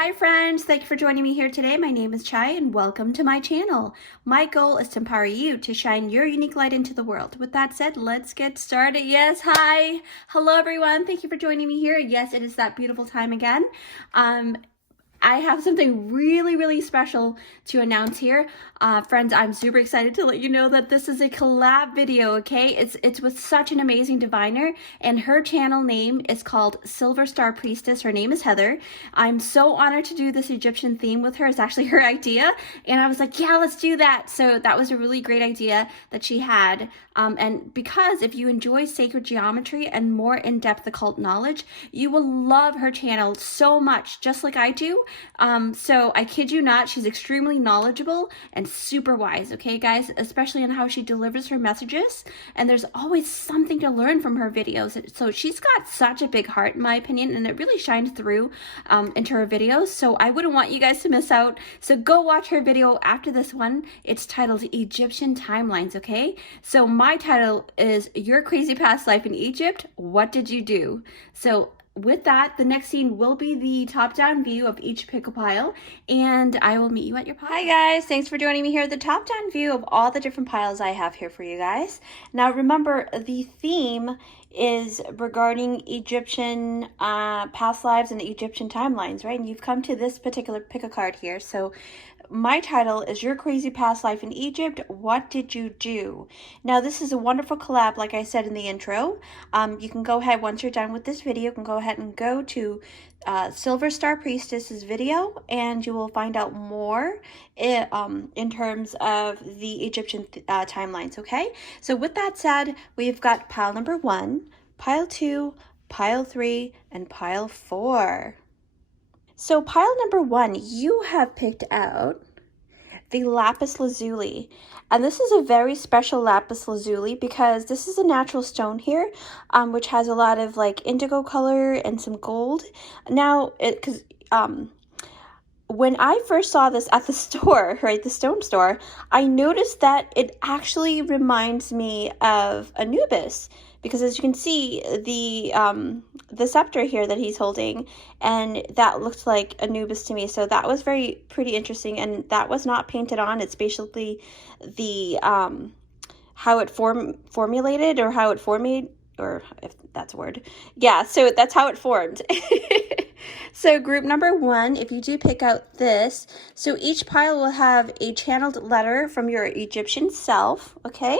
Hi friends, thank you for joining me here today. My name is Chai and welcome to my channel. My goal is to empower you to shine your unique light into the world. With that said, let's get started. Yes, hi. Hello everyone. Thank you for joining me here. Yes, it is that beautiful time again. I have something really special to announce here. Friends, I'm super excited to let you know that this is a collab video, okay? It's with such an amazing diviner, and her channel name is called Silver Star Priestess. Her name is Heather. I'm so honored to do this Egyptian theme with her. It's actually her idea, and I was like, yeah, let's do that. So that was a really great idea that she had. And because if you enjoy sacred geometry and more in-depth occult knowledge, you will love her channel so much, just like I do. So I kid you not, she's extremely knowledgeable and super wise, okay guys, especially in how she delivers her messages, and there's always something to learn from her videos. So she's got such a big heart, in my opinion, and it really shines through into her videos, so I wouldn't want you guys to miss out. So go watch her video after this one. It's titled Egyptian Timelines, okay? So my title is Your Crazy Past Life in Egypt, What Did You Do? So with that, the next scene will be the top-down view of each pickle pile, and I will meet you at your pile. Hi guys, thanks for joining me here. The top-down view of all the different piles I have here for you guys. Now remember, the theme is regarding Egyptian past lives and Egyptian timelines, right? And you've come to this particular pick a card here. So my title is Your Crazy Past Life in Egypt, What Did You Do? Now this is a wonderful collab, like I said in the intro. You can go ahead, once you're done with this video, you can go ahead and go to Silver Star Priestess's video, and you will find out more in terms of the Egyptian timelines, okay? So with that said, we've got pile number 1, pile 2, pile 3, and pile 4. So pile number 1, you have picked out the lapis lazuli, and this is a very special lapis lazuli because this is a natural stone here, which has a lot of like indigo color and some gold. Now, when I first saw this at the store, right, the stone store, I noticed that it actually reminds me of Anubis, because as you can see, the scepter here that he's holding, and that looked like Anubis to me. So that was pretty interesting, and that was not painted on. It's basically the how it formulated, or how it formed, or if that's a word. Yeah, so that's how it formed. So group number 1, if you do pick out this, so each pile will have a channeled letter from your Egyptian self, okay?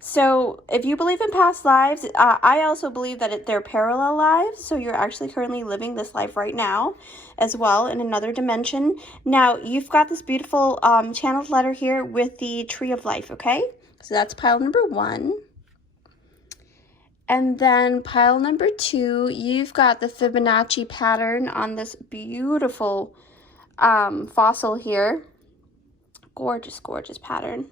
So if you believe in past lives, I also believe that they're parallel lives. So you're actually currently living this life right now as well in another dimension. Now you've got this beautiful channeled letter here with the tree of life, okay? So that's pile number 1. And then pile number 2, you've got the Fibonacci pattern on this beautiful fossil here. Gorgeous, gorgeous pattern.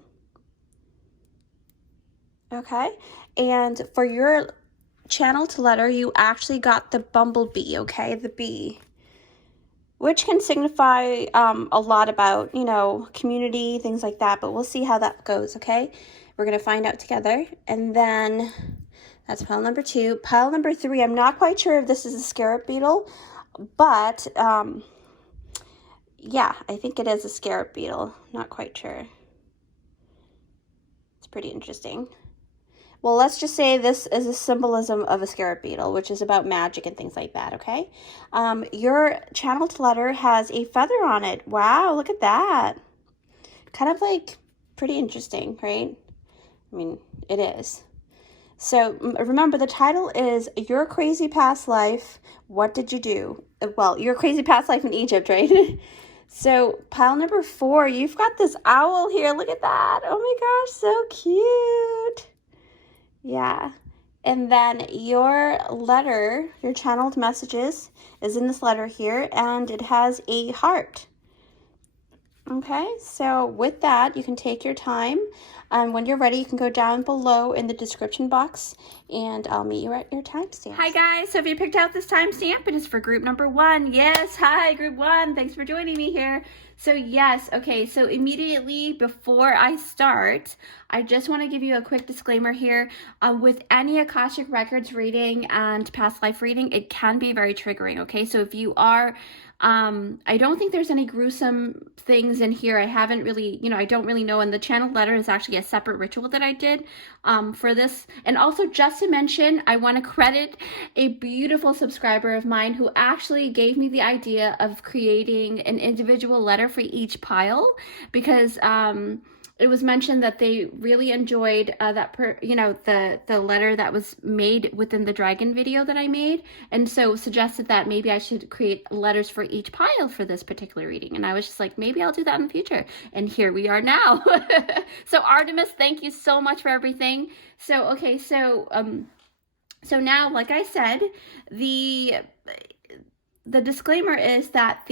Okay, and for your channeled letter, you actually got the bumblebee, okay, the bee, which can signify a lot about, you know, community, things like that, but we'll see how that goes, okay? We're going to find out together. And then that's pile number 2. Pile number 3, I'm not quite sure if this is a scarab beetle, but yeah, I think it is a scarab beetle. Not quite sure. It's pretty interesting. Well, let's just say this is a symbolism of a scarab beetle, which is about magic and things like that, okay? Your channeled letter has a feather on it. Wow, look at that. Kind of like pretty interesting, right? I mean, it is. So remember, the title is Your Crazy Past Life, What Did You Do? Well, Your Crazy Past Life in Egypt, right? So pile number 4, you've got this owl here. Look at that. Oh my gosh, so cute. Yeah, and then your letter, your channeled messages is in this letter here, and it has a heart. Okay, so with that, you can take your time, and when you're ready, you can go down below in the description box, and I'll meet you at your timestamp. Hi guys, so if you picked out this timestamp, it is for group number 1. Yes, hi group 1, thanks for joining me here. So yes, okay, so immediately before I start, I just want to give you a quick disclaimer here. With any Akashic Records reading and past life reading, it can be very triggering, okay? So if you are I don't think there's any gruesome things in here. I haven't really, I don't really know. And the channel letter is actually a separate ritual that I did for this. And also, just to mention, I want to credit a beautiful subscriber of mine who actually gave me the idea of creating an individual letter for each pile, because it was mentioned that they really enjoyed the letter that was made within the dragon video that I made, and so suggested that maybe I should create letters for each pile for this particular reading. And I was just like, maybe I'll do that in the future. And here we are now. So Artemis, thank you so much for everything. So okay, so now, like I said, the disclaimer is that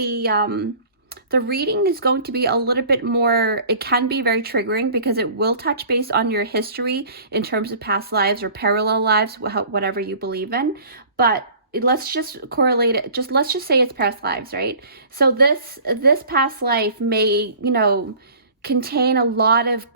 the reading is going to be a little bit more, it can be very triggering because it will touch base on your history in terms of past lives or parallel lives, whatever you believe in. But let's just correlate it. Let's just say it's past lives, right? So this past life may, contain a lot of,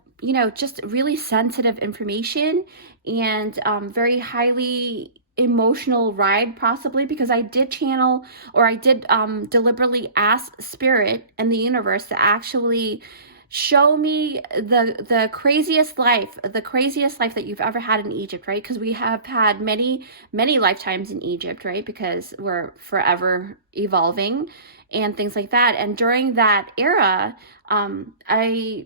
just really sensitive information and very highly emotional ride, possibly, because I did channel, or I did deliberately ask spirit and the universe to actually show me the craziest life that you've ever had in Egypt, right? Because we have had many lifetimes in Egypt, right? Because we're forever evolving and things like that. And during that era, I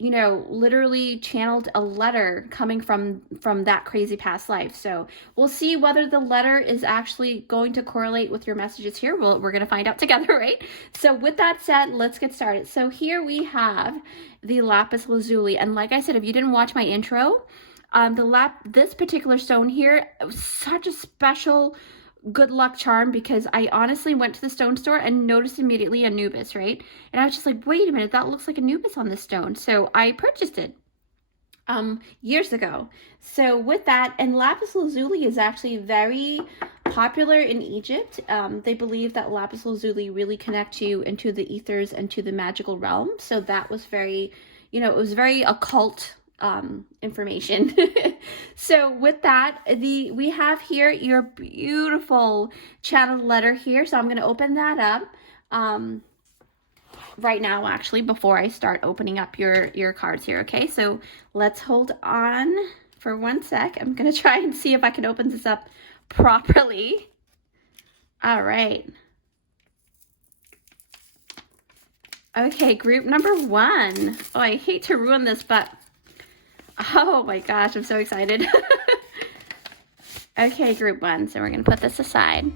literally channeled a letter coming from that crazy past life. So we'll see whether the letter is actually going to correlate with your messages here. We're going to find out together, right? So with that said, let's get started. So here we have the lapis lazuli. And like I said, if you didn't watch my intro, this particular stone here was such a special good luck charm, because I honestly went to the stone store and noticed immediately Anubis, right? And I was just like, wait a minute, that looks like Anubis on this stone. So I purchased it years ago. So with that, and lapis lazuli is actually very popular in Egypt. They believe that lapis lazuli really connects you into the ethers and to the magical realm. So that was very, it was very occult information. So with that, we have here your beautiful channeled letter here. So I'm going to open that up right now, actually, before I start opening up your cards here. Okay, so let's hold on for 1 sec. I'm going to try and see if I can open this up properly. All right. Okay, group number 1. Oh, I hate to ruin this, but oh my gosh, I'm so excited. Okay, group 1, so we're going to put this aside.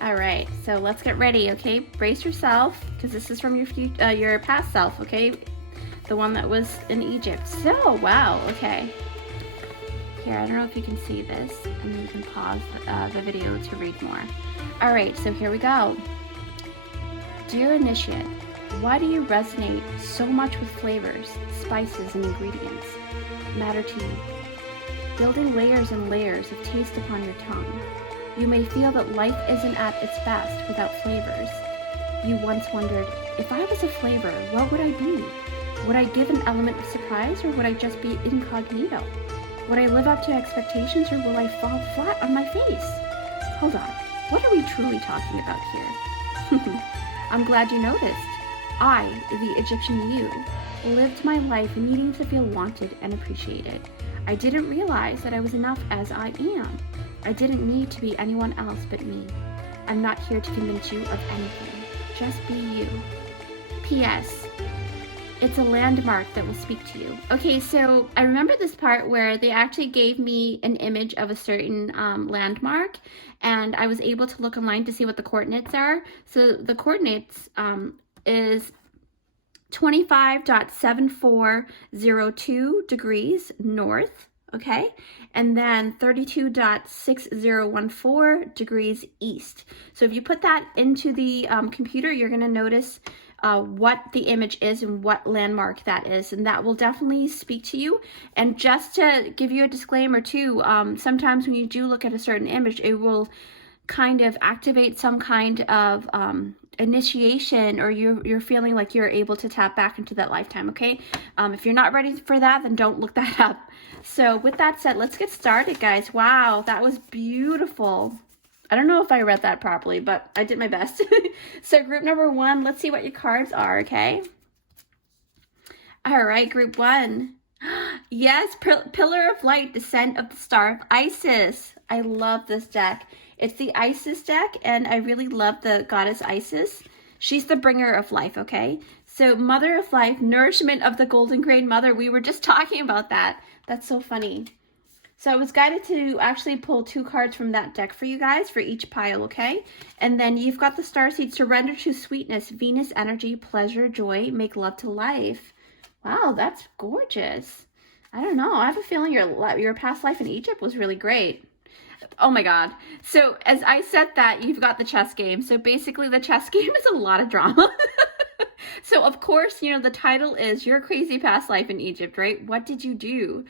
All right, so let's get ready, okay? Brace yourself, because this is from your past self, okay? The one that was in Egypt. So, wow, okay. Here, I don't know if you can see this, and then you can pause the video to read more. All right, so here we go. Dear Initiate, why do you resonate so much with flavors, spices, and ingredients matter to you? Building layers and layers of taste upon your tongue, you may feel that life isn't at its best without flavors. You once wondered, if I was a flavor, what would I be? Would I give an element of surprise, or would I just be incognito? Would I live up to expectations, or will I fall flat on my face? Hold on, what are we truly talking about here? I'm glad you noticed. I, the Egyptian you, lived my life needing to feel wanted and appreciated. I didn't realize that I was enough as I am. I didn't need to be anyone else but me. I'm not here to convince you of anything. Just be you. P.S. It's a landmark that will speak to you. Okay, so I remember this part where they actually gave me an image of a certain landmark, and I was able to look online to see what the coordinates are. So the coordinates is 25.7402 degrees north, okay? And then 32.6014 degrees east. So if you put that into the computer, you're gonna notice what the image is and what landmark that is, and that will definitely speak to you. And just to give you a disclaimer too, sometimes when you do look at a certain image, it will kind of activate some kind of initiation, or you're feeling like you're able to tap back into that lifetime, okay? If you're not ready for that, then don't look that up. So with that said, let's get started, guys. Wow, that was beautiful. I don't know if I read that properly, but I did my best. So group number 1, let's see what your cards are, okay? All right, group 1. Yes, Pillar of Light, Descent of the Star of Isis. I love this deck. It's the Isis deck, and I really love the goddess Isis. She's the bringer of life, okay? So Mother of Life, Nourishment of the Golden Grain Mother. We were just talking about that. That's so funny. So I was guided to actually pull 2 cards from that deck for you guys for each pile, okay? And then you've got the Starseed, Surrender to Sweetness, Venus Energy, Pleasure, Joy, Make Love to Life. Wow, that's gorgeous. I don't know. I have a feeling your past life in Egypt was really great. Oh my God. So as I said that, you've got the chess game. So basically the chess game is a lot of drama. So of course, you know, the title is Your Crazy Past Life in Egypt, right? What did you do?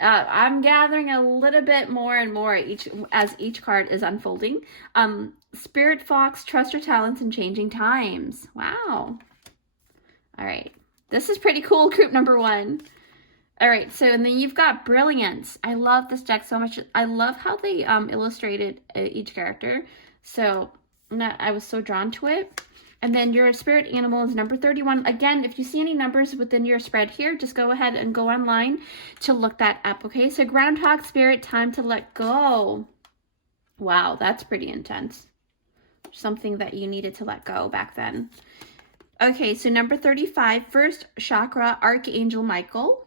I'm gathering a little bit more and more as each card is unfolding. Spirit Fox, Trust Your Talents in Changing Times. Wow. All right. This is pretty cool, group number 1. All right, so and then you've got Brilliance. I love this deck so much. I love how they illustrated each character. So I was so drawn to it. And then your spirit animal is number 31. Again, if you see any numbers within your spread here, just go ahead and go online to look that up, okay? So Groundhog Spirit, Time to Let Go. Wow, that's pretty intense. Something that you needed to let go back then. Okay, so number 35, First Chakra, Archangel Michael.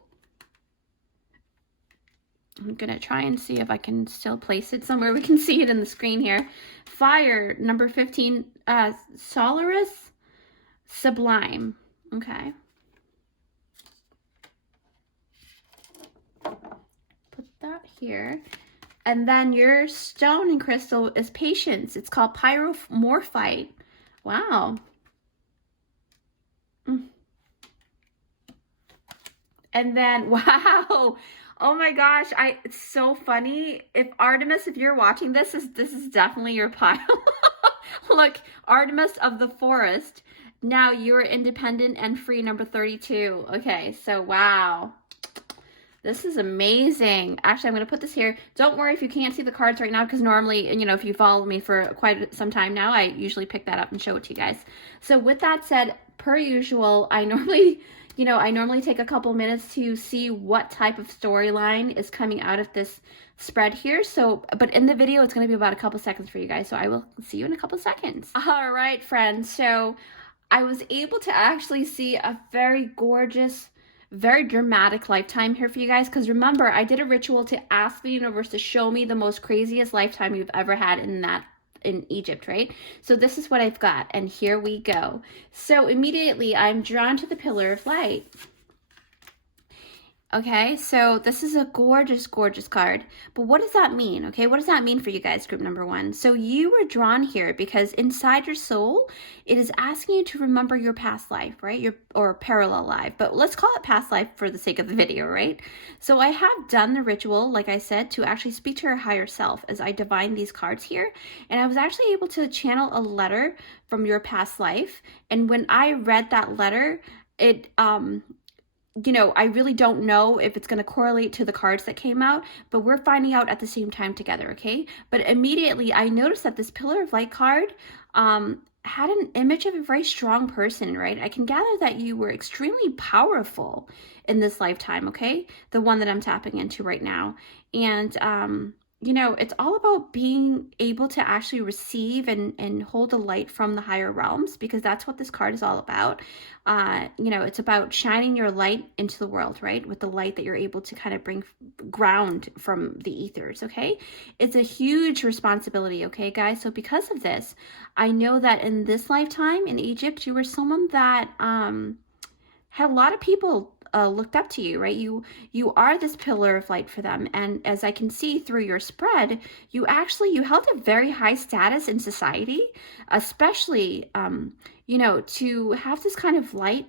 I'm going to try and see if I can still place it somewhere. We can see it in the screen here. Fire, number 15, Solaris, Sublime. Okay. Put that here. And then your stone and crystal is Patience. It's called Pyromorphite. Wow. And then, wow. Oh my gosh, it's so funny. If Artemis, if you're watching this is definitely your pile. Look, Artemis of the Forest. Now you're independent and free, number 32. Okay, so wow. This is amazing. Actually, I'm going to put this here. Don't worry if you can't see the cards right now, because normally, you know, if you follow me for quite some time now, I usually pick that up and show it to you guys. So with that said, per usual, I normally take a couple minutes to see what type of storyline is coming out of this spread here. So, but in the video, it's going to be about a couple seconds for you guys. So I will see you in a couple seconds. All right, friends. So I was able to actually see a very gorgeous, very dramatic lifetime here for you guys, because remember, I did a ritual to ask the universe to show me the most craziest lifetime you've ever had in Egypt, right? So this is what I've got, and here we go. So immediately I'm drawn to the Pillar of Light. Okay, so this is a gorgeous, gorgeous card. But what does that mean? Okay, what does that mean for you guys, group number 1? So you were drawn here because inside your soul, it is asking you to remember your past life, right? Or parallel life. But let's call it past life for the sake of the video, right? So I have done the ritual, like I said, to actually speak to your higher self as I divine these cards here. And I was actually able to channel a letter from your past life. And when I read that letter, it you know, I really don't know if it's going to correlate to the cards that came out, but we're finding out at the same time together, okay? But immediately I noticed that this Pillar of Light card had an image of a very strong person, right? I can gather that you were extremely powerful in this lifetime, okay? The one that I'm tapping into right now. And you know, it's all about being able to actually receive and hold the light from the higher realms, because that's what this card is all about. You know, it's about shining your light into the world, right? With the light that you're able to kind of bring ground from the ethers, okay? It's a huge responsibility, okay, guys? So because of this, I know that in this lifetime in Egypt, you were someone that had a lot of people looked up to you, right? You are this pillar of light for them. And as I can see through your spread, you held a very high status in society, especially, you know, to have this kind of light.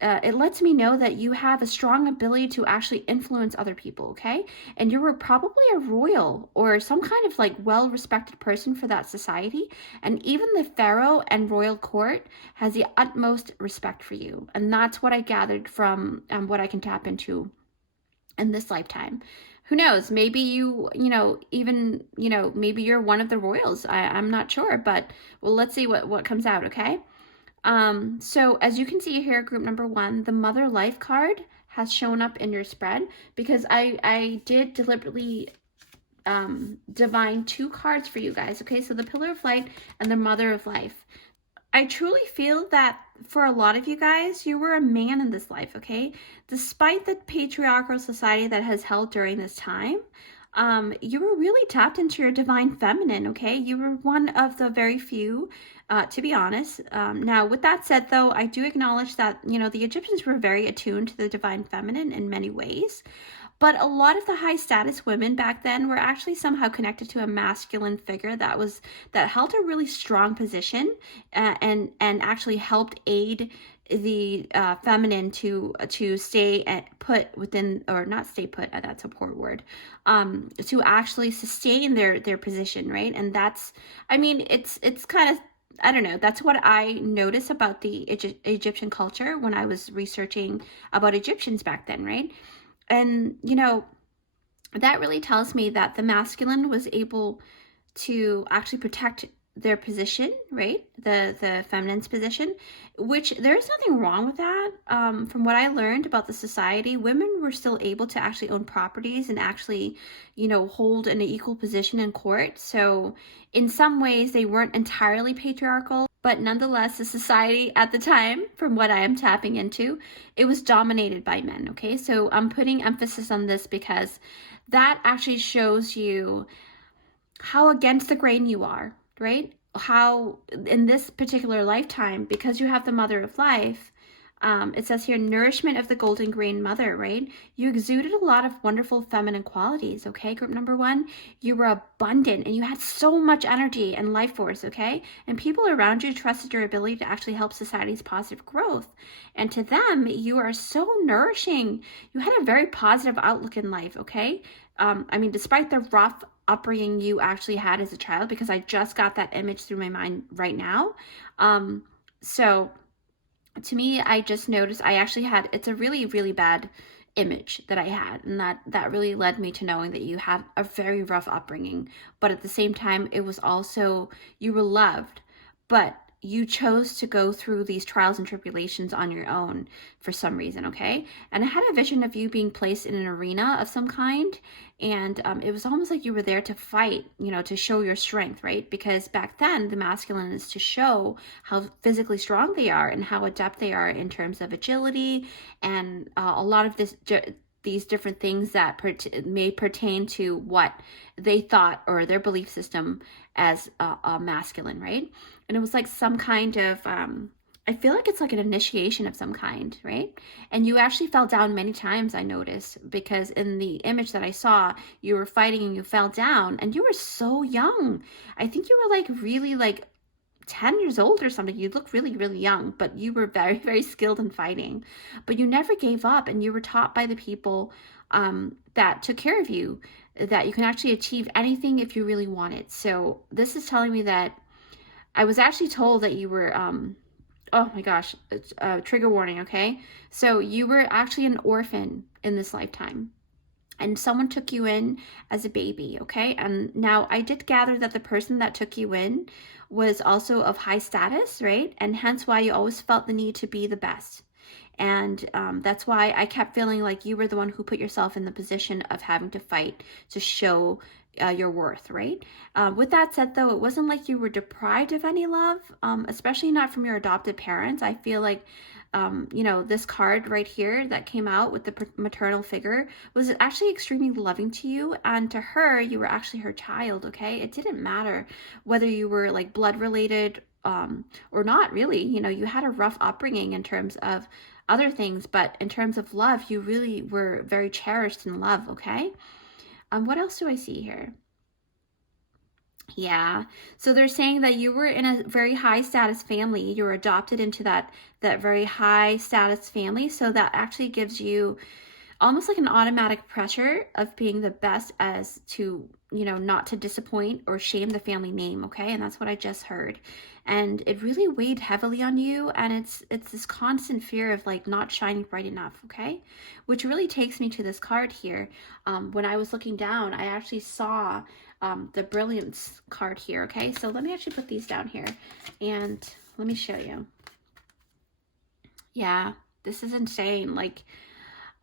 It lets me know that you have a strong ability to actually influence other people, okay? And you were probably a royal or some kind of like well-respected person for that society. And even the pharaoh and royal court has the utmost respect for you. And that's what I gathered from what I can tap into in this lifetime. who knows, maybe even, maybe you're one of the royals. I'm not sure, but well, let's see what comes out, okay? So as you can see here, group number 1, the Mother Life card has shown up in your spread because I did deliberately divine 2 cards for you guys, okay? So the Pillar of Light and the Mother of Life. I truly feel that for a lot of you guys, you were a man in this life, okay? Despite the patriarchal society that has held during this time, you were really tapped into your divine feminine, okay? You were one of the very few, to be honest. Now, with that said, though, I do acknowledge that, the Egyptians were very attuned to the divine feminine in many ways. But a lot of the high status women back then were actually somehow connected to a masculine figure that held a really strong position, and actually helped aid the feminine to stay put within, or not stay put, that's a poor word, to actually sustain their position, right? And that's, I mean, it's kind of, I don't know, that's what I noticed about the Egyptian culture when I was researching about Egyptians back then, right? And, that really tells me that the masculine was able to actually protect their position, right? The feminine's position, which there is nothing wrong with that. From what I learned about the society, women were still able to actually own properties and actually, hold an equal position in court. So in some ways, they weren't entirely patriarchal, but nonetheless, the society at the time, from what I am tapping into, it was dominated by men, okay? So I'm putting emphasis on this because that actually shows you how against the grain you are, right? How in this particular lifetime, because you have the Mother of Life, it says here, nourishment of the golden grain mother, right? You exuded a lot of wonderful feminine qualities, okay? Group number 1, you were abundant and you had so much energy and life force, okay? And people around you trusted your ability to actually help society's positive growth. And to them, you are so nourishing. You had a very positive outlook in life, okay? I mean, despite the rough upbringing you actually had as a child, because I just got that image through my mind right now. So to me, I just noticed I actually had, it's a really, really bad image that I had. And that really led me to knowing that you had a very rough upbringing. But at the same time, it was also, you were loved, but you chose to go through these trials and tribulations on your own for some reason, okay? And I had a vision of you being placed in an arena of some kind, and it was almost like you were there to fight, to show your strength, right? Because back then, the masculine is to show how physically strong they are and how adept they are in terms of agility and a lot of these different things that may pertain to what they thought or their belief system as a masculine, right? And it was like some kind of, I feel like it's like an initiation of some kind, right? And you actually fell down many times, I noticed, because in the image that I saw, you were fighting and you fell down and you were so young. I think you were like really like 10 years old or something. You look really, really young, but you were very, very skilled in fighting. But you never gave up, and you were taught by the people that took care of you that you can actually achieve anything if you really want it. So this is telling me that I was actually told that you were, oh my gosh, trigger warning, okay? So you were actually an orphan in this lifetime. And someone took you in as a baby, okay? And now I did gather that the person that took you in was also of high status, right? And hence why you always felt the need to be the best. And that's why I kept feeling like you were the one who put yourself in the position of having to fight to show your worth, right? With that said, though, it wasn't like you were deprived of any love, especially not from your adopted parents. I feel like this card right here that came out with the maternal figure was actually extremely loving to you, and to her, you were actually her child, okay? It didn't matter whether you were like blood related or not really. You had a rough upbringing in terms of other things, but in terms of love, you really were very cherished in love, okay? What else do I see here? Yeah. So they're saying that you were in a very high status family. You were adopted into that very high status family. So that actually gives you almost like an automatic pressure of being the best as to you know, not to disappoint or shame the family name, okay? And that's what I just heard. And it really weighed heavily on you, and it's this constant fear of like not shining bright enough, okay? Which really takes me to this card here. When I was looking down, I actually saw the brilliance card here, okay? So let me actually put these down here and let me show you. Yeah, this is insane. Like,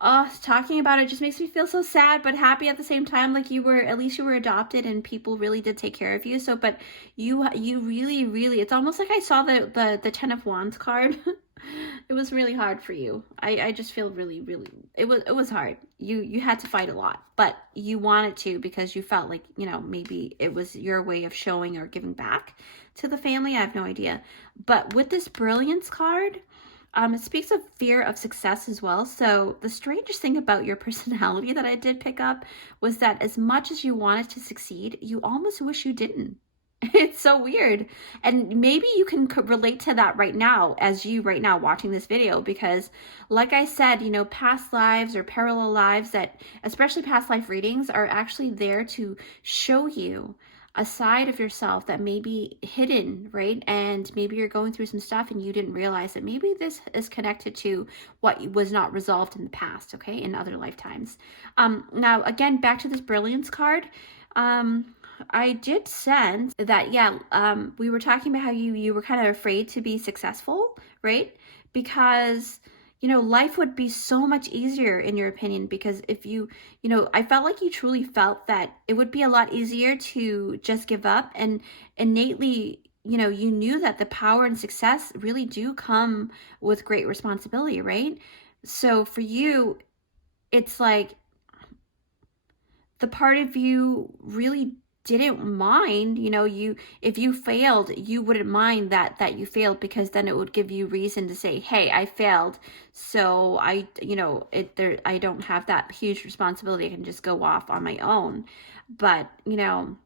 oh, talking about it just makes me feel so sad, but happy at the same time. Like at least you were adopted and people really did take care of you. So, but you really, it's almost like I saw the 10 of Wands card. It was really hard for you. I just feel really, it was hard. You had to fight a lot, but you wanted to because you felt like, you know, maybe it was your way of showing or giving back to the family. I have no idea. But with this brilliance card, it speaks of fear of success as well. So the strangest thing about your personality that I did pick up was that as much as you wanted to succeed, you almost wish you didn't. It's so weird. And maybe you can relate to that right now as you right now watching this video, because like I said, you know, past lives or parallel lives, that especially past life readings, are actually there to show you a side of yourself that may be hidden, right? And maybe you're going through some stuff and you didn't realize that maybe this is connected to what was not resolved in the past, okay, in other lifetimes. Now, again, back to this brilliance card. I did sense that, yeah, we were talking about how you were kind of afraid to be successful, right? Because, you know, life would be so much easier in your opinion, because if you know, I felt like you truly felt that it would be a lot easier to just give up, and innately, you know, you knew that the power and success really do come with great responsibility, right? So for you, it's like the part of you really didn't mind, you know, if you failed, you wouldn't mind that you failed, because then it would give you reason to say, hey, I failed, so I, you know, I don't have that huge responsibility, I can just go off on my own. But, you know,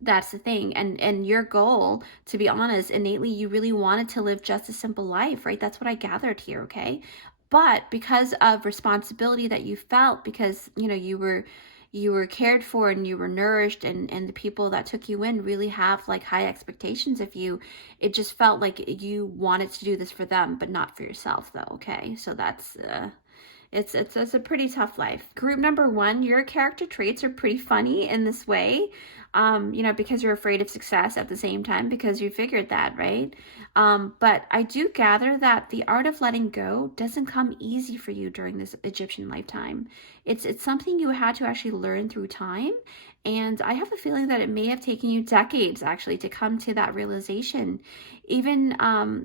that's the thing. And your goal, to be honest, innately, you really wanted to live just a simple life, right? That's what I gathered here, okay? But because of responsibility that you felt, because, you know, you were cared for and you were nourished, and the people that took you in really have like high expectations of you, it just felt like you wanted to do this for them, but not for yourself though, okay? So that's it's a pretty tough life. Group number 1, your character traits are pretty funny in this way, you know, because you're afraid of success at the same time, because you figured that, right? But I do gather that the art of letting go doesn't come easy for you during this Egyptian lifetime. It's something you had to actually learn through time. And I have a feeling that it may have taken you decades actually to come to that realization. Even,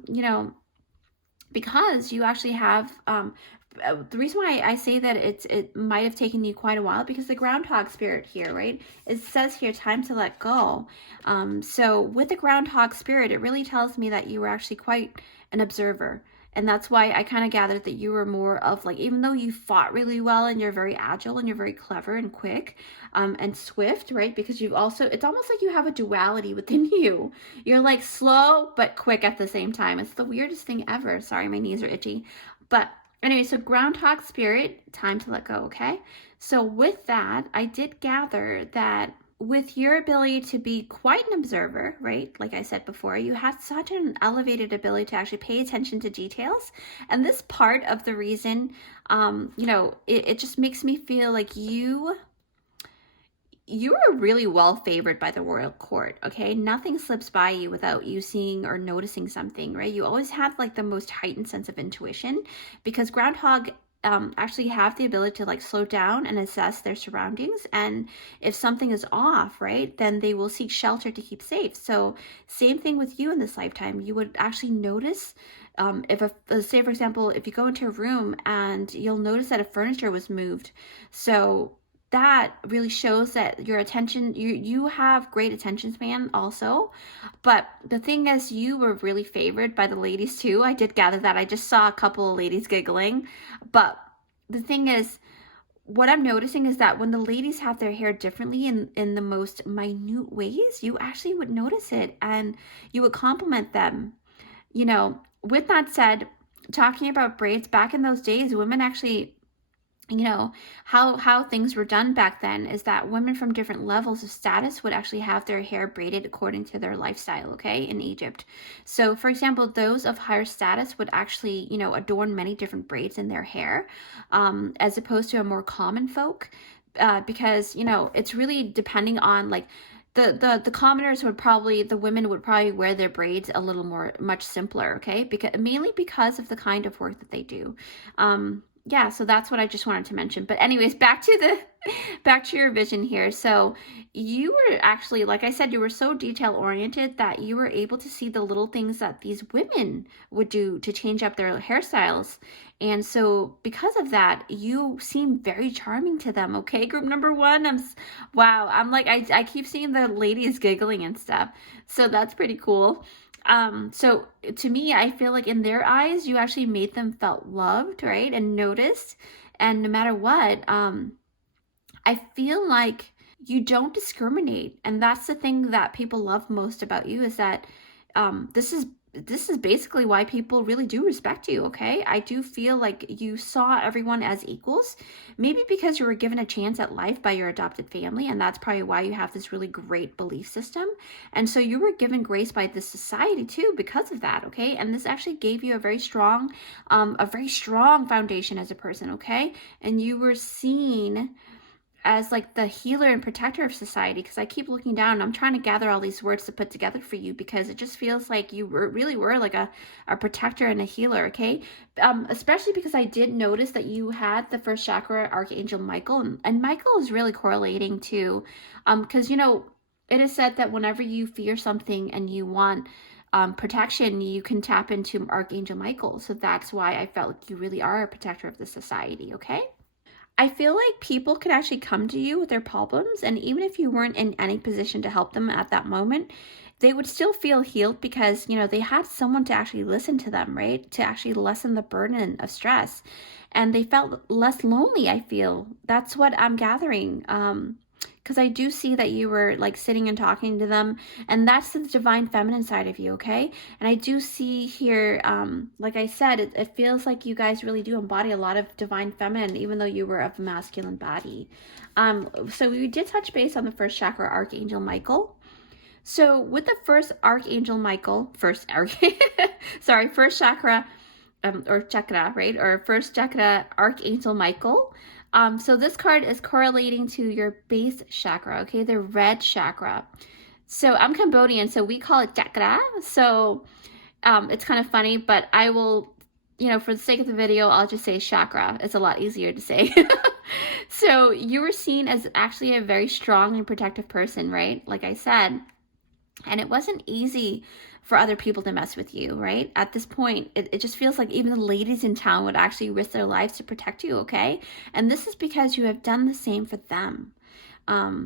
you know, because you actually have, the reason why I say that it might have taken you quite a while, because the groundhog spirit here, right? It says here, time to let go. So with the groundhog spirit, it really tells me that you were actually quite an observer. And that's why I kind of gathered that you were more of like, even though you fought really well and you're very agile and you're very clever and quick, and swift, right? Because you've also, it's almost like you have a duality within you. You're like slow but quick at the same time. It's the weirdest thing ever. Sorry, my knees are itchy. But anyway, so groundhog spirit, time to let go, okay? So with that, I did gather that with your ability to be quite an observer, right? Like I said before, you have such an elevated ability to actually pay attention to details. And this part of the reason, you know, it just makes me feel like you are really well favored by the royal court, okay? Nothing slips by you without you seeing or noticing something, right? You always have like the most heightened sense of intuition, because groundhog actually have the ability to like slow down and assess their surroundings. And if something is off, right, then they will seek shelter to keep safe. So same thing with you in this lifetime. You would actually notice, if say for example, if you go into a room and you'll notice that a furniture was moved. So that really shows that your attention, you have great attention span also. But the thing is, you were really favored by the ladies too. I did gather that. I just saw a couple of ladies giggling. But the thing is, what I'm noticing is that when the ladies have their hair differently in the most minute ways, you actually would notice it and you would compliment them. You know, with that said, talking about braids, back in those days, women actually you know, how things were done back then is that women from different levels of status would actually have their hair braided according to their lifestyle, okay, in Egypt. So for example, those of higher status would actually, you know, adorn many different braids in their hair, as opposed to a more common folk, because, you know, it's really depending on like the commoners would probably, the women would probably wear their braids a little more, much simpler, okay, because mainly because of the kind of work that they do. Yeah, so that's what I just wanted to mention. But anyways, back to the back to your vision here. So you were actually, like I said, you were so detail oriented that you were able to see the little things that these women would do to change up their hairstyles. And so because of that, you seem very charming to them. Okay, group number one. Wow, I'm like, I keep seeing the ladies giggling and stuff. So that's pretty cool. So to me, I feel like in their eyes, you actually made them felt loved, right? And noticed. And no matter what, I feel like you don't discriminate. And that's the thing that people love most about you, is that this is basically why people really do respect you, okay? I do feel like you saw everyone as equals, maybe because you were given a chance at life by your adopted family, and that's probably why you have this really great belief system. And so you were given grace by this society too because of that, okay? And this actually gave you a very strong foundation as a person, okay? And you were seen as like the healer and protector of society, because I keep looking down and I'm trying to gather all these words to put together for you, because it just feels like you really were like a protector and a healer, okay? Especially because I did notice that you had the first chakra Archangel Michael, and Michael is really correlating to, because you know, it is said that whenever you fear something and you want protection, you can tap into Archangel Michael. So that's why I felt like you really are a protector of the society, okay? I feel like people could actually come to you with their problems, and even if you weren't in any position to help them at that moment, they would still feel healed because, you know, they had someone to actually listen to them, right? To actually lessen the burden of stress. And they felt less lonely, I feel. That's what I'm gathering. Because I do see that you were like sitting and talking to them, and that's the divine feminine side of you, okay? And I do see here, like I said, it feels like you guys really do embody a lot of divine feminine, even though you were of a masculine body. So we did touch base on the first chakra, Archangel Michael. So with the first Archangel Michael, first chakra, or chakra, right? Or first chakra, Archangel Michael. So this card is correlating to your base chakra, okay? The red chakra. So I'm Cambodian, so we call it chakra. So it's kind of funny, but I will, you know, for the sake of the video, I'll just say chakra. It's a lot easier to say. So you were seen as actually a very strong and protective person, right? Like I said. And it wasn't easy for other people to mess with you, right? At this point, it just feels like even the ladies in town would actually risk their lives to protect you, okay? And this is because you have done the same for them.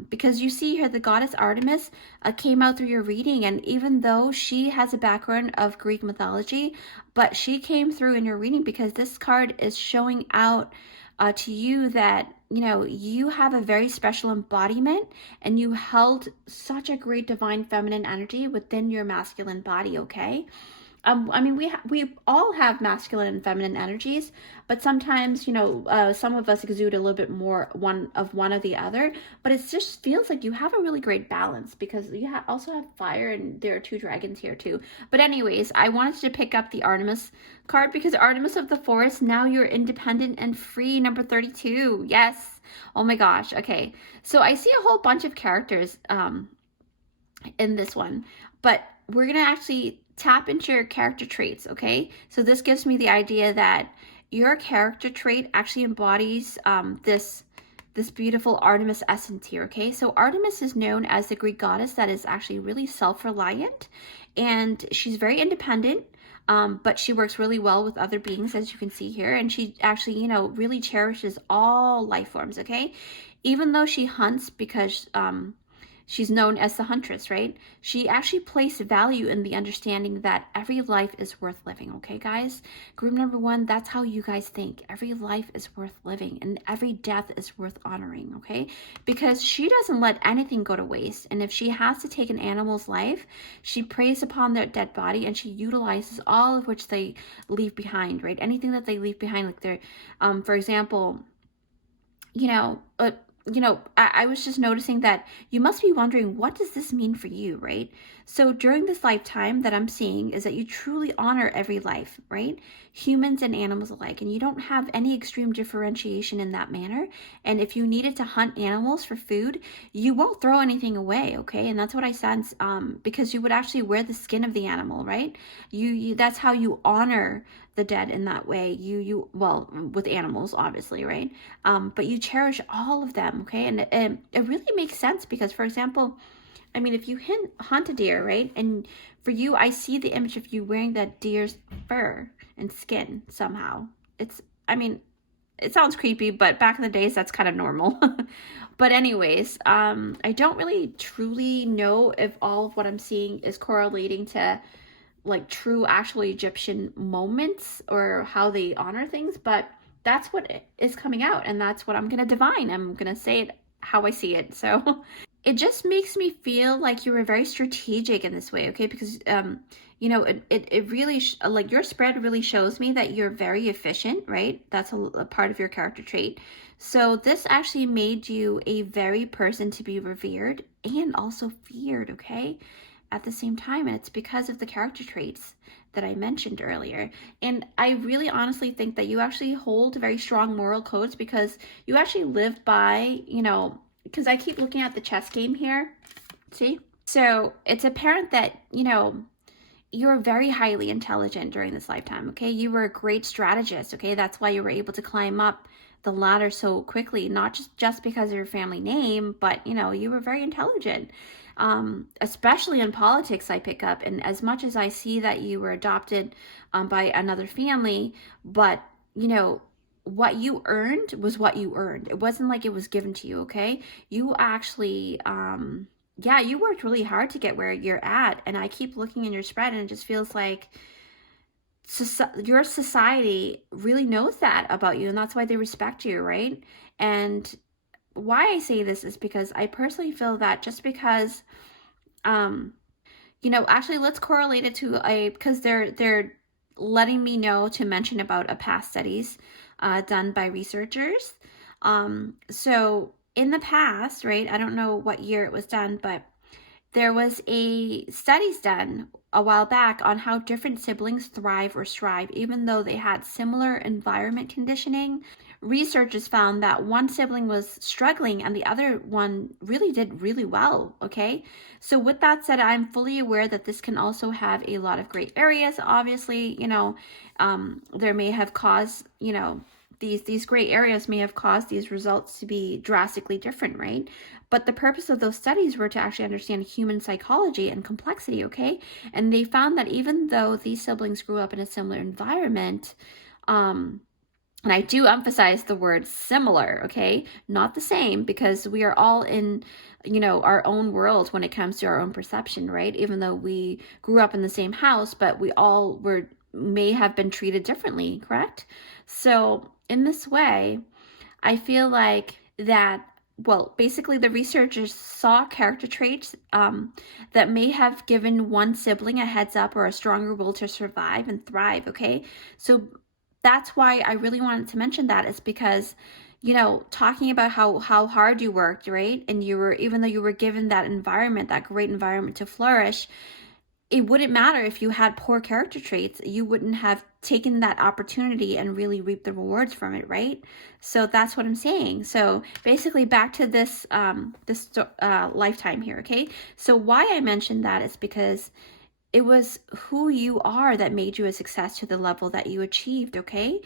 Because you see here, the goddess Artemis came out through your reading, and even though she has a background of Greek mythology, but she came through in your reading because this card is showing out to you that, you know, you have a very special embodiment, and you held such a great divine feminine energy within your masculine body, okay? I mean, we all have masculine and feminine energies, but sometimes, you know, some of us exude a little bit more one of the other, but it just feels like you have a really great balance because you also have fire, and there are two dragons here too. But anyways, I wanted to pick up the Artemis card because Artemis of the Forest, now you're independent and free, number 32. Yes. Oh my gosh. Okay. So I see a whole bunch of characters in this one, but we're going to actually tap into your character traits, okay? So this gives me the idea that your character trait actually embodies this beautiful Artemis essence here, okay? So Artemis is known as the Greek goddess that is actually really self-reliant, and she's very independent, but she works really well with other beings, as you can see here, and she actually, you know, really cherishes all life forms, okay? Even though she hunts because she's known as the huntress, right? She actually placed value in the understanding that every life is worth living, okay, guys? Group number one, that's how you guys think. Every life is worth living, and every death is worth honoring, okay? Because she doesn't let anything go to waste, and if she has to take an animal's life, she preys upon their dead body, and she utilizes all of which they leave behind, right? Anything that they leave behind, like their, for example, I was just noticing that you must be wondering, what does this mean for you, right? So during this lifetime that I'm seeing is that you truly honor every life, right? Humans and animals alike, and you don't have any extreme differentiation in that manner. And if you needed to hunt animals for food, you won't throw anything away, okay? And that's what I sense, because you would actually wear the skin of the animal, right? That's how you honor the dead in that way. Well, with animals, obviously, right? But you cherish all of them, okay? And it really makes sense because, for example, I mean, if you hunt a deer, right? And for you, I see the image of you wearing that deer's fur and skin somehow. I mean, it sounds creepy, but back in the days, that's kind of normal. But anyways, I don't really truly know if all of what I'm seeing is correlating to like true actual Egyptian moments or how they honor things, but that's what is coming out, and that's what I'm gonna divine. I'm gonna say it how I see it. So it just makes me feel like you were very strategic in this way, okay? Because it really like your spread really shows me that you're very efficient, right? That's a part of your character trait. So this actually made you a very person to be revered and also feared, okay? At the same time, and it's because of the character traits that I mentioned earlier. And I really honestly think that you actually hold very strong moral codes because you actually live by, because I keep looking at the chess game here. See? So it's apparent that, you're very highly intelligent during this lifetime, okay? You were a great strategist, okay? That's why you were able to climb up the ladder so quickly, not just because of your family name, but, you were very intelligent. Especially in politics, I pick up. And as much as I see that you were adopted by another family, but, what you earned was what you earned. It wasn't like it was given to you, okay? You actually, yeah, you worked really hard to get where you're at. And I keep looking in your spread and it just feels like your society really knows that about you. And that's why they respect you, right? And why I say this is because I personally feel that just because, actually let's correlate it to because they're letting me know to mention about a past studies done by researchers. So in the past, right, I don't know what year it was done, but there was a studies done a while back on how different siblings thrive or strive, even though they had similar environment conditioning. Researchers found that one sibling was struggling and the other one really did really well, okay? So with that said, I'm fully aware that this can also have a lot of great areas. Obviously, there may have caused, these gray areas may have caused these results to be drastically different, right? But the purpose of those studies were to actually understand human psychology and complexity, okay? And they found that even though these siblings grew up in a similar environment, and I do emphasize the word similar, okay? Not the same, because we are all in, our own world when it comes to our own perception, right? Even though we grew up in the same house, but we all may have been treated differently, correct? So in this way, I feel like that, well, basically the researchers saw character traits that may have given one sibling a heads up or a stronger will to survive and thrive, okay? So that's why I really wanted to mention that, is because, talking about how hard you worked, right? And even though you were given that environment, that great environment to flourish, it wouldn't matter if you had poor character traits. You wouldn't have taken that opportunity and really reaped the rewards from it, right? So that's what I'm saying. So basically back to this lifetime here, okay? So why I mentioned that is because it was who you are that made you a success to the level that you achieved, okay?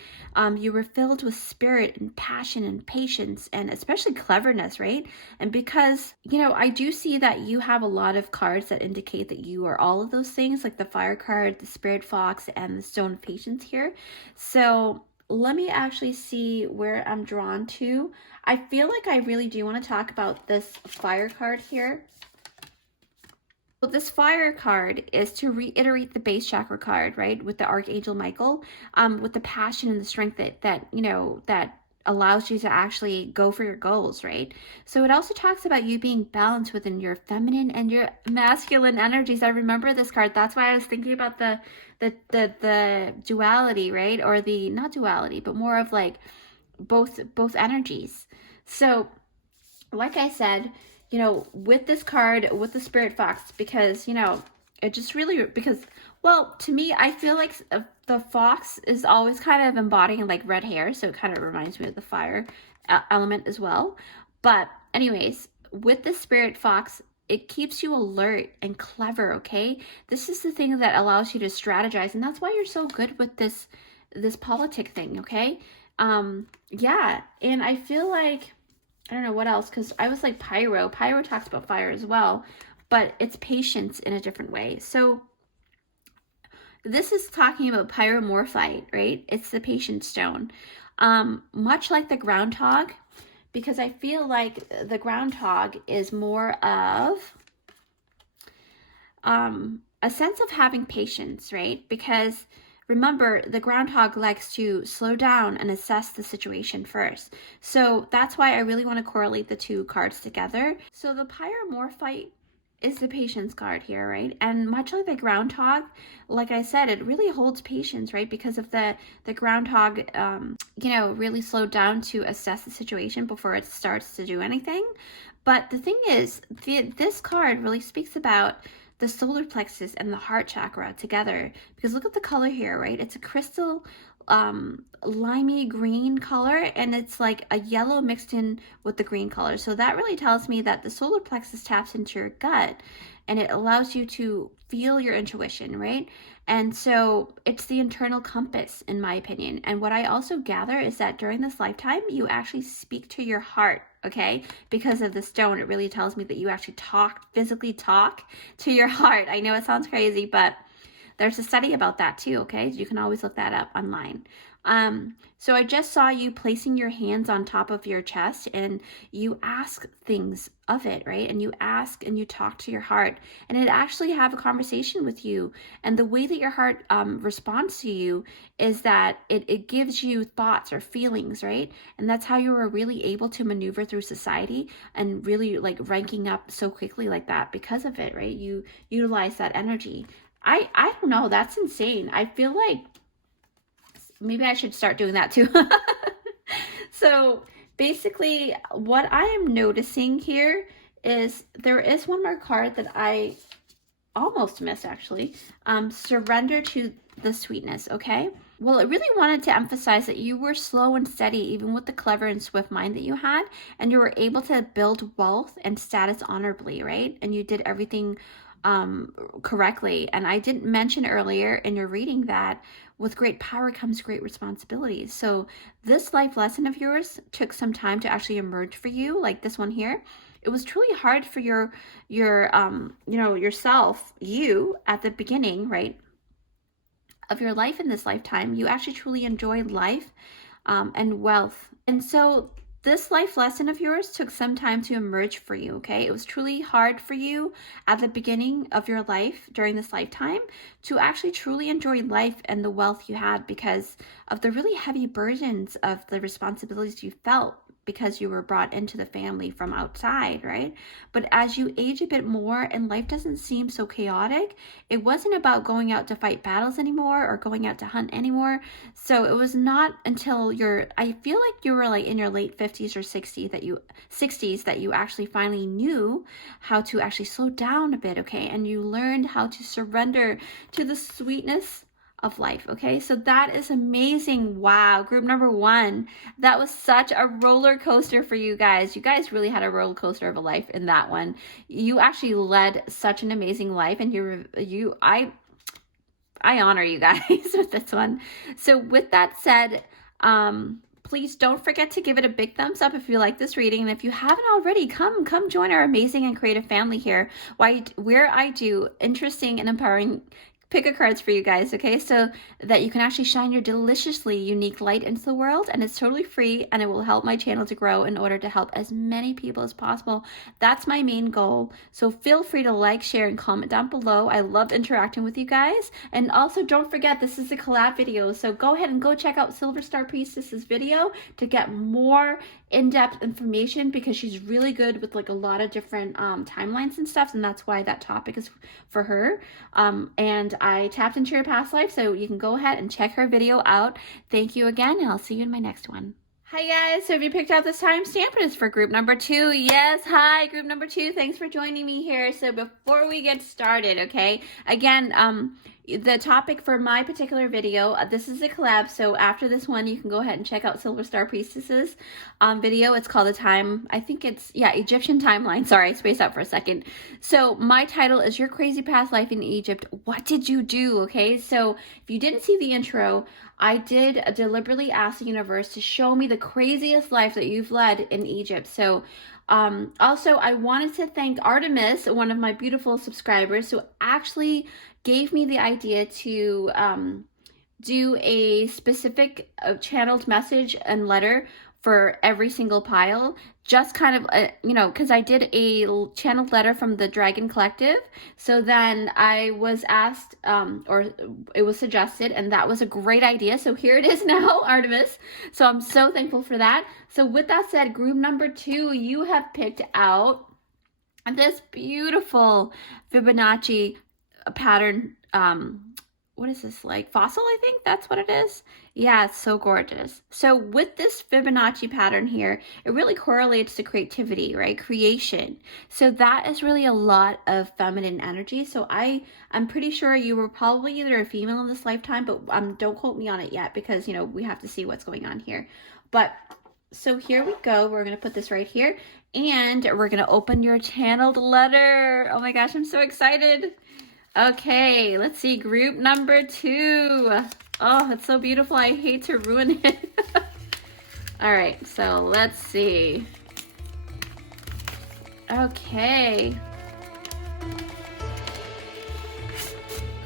You were filled with spirit and passion and patience and especially cleverness, right? And because, I do see that you have a lot of cards that indicate that you are all of those things, like the fire card, the spirit fox, and the stone of patience here. So let me actually see where I'm drawn to. I feel like I really do want to talk about this fire card here. So this fire card is to reiterate the base chakra card, right? With the Archangel Michael, with the passion and the strength that allows you to actually go for your goals, right? So it also talks about you being balanced within your feminine and your masculine energies. I remember this card. That's why I was thinking about the duality, right? Or the not duality, but more of like both energies. So like I said, with this card, with the Spirit Fox, because, it just really, because, well, to me, I feel like the fox is always kind of embodying like red hair. So it kind of reminds me of the fire element as well. But anyways, with the Spirit Fox, it keeps you alert and clever, okay? This is the thing that allows you to strategize. And that's why you're so good with this politic thing, okay? Yeah. And I feel like, I don't know what else, because I was like pyro. Pyro talks about fire as well, but it's patience in a different way. So this is talking about pyromorphite, right? It's the patience stone. Much like the groundhog, because I feel like the groundhog is more of a sense of having patience, right? Because remember, the groundhog likes to slow down and assess the situation first. So that's why I really want to correlate the two cards together. So the pyromorphite is the patience card here, right? And much like the groundhog, like I said, it really holds patience, right? Because of the groundhog, really slowed down to assess the situation before it starts to do anything. But the thing is, this card really speaks about the solar plexus and the heart chakra together, because look at the color here, right? It's a crystal limey green color, and it's like a yellow mixed in with the green color. So that really tells me that the solar plexus taps into your gut, and it allows you to feel your intuition, right? And so it's the internal compass, in my opinion. And what I also gather is that during this lifetime, you actually speak to your heart, okay? Because of the stone, it really tells me that you actually physically talk to your heart. I know it sounds crazy, but there's a study about that too, okay? You can always look that up online. So I just saw you placing your hands on top of your chest, and you ask things of it, right? And you ask and you talk to your heart, and it actually have a conversation with you. And the way that your heart responds to you is that it gives you thoughts or feelings, right? And that's how you are really able to maneuver through society and really like ranking up so quickly like that because of it, right? You utilize that energy. I don't know, that's insane. I feel like maybe I should start doing that too. So basically what I am noticing here is there is one more card that I almost missed actually. Surrender to the sweetness, okay? Well, it really wanted to emphasize that you were slow and steady, even with the clever and swift mind that you had, and you were able to build wealth and status honorably, right? And you did everything correctly. And I didn't mention earlier in your reading that with great power comes great responsibilities. So this life lesson of yours took some time to actually emerge for you, like this one here. It was truly hard for yourself, you at the beginning, right, of your life in this lifetime. You actually truly enjoyed life and wealth. And so this life lesson of yours took some time to emerge for you, okay? It was truly hard for you at the beginning of your life during this lifetime to actually truly enjoy life and the wealth you had because of the really heavy burdens of the responsibilities you felt because you were brought into the family from outside, right? But as you age a bit more and life doesn't seem so chaotic, it wasn't about going out to fight battles anymore or going out to hunt anymore. So it was not until I feel like you were like in your late 50s or 60s that you actually finally knew how to actually slow down a bit, okay? And you learned how to surrender to the sweetness of life, okay? So that is amazing. Wow, group number 1. That was such a roller coaster for you guys. You guys really had a roller coaster of a life in that one. You actually led such an amazing life, and I honor you guys with this one. So with that said, please don't forget to give it a big thumbs up if you like this reading. And if you haven't already, come join our amazing and creative family here, where I do interesting and empowering pick-a cards for you guys, okay? So that you can actually shine your deliciously unique light into the world, and it's totally free, and it will help my channel to grow in order to help as many people as possible. That's my main goal. So feel free to like, share, and comment down below. I love interacting with you guys. And also don't forget, this is a collab video, so go ahead and go check out Silver Star Priestess's video to get more in-depth information, because she's really good with like a lot of different timelines and stuff, and that's why that topic is for her. And I tapped into your past life, so you can go ahead and check her video out. Thank you again, and I'll see you in my next one. Hi guys, so if you picked out this timestamp, it is for group number 2. Yes, hi, group number 2. Thanks for joining me here. So before we get started, okay, again, the topic for my particular video, this is a collab, so after this one, you can go ahead and check out Silver Star Priestess's video. It's called Egyptian Timeline. Sorry, I spaced out for a second. So my title is Your Crazy Past Life in Egypt. What did you do? Okay, so if you didn't see the intro, I did deliberately ask the universe to show me the craziest life that you've led in Egypt. So also, I wanted to thank Artemis, one of my beautiful subscribers, who actually gave me the idea to do a specific channeled message and letter for every single pile, just kind of, because I did a channeled letter from the Dragon Collective. So then I was asked, or it was suggested, and that was a great idea. So here it is now, Artemis. So I'm so thankful for that. So with that said, group number 2, you have picked out this beautiful Fibonacci pattern. What is this, like fossil? I think that's what it is. Yeah, it's so gorgeous. So with this Fibonacci pattern here, it really correlates to creativity, right? Creation. So that is really a lot of feminine energy. So I'm pretty sure you were probably either a female in this lifetime, but don't quote me on it yet, because we have to see what's going on here. But so here we go. We're going to put this right here, and we're going to open your channeled letter. Oh my gosh, I'm so excited. Okay, let's see, group number 2. Oh, it's so beautiful. I hate to ruin it. All right, so let's see. Okay.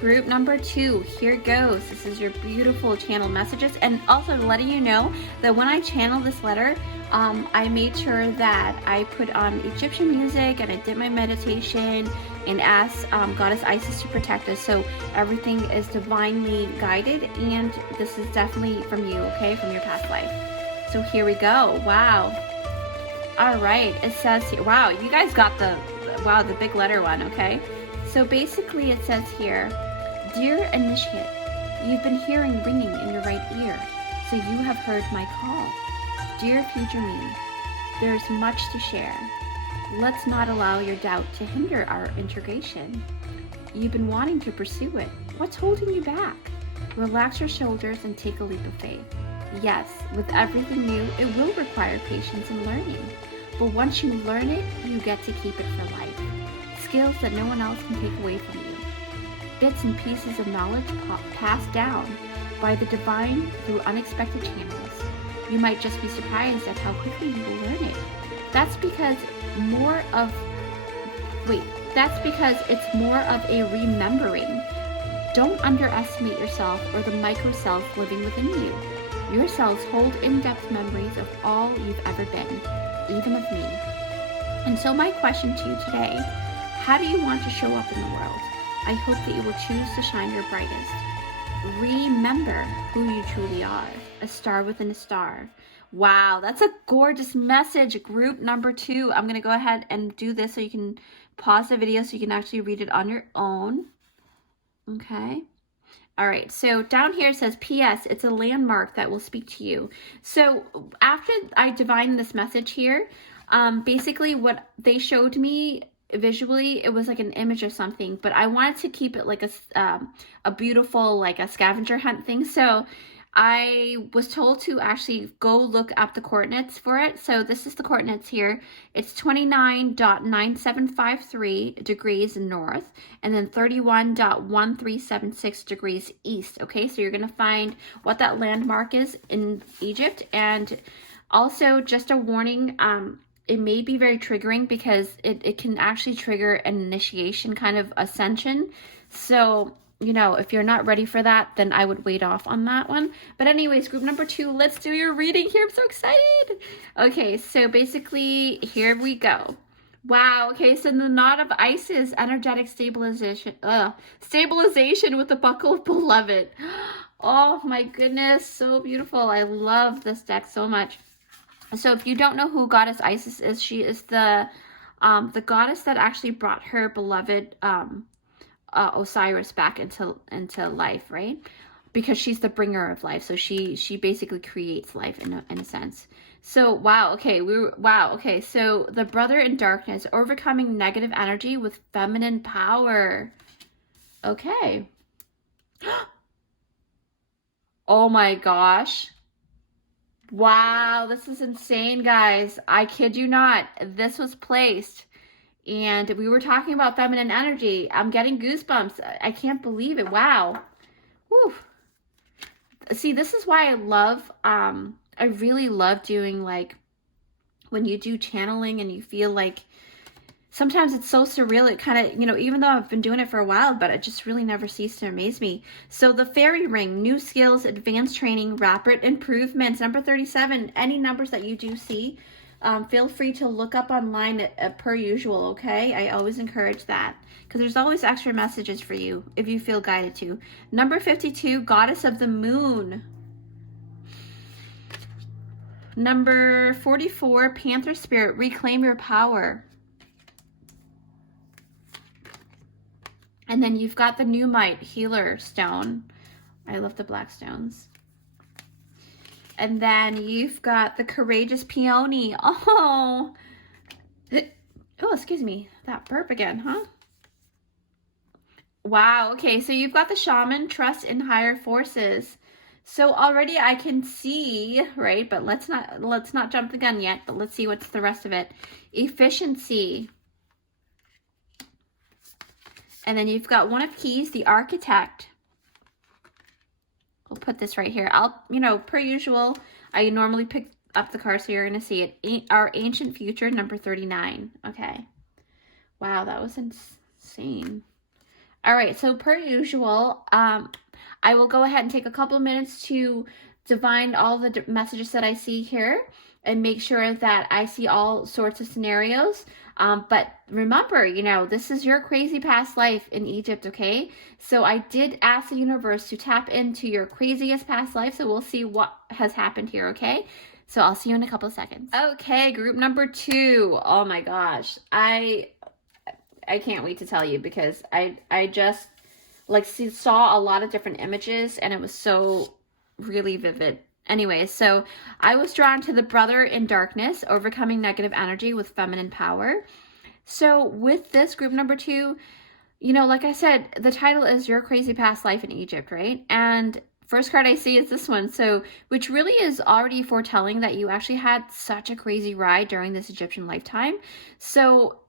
Group number 2, here goes. This is your beautiful channel messages. And also letting you know that when I channel this letter, I made sure that I put on Egyptian music, and I did my meditation and asked Goddess Isis to protect us. So everything is divinely guided, and this is definitely from you, okay, from your past life. So here we go. Wow. All right, it says here, wow, you guys got the big letter one, okay? So basically it says here, Dear Initiate, you've been hearing ringing in your right ear, so you have heard my call. Dear future me, there's much to share. Let's not allow your doubt to hinder our integration. You've been wanting to pursue it. What's holding you back? Relax your shoulders and take a leap of faith. Yes, with everything new, it will require patience and learning. But once you learn it, you get to keep it for life. Skills that no one else can take away from you. Bits and pieces of knowledge passed down by the divine through unexpected channels. You might just be surprised at how quickly you will learn it. That's because it's more of a remembering. Don't underestimate yourself or the micro self living within you. Your cells hold in-depth memories of all you've ever been, even of me. And so my question to you today, how do you want to show up in the world? I hope that you will choose to shine your brightest. Remember who you truly are, a star within a star. Wow, that's a gorgeous message, group number 2. I'm going to go ahead and do this so you can pause the video so you can actually read it on your own. Okay. All right, so down here it says, P.S. It's a landmark that will speak to you. So after I divined this message here, basically what they showed me visually, it was like an image of something, but I wanted to keep it like a beautiful, like a scavenger hunt thing. So I was told to actually go look up the coordinates for it. So this is the coordinates here. It's 29.9753 degrees north, and then 31.1376 degrees east. Okay, so you're going to find what that landmark is in Egypt. And also, just a warning, it may be very triggering because it can actually trigger an initiation kind of ascension. So if you're not ready for that, then I would wait off on that one. But anyways, group number 2, let's do your reading here. I'm so excited. Okay, so basically, here we go. Wow, okay, so the knot of Isis, energetic stabilization with the buckle of beloved. Oh my goodness, so beautiful. I love this deck so much. So if you don't know who Goddess Isis is, she is the goddess that actually brought her beloved Osiris back into life, right? because she's the bringer of life. So she basically creates life in a sense. So wow, okay, okay. So the brother in darkness, overcoming negative energy with feminine power. Okay. Oh my gosh. Wow, this is insane, guys. I kid you not. This was placed, and we were talking about feminine energy. I'm getting goosebumps. I can't believe it. Wow. Whew. See, this is why I love, I really love doing, like, when you do channeling and you feel like sometimes it's so surreal. It kind of, you know, even though I've been doing it for a while, but it just really never ceased to amaze me. So the fairy ring, new skills, advanced training, rapid improvements. Number 37, any numbers that you do see, feel free to look up online per usual, okay? I always encourage that because there's always extra messages for you if you feel guided to. Number 52, goddess of the moon. Number 44, panther spirit, reclaim your power. And then you've got the Numite healer stone. I love the black stones. And then you've got the courageous peony. Oh, excuse me. That burp again, huh? Wow. Okay, so you've got the shaman, trust in higher forces. So already I can see, right? But let's not jump the gun yet. But let's see what's the rest of it. Efficiency. And then you've got one of keys, the architect. We'll put this right here. You know, per usual, I normally pick up the card so you're going to see it. Our ancient future, number 39. Okay. Wow, that was insane. All right, so per usual, I will go ahead and take a couple of minutes to divine all the messages that I see here and make sure that I see all sorts of scenarios. But remember, you know, this is your crazy past life in Egypt, okay? So I did ask the universe to tap into your craziest past life, so we'll see what has happened here, okay? So I'll see you in a couple of seconds. Okay, group number 2. Oh my gosh. I can't wait to tell you because I just like saw a lot of different images and it was so really vivid. Anyway, so I was drawn to the brother in darkness, overcoming negative energy with feminine power. So with this group number 2, you know, like I said, the title is Your Crazy Past Life in Egypt, right? And first card I see is this one. So, which really is already foretelling that you actually had such a crazy ride during this Egyptian lifetime. So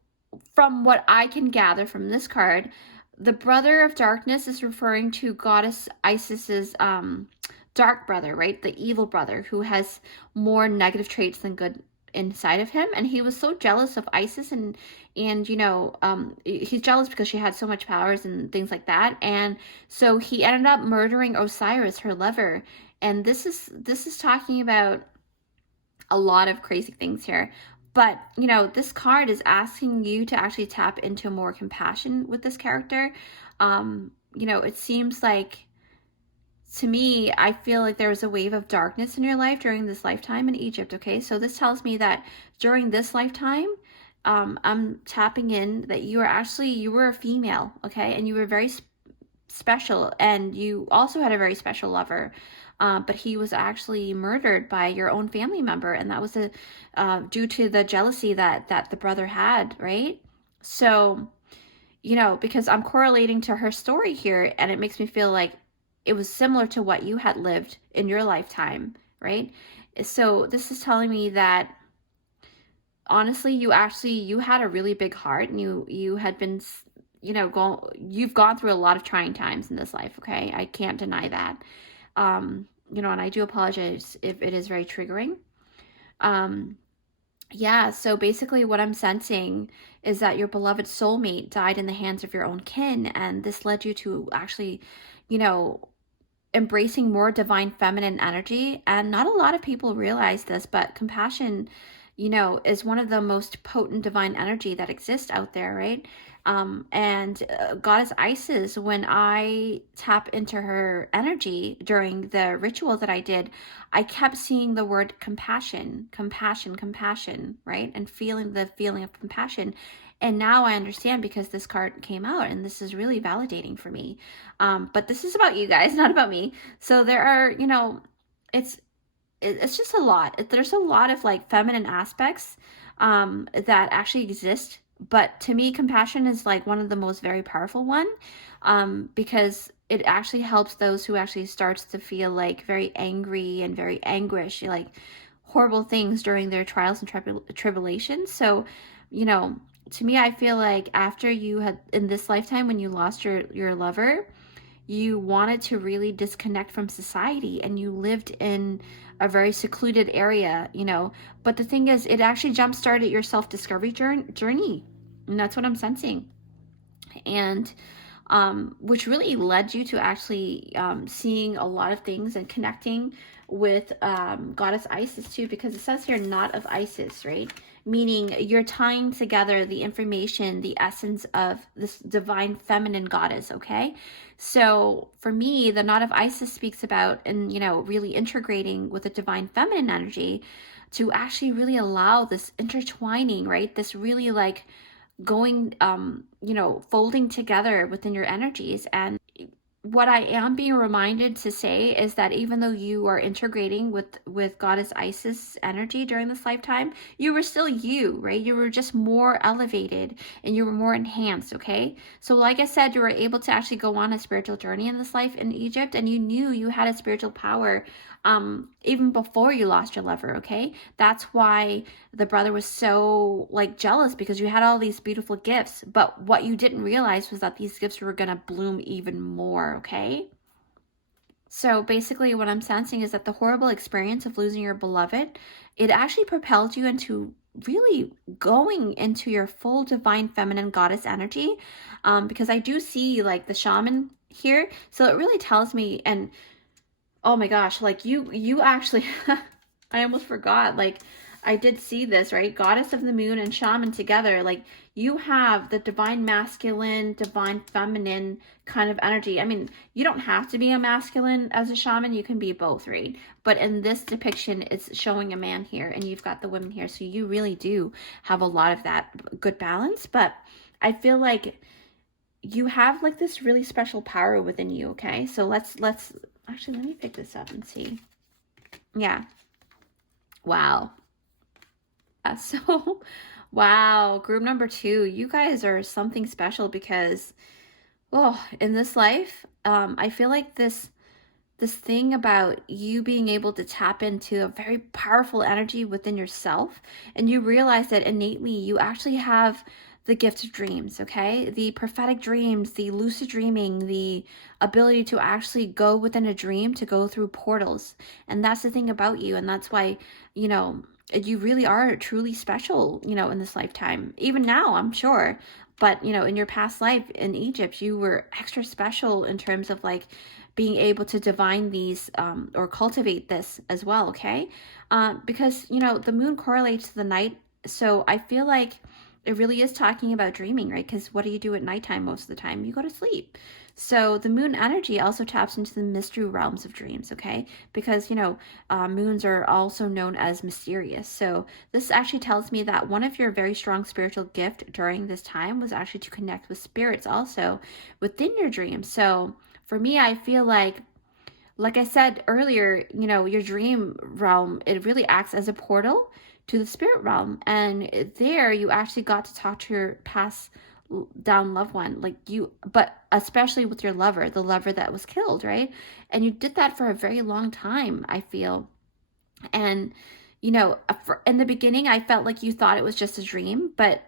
from what I can gather from this card, the brother of darkness is referring to goddess Isis's dark brother, right? The evil brother who has more negative traits than good inside of him. And he was so jealous of Isis and you know, he's jealous because she had so much powers and things like that. And so he ended up murdering Osiris, her lover. And this is talking about a lot of crazy things here. But, you know, this card is asking you to actually tap into more compassion with this character. You know, it seems like, to me, I feel like there was a wave of darkness in your life during this lifetime in Egypt, okay? So this tells me that during this lifetime, I'm tapping in that you were a female, okay? And you were very special, and you also had a very special lover. But he was actually murdered by your own family member, and that was due to the jealousy that the brother had, right? So, you know, because I'm correlating to her story here, and it makes me feel like it was similar to what you had lived in your lifetime, right? So this is telling me that honestly, you had a really big heart, and you had been, you know, you've gone through a lot of trying times in this life, okay? I can't deny that. You know, and I do apologize if it is very triggering. Yeah, so basically what I'm sensing is that your beloved soulmate died in the hands of your own kin, and this led you to actually, you know, embracing more divine feminine energy. And not a lot of people realize this, but compassion, you know, is one of the most potent divine energy that exists out there, right? And goddess Isis, when I tap into her energy during the ritual that I did, I kept seeing the word compassion, compassion, compassion, right? And feeling the feeling of compassion. And now I understand because this card came out, and this is really validating for me. But this is about you guys, not about me. So there are, you know, it's it's just a lot. There's a lot of like feminine aspects that actually exist. But to me, compassion is like one of the most very powerful one, because it actually helps those who actually starts to feel like very angry and very anguish, like horrible things during their trials and tribulations. So, you know, to me, I feel like after you had in this lifetime when you lost your lover, you wanted to really disconnect from society and you lived in a very secluded area, you know. But the thing is, it actually jump started your self-discovery journey. And that's what I'm sensing. And which really led you to actually seeing a lot of things and connecting with Goddess Isis too, because it says here, not of Isis, right? Meaning you're tying together the information, the essence of this divine feminine goddess, okay? So for me, the knot of Isis speaks about, and you know, really integrating with the divine feminine energy to actually really allow this intertwining, right? This really like going you know, folding together within your energies. And what I am being reminded to say is that even though you are integrating with Goddess Isis energy during this lifetime, you were still you, right? You were just more elevated and you were more enhanced, okay? So like I said, you were able to actually go on a spiritual journey in this life in Egypt, and you knew you had a spiritual power even before you lost your lover, okay? That's why the brother was so like jealous, because you had all these beautiful gifts, but what you didn't realize was that these gifts were gonna bloom even more, okay? So basically what I'm sensing is that the horrible experience of losing your beloved, it actually propelled you into really going into your full divine feminine goddess energy, because I do see like the shaman here. So it really tells me, and oh my gosh, like you actually I almost forgot. Like I did see this, right? Goddess of the moon and shaman together. Like you have the divine masculine, divine feminine kind of energy. I mean, you don't have to be a masculine as a shaman. You can be both, right? But in this depiction, it's showing a man here and you've got the women here. So you really do have a lot of that good balance. But I feel like you have like this really special power within you, okay? So let's actually, let me pick this up and see. Yeah. Wow. So, wow. Group number 2, you guys are something special because, oh, in this life, I feel like this thing about you being able to tap into a very powerful energy within yourself, and you realize that innately you actually have the gift of dreams, okay? The prophetic dreams, the lucid dreaming, the ability to actually go within a dream, to go through portals. And that's the thing about you. And that's why, you know, you really are truly special, you know, in this lifetime. Even now, I'm sure. But, you know, in your past life in Egypt, you were extra special in terms of like being able to divine these or cultivate this as well, okay? Because, you know, the moon correlates to the night. So I feel like it really is talking about dreaming, right? Because what do you do at nighttime most of the time? You go to sleep. So the moon energy also taps into the mystery realms of dreams, okay? Because, you know, moons are also known as mysterious. So this actually tells me that one of your very strong spiritual gift during this time was actually to connect with spirits also within your dreams. So for me, I feel like I said earlier, you know, your dream realm, it really acts as a portal to the spirit realm. And there you actually got to talk to your past down loved one, like you, but especially with your lover, the lover that was killed, right? And you did that for a very long time, I feel. And, you know, in the beginning, I felt like you thought it was just a dream, but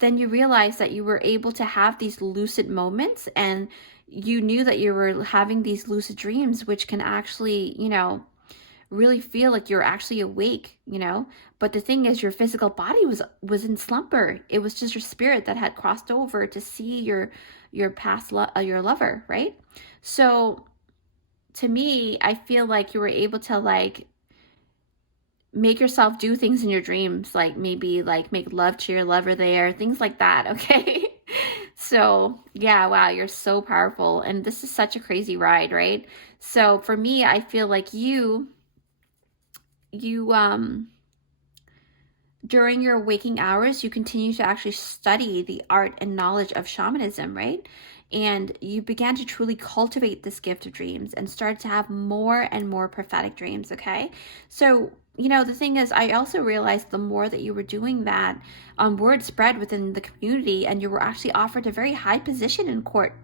then you realized that you were able to have these lucid moments, and you knew that you were having these lucid dreams, which can actually, you know, really feel like you're actually awake, you know. But the thing is, your physical body was in slumber. It was just your spirit that had crossed over to see your past your lover, right? So to me, I feel like you were able to like make yourself do things in your dreams, like maybe like make love to your lover there, things like that, okay? So yeah, wow, you're so powerful, and this is such a crazy ride, right? So for me, I feel like you during your waking hours, you continue to actually study the art and knowledge of shamanism, right? And you began to truly cultivate this gift of dreams and start to have more and more prophetic dreams, okay? So, you know, the thing is, I also realized the more that you were doing that, word spread within the community, and you were actually offered a very high position in court.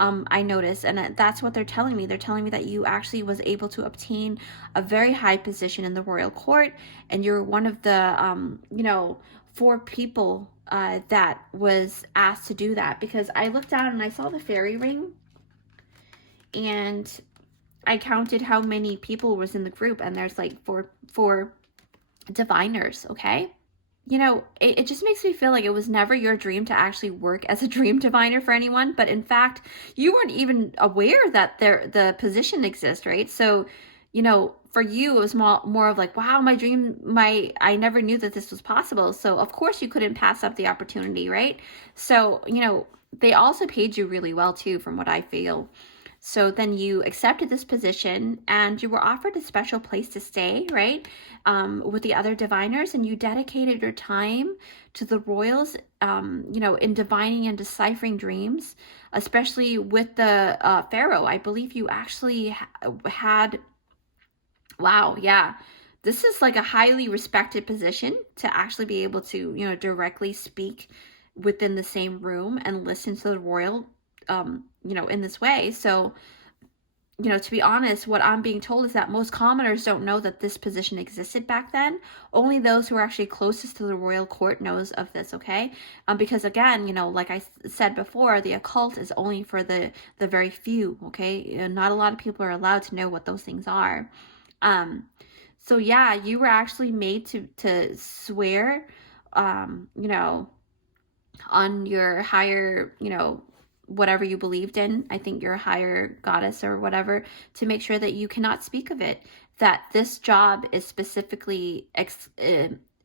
I noticed, and that's what they're telling me. They're telling me that you actually was able to obtain a very high position in the royal court, and you're one of the, you know, 4 people that was asked to do that. Because I looked down and I saw the fairy ring, and I counted how many people was in the group, and there's like four diviners, okay? You know, it just makes me feel like it was never your dream to actually work as a dream diviner for anyone, but in fact, you weren't even aware that the position exists, right? So, you know, for you, it was more of like, wow, I never knew that this was possible. So of course you couldn't pass up the opportunity, right? So, you know, they also paid you really well too, from what I feel. So then you accepted this position, and you were offered a special place to stay, right? With the other diviners, and you dedicated your time to the royals, you know, in divining and deciphering dreams, especially with the pharaoh. I believe you actually had, wow, yeah. This is like a highly respected position to actually be able to, you know, directly speak within the same room and listen to the royal, you know, in this way. So, you know, to be honest, what I'm being told is that most commoners don't know that this position existed back then. Only those who are actually closest to the royal court knows of this, okay? Because again, you know, like I said before, the occult is only for the very few, okay? Not a lot of people are allowed to know what those things are. So yeah, you were actually made to swear, you know, on your higher, you know, whatever you believed in, I think your higher goddess or whatever, to make sure that you cannot speak of it, that this job is specifically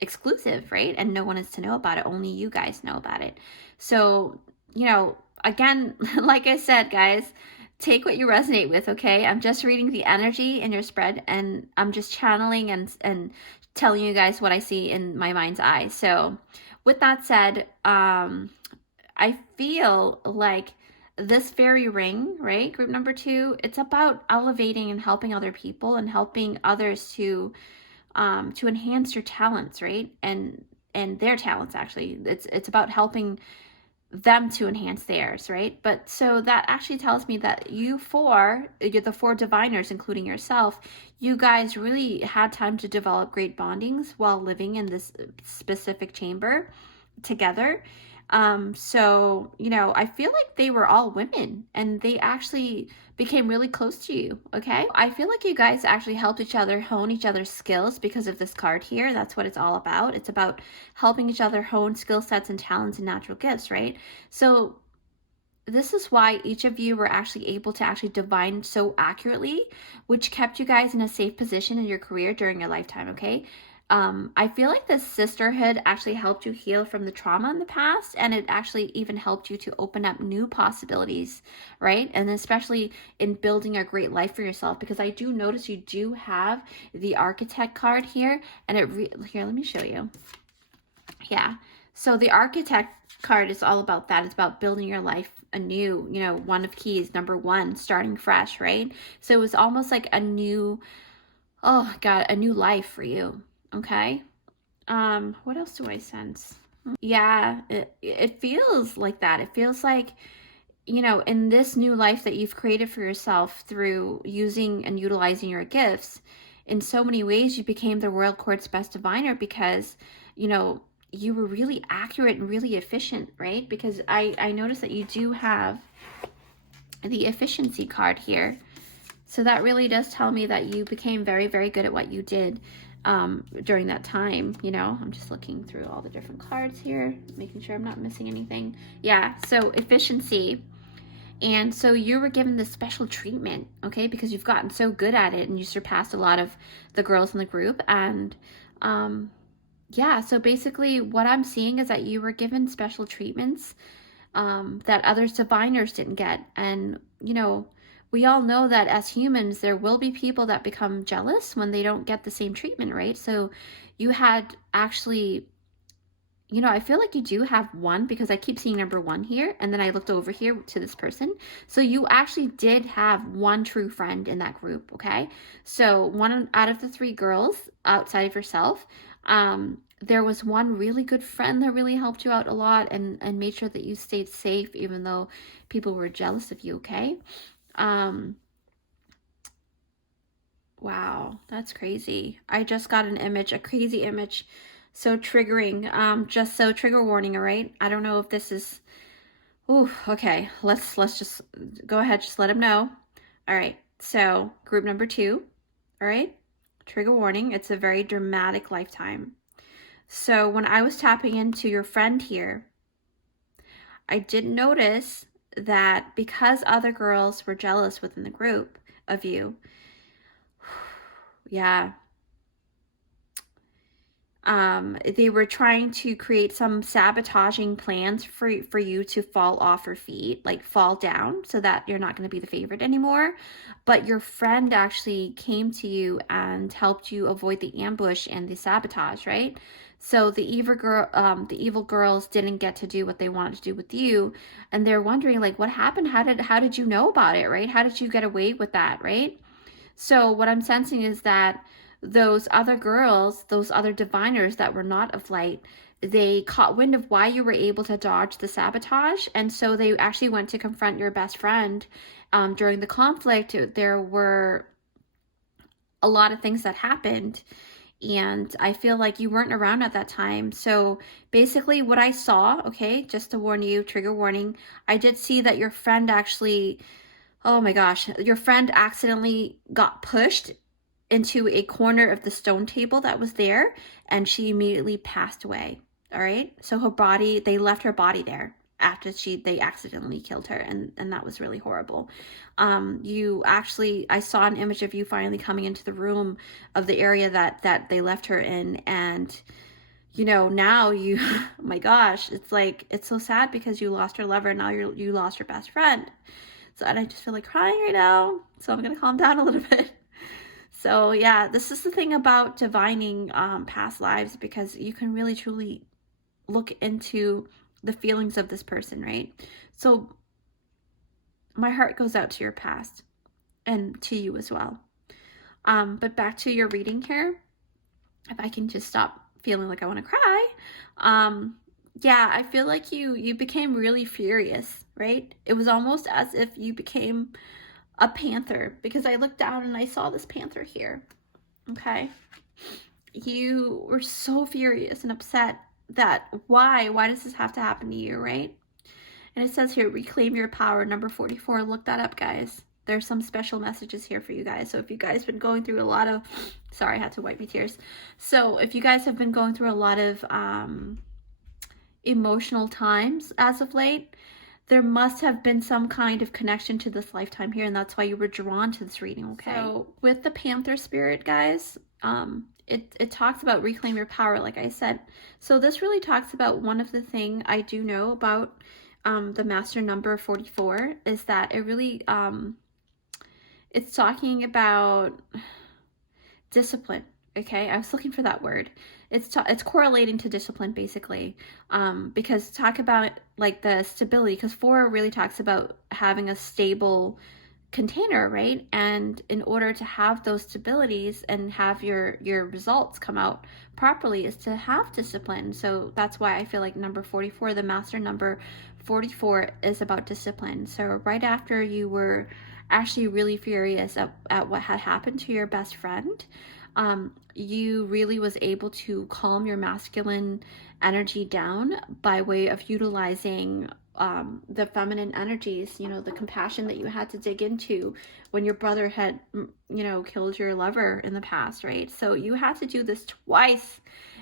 exclusive, right? And no one is to know about it. Only you guys know about it. So, you know, again, like I said, guys, take what you resonate with, okay? I'm just reading the energy in your spread, and I'm just channeling and telling you guys what I see in my mind's eye. So with that said, I feel like this fairy ring, right? Group number 2, it's about elevating and helping other people and helping others to enhance your talents, right? And their talents, actually. It's about helping them to enhance theirs, right? But so that actually tells me that you're the 4 diviners, including yourself, you guys really had time to develop great bondings while living in this specific chamber together. So, you know, I feel like they were all women, and they actually became really close to you, okay? I feel like you guys actually helped each other hone each other's skills because of this card here. That's what it's all about. It's about helping each other hone skill sets and talents and natural gifts, right? So this is why each of you were actually able to actually divine so accurately, which kept you guys in a safe position in your career during your lifetime, okay? I feel like this sisterhood actually helped you heal from the trauma in the past, and it actually even helped you to open up new possibilities, right? And especially in building a great life for yourself, because I do notice you do have the architect card here, and here, let me show you. Yeah, so the architect card is all about that. It's about building your life anew, you know, one of keys, number 1, starting fresh, right? So it was almost like a new, oh God, a new life for you. Okay. What else do I sense? Yeah, it feels like that. It feels like, you know, in this new life that you've created for yourself through using and utilizing your gifts, in so many ways you became the royal court's best diviner because, you know, you were really accurate and really efficient, right? Because I noticed that you do have the efficiency card here. So that really does tell me that you became very, very good at what you did during that time. You know, I'm just looking through all the different cards here, making sure I'm not missing anything. Yeah, so efficiency. And so you were given this special treatment, okay, because you've gotten so good at it and you surpassed a lot of the girls in the group. And yeah, so basically what I'm seeing is that you were given special treatments that other diviners didn't get. And, you know, we all know that as humans, there will be people that become jealous when they don't get the same treatment, right? So you had actually you know, I feel like you do have one, because I keep seeing number one here, and then I looked over here to this person. So you actually did have one true friend in that group, okay? So one out of the three girls outside of yourself, there was one really good friend that really helped you out a lot and made sure that you stayed safe, even though people were jealous of you, okay? Um, Wow, that's crazy. I just got an image, a crazy image. So triggering. Just so trigger warning, all right? I don't know if this is. Ooh, okay. Let's just go ahead, just let him know. All right. So, group number 2, all right? Trigger warning. It's a very dramatic lifetime. So, when I was tapping into your friend here, I did notice that because other girls were jealous within the group of you, yeah, they were trying to create some sabotaging plans for you to fall off your feet, like fall down, so that you're not going to be the favorite anymore. But your friend actually came to you and helped you avoid the ambush and the sabotage, right? So the evil girls didn't get to do what they wanted to do with you, and they're wondering like, what happened? How did you know about it, right? How did you get away with that, right? So what I'm sensing is that those other girls, those other diviners that were not of light, they caught wind of why you were able to dodge the sabotage. And so they actually went to confront your best friend. During the conflict, there were a lot of things that happened. And I feel like you weren't around at that time. So basically, what I saw, okay, just to warn you, trigger warning, I did see that your friend actually, oh my gosh, your friend accidentally got pushed into a corner of the stone table that was there, and she immediately passed away. All right. So her body, they left her body there after they accidentally killed her, and that was really horrible. You actually, I saw an image of you finally coming into the room of the area that they left her in, and you know, now you, oh my gosh, it's like, it's so sad because you lost your lover, and now you lost your best friend. So, and I just feel like crying right now. So I'm going to calm down a little bit. So yeah, this is the thing about divining past lives, because you can really truly look into the feelings of this person, right? So my heart goes out to your past and to you as well. But back to your reading here, if I can just stop feeling like I want to cry. Yeah, I feel like you became really furious, right? It was almost as if you became a panther, because I looked down and I saw this panther here. Okay. You were so furious and upset that why does this have to happen to you, right? And it says here, reclaim your power, number 44. Look that up, guys. There's some special messages here for you guys. So if you guys have been going through a lot of, sorry, I had to wipe my tears. So if you guys have been going through a lot of emotional times as of late, there must have been some kind of connection to this lifetime here, and that's why you were drawn to this reading, okay? So with the Panther spirit, guys, it talks about reclaim your power, like I said. So this really talks about one of the thing I do know about the master number 44 is that it really, it's talking about discipline. Okay, I was looking for that word. It's correlating to discipline, basically, because talk about like the stability, because 4 really talks about having a stable container, right? And in order to have those stabilities and have your results come out properly is to have discipline. So that's why I feel like number 44, the master number 44, is about discipline. So right after you were actually really furious at what had happened to your best friend, you really was able to calm your masculine energy down by way of utilizing the feminine energies, you know, the compassion that you had to dig into when your brother had, you know, killed your lover in the past, right? So you had to do this twice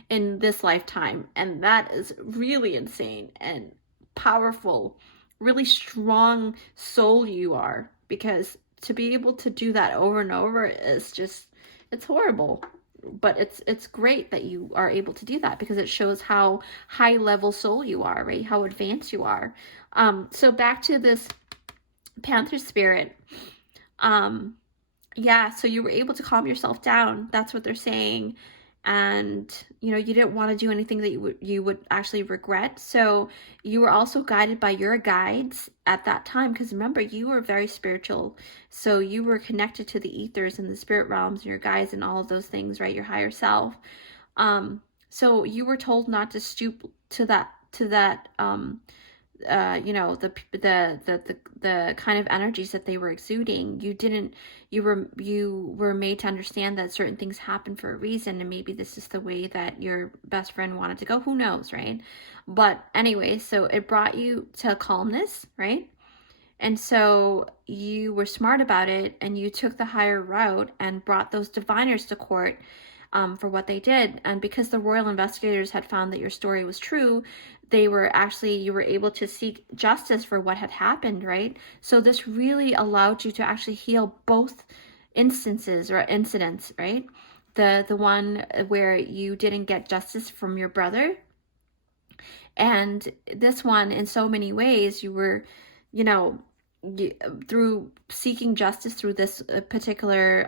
in this lifetime, and that is really insane and powerful, really strong soul you are, because to be able to do that over and over is just, it's horrible. But it's great that you are able to do that, because it shows how high level soul you are, right? How advanced you are. So back to this Panther spirit. Yeah, so you were able to calm yourself down. That's what they're saying. and you know, you didn't want to do anything that you would actually regret. So you were also guided by your guides at that time, because remember, you were very spiritual, so you were connected to the ethers and the spirit realms and your guides and all of those things, right? Your higher self. So you were told not to stoop to that you know, the kind of energies that they were exuding. You were made to understand that certain things happen for a reason, and maybe this is the way that your best friend wanted to go. Who knows, right? But anyway, so it brought you to calmness, right? And so you were smart about it, and you took the higher route and brought those diviners to court for what they did. And because the royal investigators had found that your story was true, you were able to seek justice for what had happened, right? So this really allowed you to actually heal both instances or incidents, right? The one where you didn't get justice from your brother, and this one, in so many ways, you were, you know, through seeking justice through this particular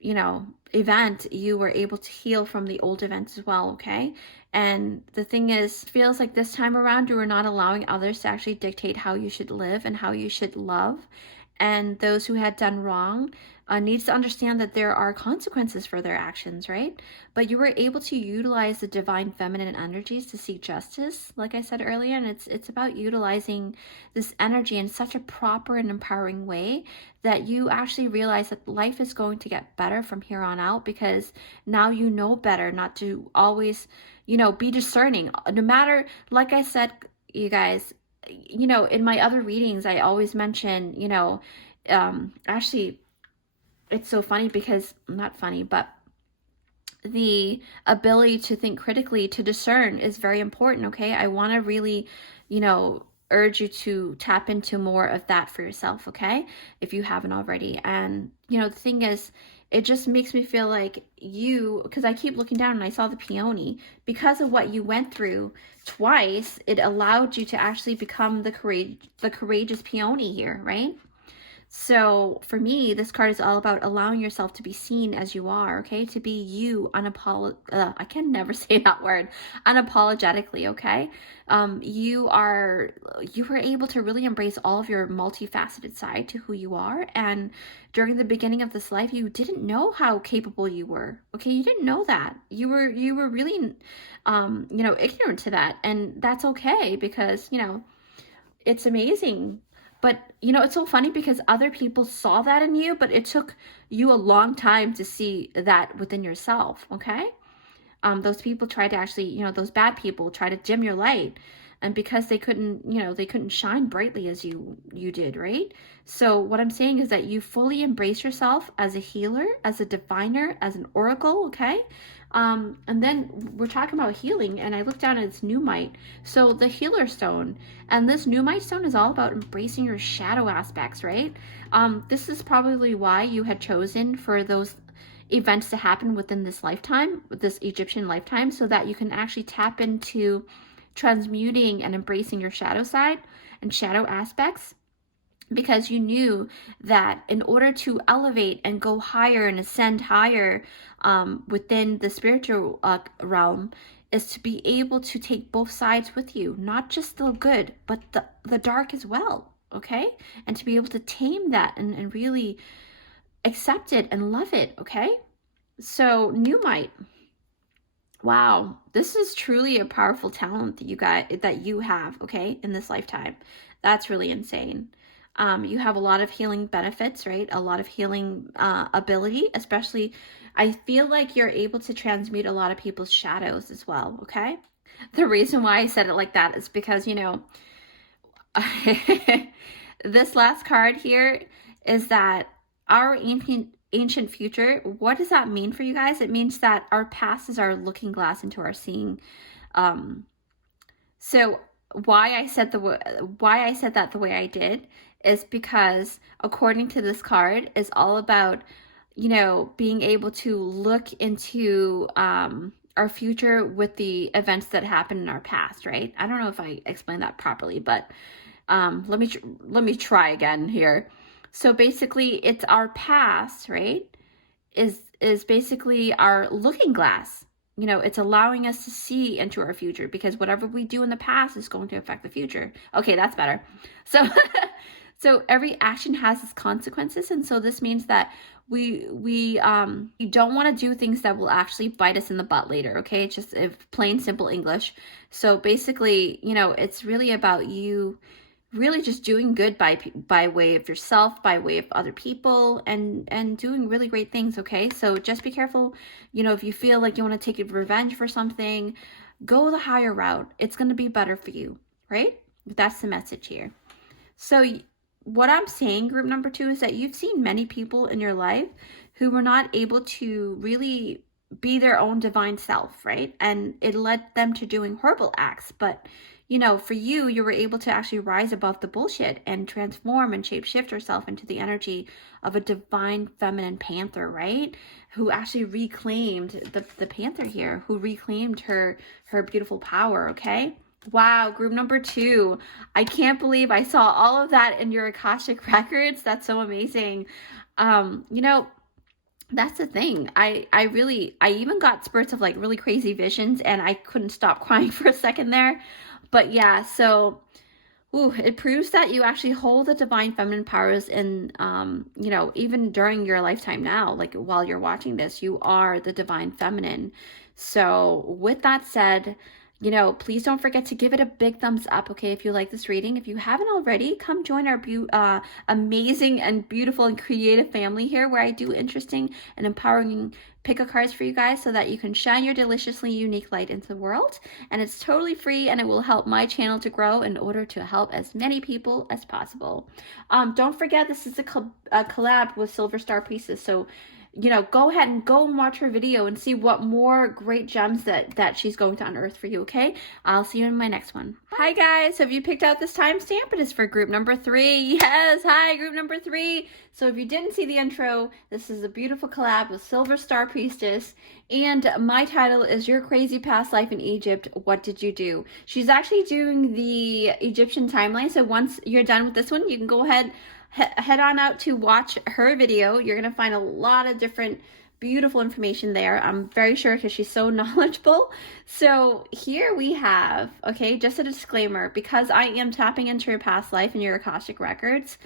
you know, event, you were able to heal from the old events as well, okay? And the thing is, it feels like this time around, you are not allowing others to actually dictate how you should live and how you should love. And those who had done wrong needs to understand that there are consequences for their actions, right? But you were able to utilize the divine feminine energies to seek justice, like I said earlier, and it's about utilizing this energy in such a proper and empowering way that you actually realize that life is going to get better from here on out, because now you know better not to always, you know, be discerning. No matter, like I said, you guys, you know, in my other readings, I always mention, you know, actually, it's so funny because, not funny, but the ability to think critically, to discern, is very important, okay? I want to really, you know, urge you to tap into more of that for yourself, okay? If you haven't already. And, you know, the thing is, it just makes me feel like you, because I keep looking down and I saw the peony, because of what you went through twice, it allowed you to actually become the courageous peony here, right? So for me, this card is all about allowing yourself to be seen as you are, okay? To be you I can never say that word, unapologetically, okay? You were able to really embrace all of your multifaceted side to who you are. And during the beginning of this life, you didn't know how capable you were, okay? You didn't know that. You were really, you know, ignorant to that. And that's okay, because, you know, it's amazing. But, you know, it's so funny because other people saw that in you, but it took you a long time to see that within yourself, okay? Those people tried to actually, you know, those bad people try to dim your light. And because they couldn't, you know, they couldn't shine brightly as you did, right? So what I'm saying is that you fully embrace yourself as a healer, as a diviner, as an oracle, okay? And then we're talking about healing, and I looked down at its Pneumite. So the healer stone, and this Pneumite stone is all about embracing your shadow aspects, right? This is probably why you had chosen for those events to happen within this lifetime, this Egyptian lifetime, so that you can actually tap into transmuting and embracing your shadow side and shadow aspects, because you knew that in order to elevate and go higher and ascend higher within the spiritual realm, is to be able to take both sides with you, not just the good, but the dark as well, okay? And to be able to tame that and really accept it and love it, okay? So Pneumite, wow, this is truly a powerful talent that you have, okay, in this lifetime. That's really insane. You have a lot of healing benefits, right? A lot of healing ability, especially, I feel like you're able to transmute a lot of people's shadows as well, okay? The reason why I said it like that is because, you know, this last card here is that our ancient future, what does that mean for you guys? It means that our past is our looking glass into our seeing. So why I said that the way I did is because, according to this card, is all about, you know, being able to look into our future with the events that happened in our past, right? I don't know if I explained that properly, but let me try again here. So basically, it's our past, right? is basically our looking glass. You know, it's allowing us to see into our future, because whatever we do in the past is going to affect the future. Okay, that's better. So so every action has its consequences, and so this means that we don't want to do things that will actually bite us in the butt later. Okay, it's just plain simple English. So basically, you know, it's really about you really just doing good by way of yourself, by way of other people, and doing really great things. Okay, so just be careful. You know, if you feel like you want to take revenge for something, go the higher route. It's going to be better for you, right? That's the message here. So what I'm saying, group number 2, is that you've seen many people in your life who were not able to really be their own divine self, right? And it led them to doing horrible acts. But you know, for you were able to actually rise above the bullshit and transform and shapeshift yourself into the energy of a divine feminine panther, right? Who actually reclaimed the panther here, who reclaimed her beautiful power, okay? Wow, group number 2. I can't believe I saw all of that in your Akashic records. That's so amazing. You know, that's the thing. I even got spurts of like really crazy visions, and I couldn't stop crying for a second there. But yeah, so it proves that you actually hold the divine feminine powers in, you know, even during your lifetime now, like while you're watching this, you are the divine feminine. So with that said, you know, please don't forget to give it a big thumbs up, okay, if you like this reading. If you haven't already, come join our amazing and beautiful and creative family here, where I do interesting and empowering pick-a cards for you guys so that you can shine your deliciously unique light into the world. And it's totally free, and it will help my channel to grow in order to help as many people as possible. Don't forget, this is a collab with Silver Star Priestess, so you know, go ahead and watch her video and see what more great gems that she's going to unearth for you, okay? I'll see you in my next one. Hi guys, have you picked out this timestamp? It is for group number 3. Yes, hi, group number 3. So if you didn't see the intro, this is a beautiful collab with Silver Star Priestess, and my title is Your Crazy Past Life in Egypt, What Did You Do? She's actually doing the Egyptian timeline, so once you're done with this one, you can go ahead head on out to watch her video. You're going to find a lot of different beautiful information there. I'm very sure, because she's so knowledgeable. So here we have, okay, just a disclaimer, because I am tapping into your past life and your Akashic records,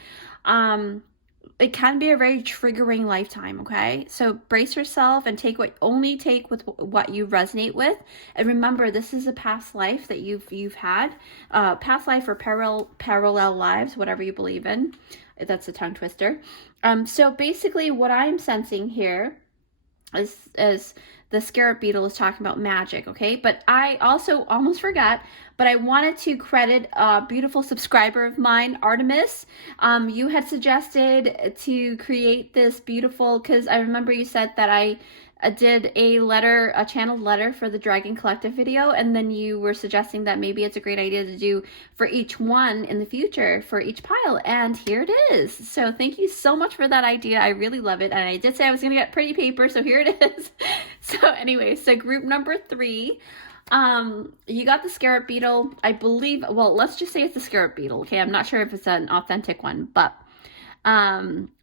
it can be a very triggering lifetime, okay? So brace yourself and only take with what you resonate with. And remember, this is a past life that you've had, past life or parallel lives, whatever you believe in. That's a tongue twister. So basically what I'm sensing here is the scarab beetle is talking about magic, okay? But I also almost forgot, but I wanted to credit a beautiful subscriber of mine, Artemis. You had suggested to create this beautiful, because I remember you said that I did a channeled letter for the Dragon Collective video, and then you were suggesting that maybe it's a great idea to do for each one in the future for each pile, and here it is. So thank you so much for that idea. I really love it, and I did say I was gonna get pretty paper, so here it is. So anyway, so group number 3, you got the scarab beetle, I believe. Well, let's just say it's the scarab beetle, okay? I'm not sure if it's an authentic one, but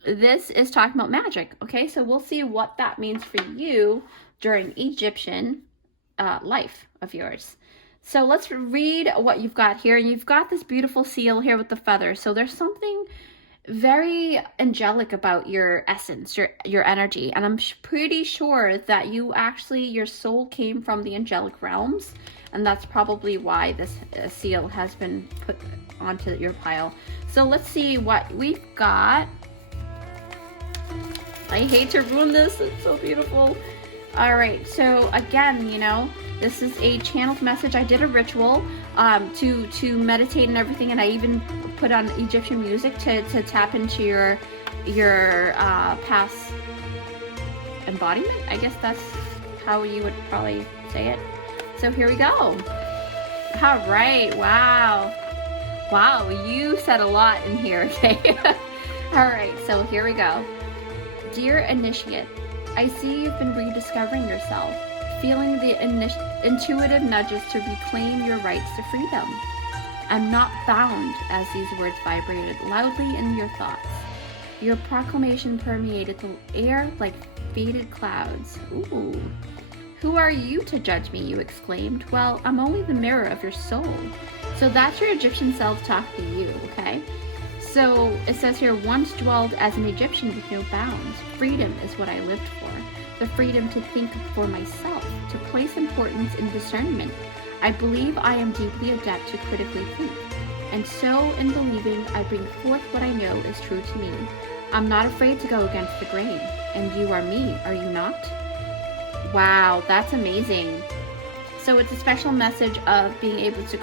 this is talking about magic, okay? So we'll see what that means for you during Egyptian life of yours. So let's read what you've got here. You've got this beautiful seal here with the feather. So there's something very angelic about your essence, your energy, and I'm pretty sure that your soul came from the angelic realms, and that's probably why this seal has been put onto your pile. So let's see what we've got. I hate to ruin this, it's so beautiful. All right, so again, you know, this is a channeled message. I did a ritual to meditate and everything, and I even put on Egyptian music to tap into your past embodiment. I guess that's how you would probably say it. So here we go. All right, wow. Wow, you said a lot in here, okay? All right, so here we go. Dear Initiate, I see you've been rediscovering yourself, feeling the intuitive nudges to reclaim your rights to freedom. I'm not bound, as these words vibrated loudly in your thoughts. Your proclamation permeated the air like faded clouds. Ooh. Who are you to judge me, you exclaimed. Well, I'm only the mirror of your soul. So that's your Egyptian self talking to you, okay? So it says here, once dwelled as an Egyptian with no bounds. Freedom is what I lived for. The freedom to think for myself, to place importance in discernment. I believe I am deeply adept to critically think. And so, in believing, I bring forth what I know is true to me. I'm not afraid to go against the grain. And you are me, are you not? Wow, that's amazing. So it's a special message of being able to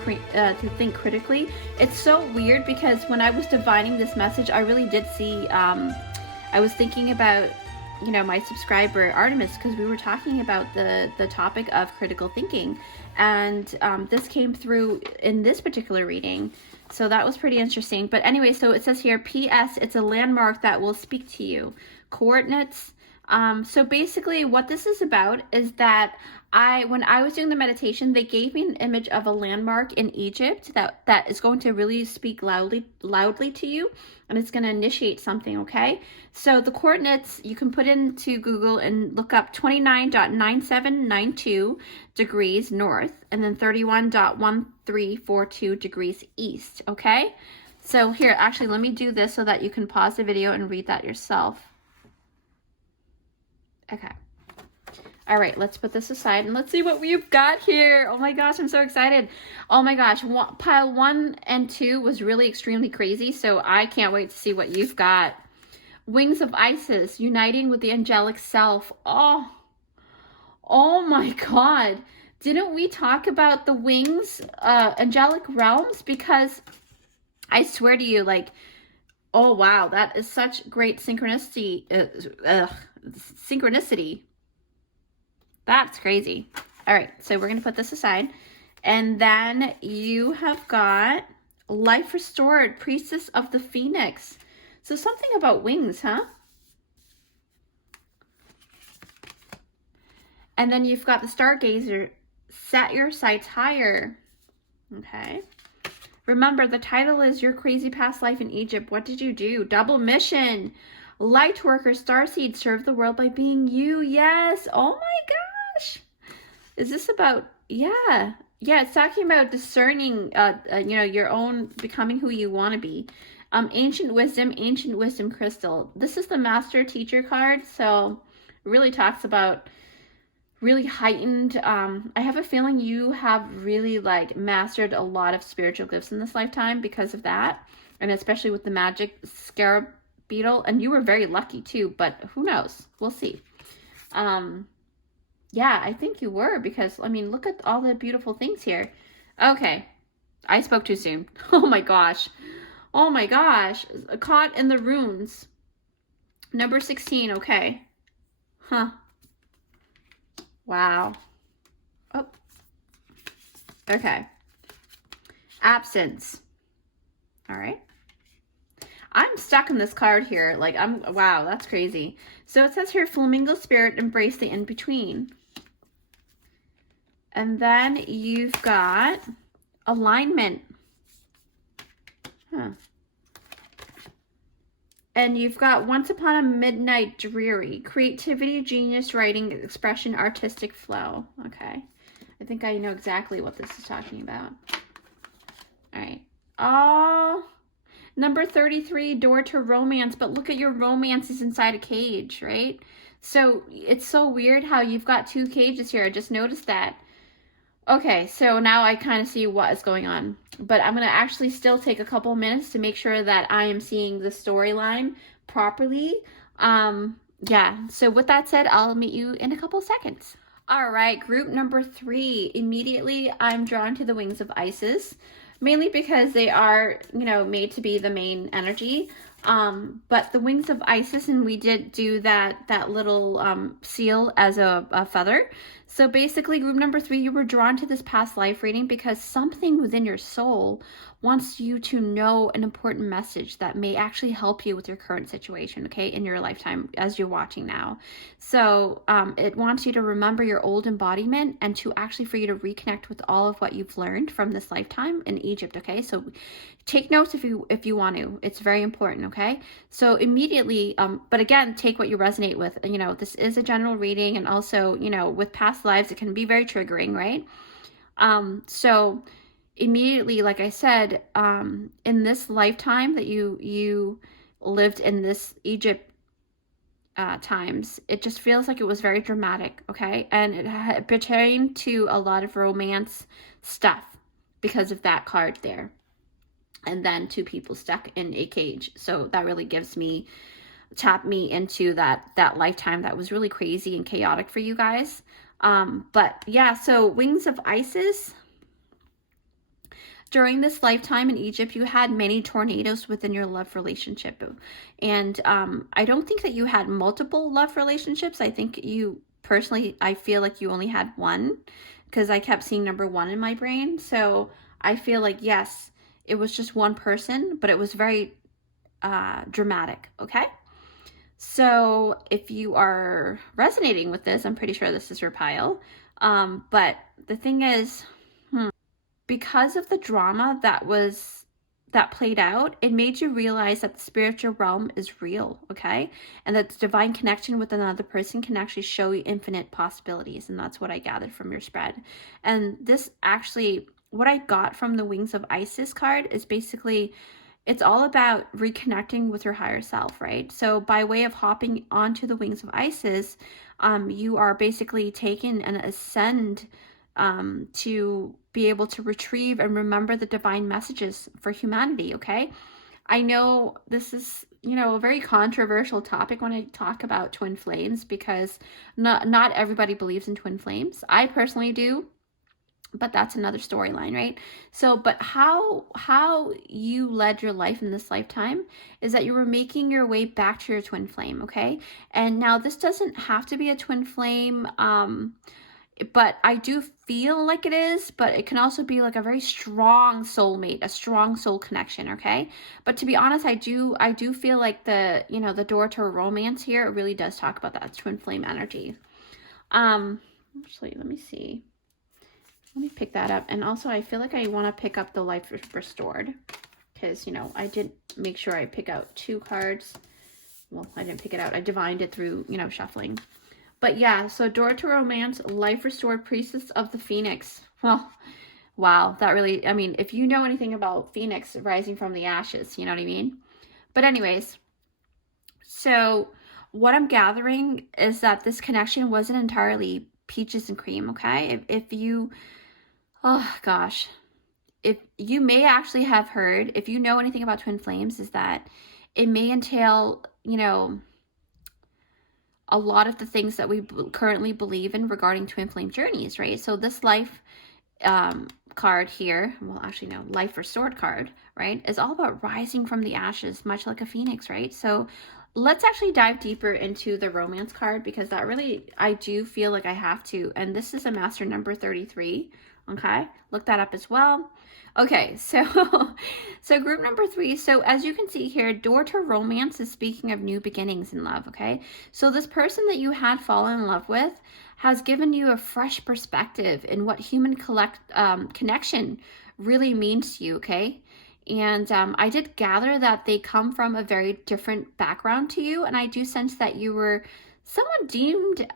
think critically. It's so weird because when I was divining this message, I really did see, I was thinking about, you know, my subscriber Artemis, because we were talking about the topic of critical thinking, and this came through in this particular reading. So that was pretty interesting. But anyway, so it says here, P.S. It's a landmark that will speak to you. Coordinates. So basically what this is about is that when I was doing the meditation, they gave me an image of a landmark in Egypt that is going to really speak loudly to you, and it's going to initiate something, okay? So the coordinates, you can put into Google and look up 29.9792 degrees north, and then 31.1342 degrees east, okay? So here, actually, let me do this so that you can pause the video and read that yourself. Okay. All right, let's put this aside and let's see what we've got here. Oh my gosh, I'm so excited. Oh my gosh, pile 1 and 2 was really extremely crazy, so I can't wait to see what you've got. Wings of Isis, uniting with the angelic self. Oh my God. Didn't we talk about the wings, angelic realms? Because I swear to you, like, oh wow, that is such great synchronicity. Synchronicity. That's crazy. All right, so we're going to put this aside. And then you have got Life Restored, Priestess of the Phoenix. So something about wings, huh? And then you've got the Stargazer, Set Your Sights Higher. Okay. Remember, the title is Your Crazy Past Life in Egypt. What did you do? Double mission. Lightworker, Starseed, serve the world by being you. Yes. Oh my gosh. Is this about, yeah, it's talking about discerning, you know, your own, becoming who you want to be. Ancient Wisdom Crystal. This is the Master Teacher card, so it really talks about really heightened, I have a feeling you have really like mastered a lot of spiritual gifts in this lifetime because of that, and especially with the magic scarab beetle, and you were very lucky too, but who knows, we'll see. Yeah, I think you were, because I mean, look at all the beautiful things here. Okay, I spoke too soon. Oh my gosh, Caught in the Runes, number 16. Okay, huh, wow. Oh, okay. Absence. All right. I'm stuck in this card here. Like, wow, that's crazy. So it says here, Flamingo Spirit, embrace the in-between. And then you've got Alignment. Huh. And you've got Once Upon a Midnight Dreary, Creativity, Genius, Writing, Expression, Artistic Flow. Okay. I think I know exactly what this is talking about. All right. Oh, number 33, Door to Romance. But look at your romance is inside a cage, right? So it's so weird how you've got 2 cages here. I just noticed that. Okay, so now I kind of see what is going on. But I'm going to actually still take a couple minutes to make sure that I am seeing the storyline properly. Yeah, so with that said, I'll meet you in a couple seconds. All right, group number 3. Immediately, I'm drawn to the Wings of Isis, mainly because they are, you know, made to be the main energy. But the Wings of Isis, and we did do that little seal as a feather. So basically, group number 3, you were drawn to this past life reading because something within your soul wants you to know an important message that may actually help you with your current situation, okay, in your lifetime as you're watching now. So it wants you to remember your old embodiment and to actually for you to reconnect with all of what you've learned from this lifetime in Egypt, okay? So take notes if you want to. It's very important, okay? So immediately, but again, take what you resonate with. You know, this is a general reading, and also, you know, with past lives, it can be very triggering, right? So immediately, like I said, in this lifetime that you lived in this Egypt times, it just feels like it was very dramatic, okay? And it pertained to a lot of romance stuff because of that card there. And then 2 people stuck in a cage. So that really tapped me into that lifetime that was really crazy and chaotic for you guys. But yeah, so Wings of Isis. During this lifetime in Egypt, you had many tornadoes within your love relationship. And I don't think that you had multiple love relationships. I think you personally, I feel like you only had one because I kept seeing number 1 in my brain. So I feel like, yes, it was just one person, but it was very dramatic, okay? So if you are resonating with this, I'm pretty sure this is your pile. But the thing is, because of the drama that played out, it made you realize that the spiritual realm is real, okay? And that the divine connection with another person can actually show you infinite possibilities. And that's what I gathered from your spread. And this actually, what I got from the Wings of Isis card is basically, it's all about reconnecting with your higher self, right? So by way of hopping onto the Wings of Isis, you are basically taken and ascend to be able to retrieve and remember the divine messages for humanity, okay? I know this is, you know, a very controversial topic when I talk about twin flames because not everybody believes in twin flames. I personally do, but that's another storyline, right? So, but how you led your life in this lifetime is that you were making your way back to your twin flame, okay? And now this doesn't have to be a twin flame, but I do feel like it is, but it can also be like a very strong soulmate, a strong soul connection, okay? But to be honest, I do feel like the, you know, the door to romance here, it really does talk about that twin flame energy. Actually, let me see. Let me pick that up. And also, I feel like I want to pick up the Life Restored because, you know, I did make sure I pick out 2 cards. Well, I didn't pick it out. I divined it through, you know, shuffling. But yeah, so Door to Romance, Life Restored, Priestess of the Phoenix. Well, wow, that really, I mean, if you know anything about Phoenix rising from the ashes, you know what I mean? But anyways, so what I'm gathering is that this connection wasn't entirely peaches and cream, okay? If you, oh gosh, if you may actually have heard, if you know anything about twin flames, is that it may entail, you know, a lot of the things that we currently believe in regarding twin flame journeys, right? So this life card here, well, actually no, Life Restored card, right, is all about rising from the ashes, much like a phoenix, right? So let's actually dive deeper into the romance card because that really, I do feel like I have to. And this is a master number 33, okay? Look that up as well. Okay, so group number 3. So as you can see here, Door to Romance is speaking of new beginnings in love, okay? So this person that you had fallen in love with has given you a fresh perspective in what human connection really means to you, okay? And I did gather that they come from a very different background to you, and I do sense that you were someone deemed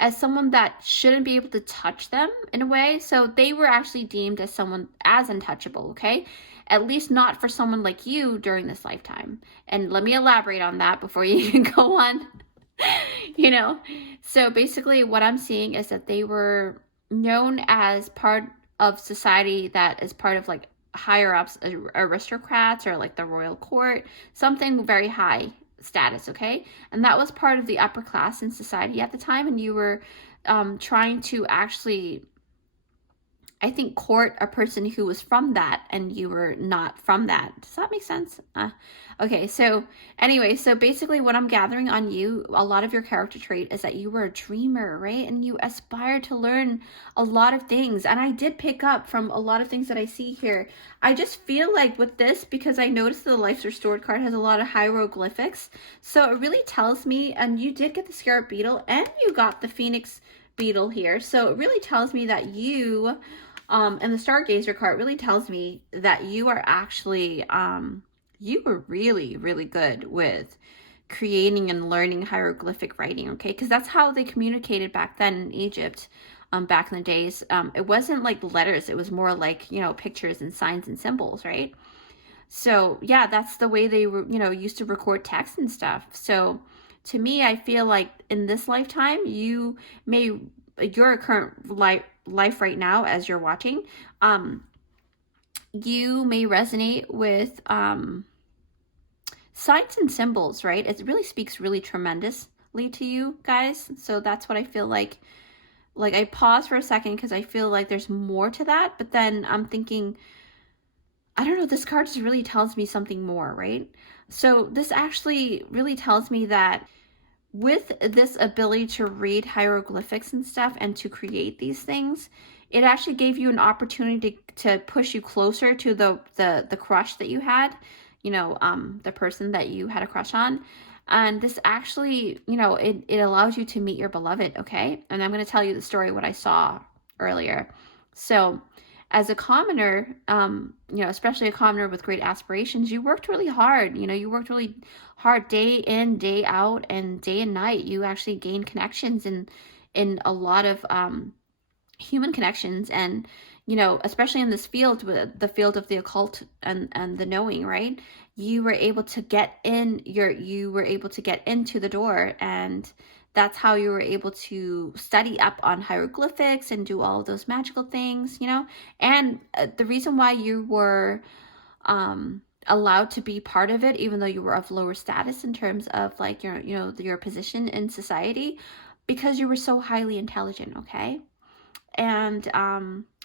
as someone that shouldn't be able to touch them in a way. So they were actually deemed as someone as untouchable, okay? At least not for someone like you during this lifetime. And let me elaborate on that before you can go on. You know, so basically what I'm seeing is that they were known as part of society that is part of like higher ups, aristocrats, or like the royal court, something very high status, okay? And that was part of the upper class in society at the time, and you were trying to actually I think, court a person who was from that and you were not from that. Does that make sense? Okay, so anyway, so basically what I'm gathering on you, a lot of your character trait is that you were a dreamer, right? And you aspire to learn a lot of things. And I did pick up from a lot of things that I see here. I just feel like with this, because I noticed the Life's Restored card has a lot of hieroglyphics. So it really tells me, and you did get the Scarab Beetle and you got the Phoenix Beetle here. So it really tells me that you... and the Stargazer card really tells me that you are actually, you were really, really good with creating and learning hieroglyphic writing, okay? Because that's how they communicated back then in Egypt, back in the days. It wasn't like letters. It was more like, you know, pictures and signs and symbols, right? So, yeah, that's the way they were, you know, used to record text and stuff. So, to me, I feel like in this lifetime, your current life right now as you're watching, you may resonate with signs and symbols, right? It really speaks really tremendously to you guys. So that's what I feel like I pause for a second because I feel like there's more to that, but then I'm thinking, I don't know, this card just really tells me something more, right? So this actually really tells me that with this ability to read hieroglyphics and stuff and to create these things, it actually gave you an opportunity to push you closer to the crush that you had, you know, the person that you had a crush on. And this actually, you know, it allows you to meet your beloved, okay? And I'm going to tell you the story, what I saw earlier. So as a commoner, you know, especially a commoner with great aspirations, you worked really hard. You know, you worked really hard day in, day out, and day and night. You actually gained connections in a lot of human connections, and you know, especially in this field, with the field of the occult and the knowing, right? You were able to get into the door, and that's how you were able to study up on hieroglyphics and do all of those magical things, you know. And the reason why you were allowed to be part of it, even though you were of lower status in terms of like your position in society, because you were so highly intelligent, okay? And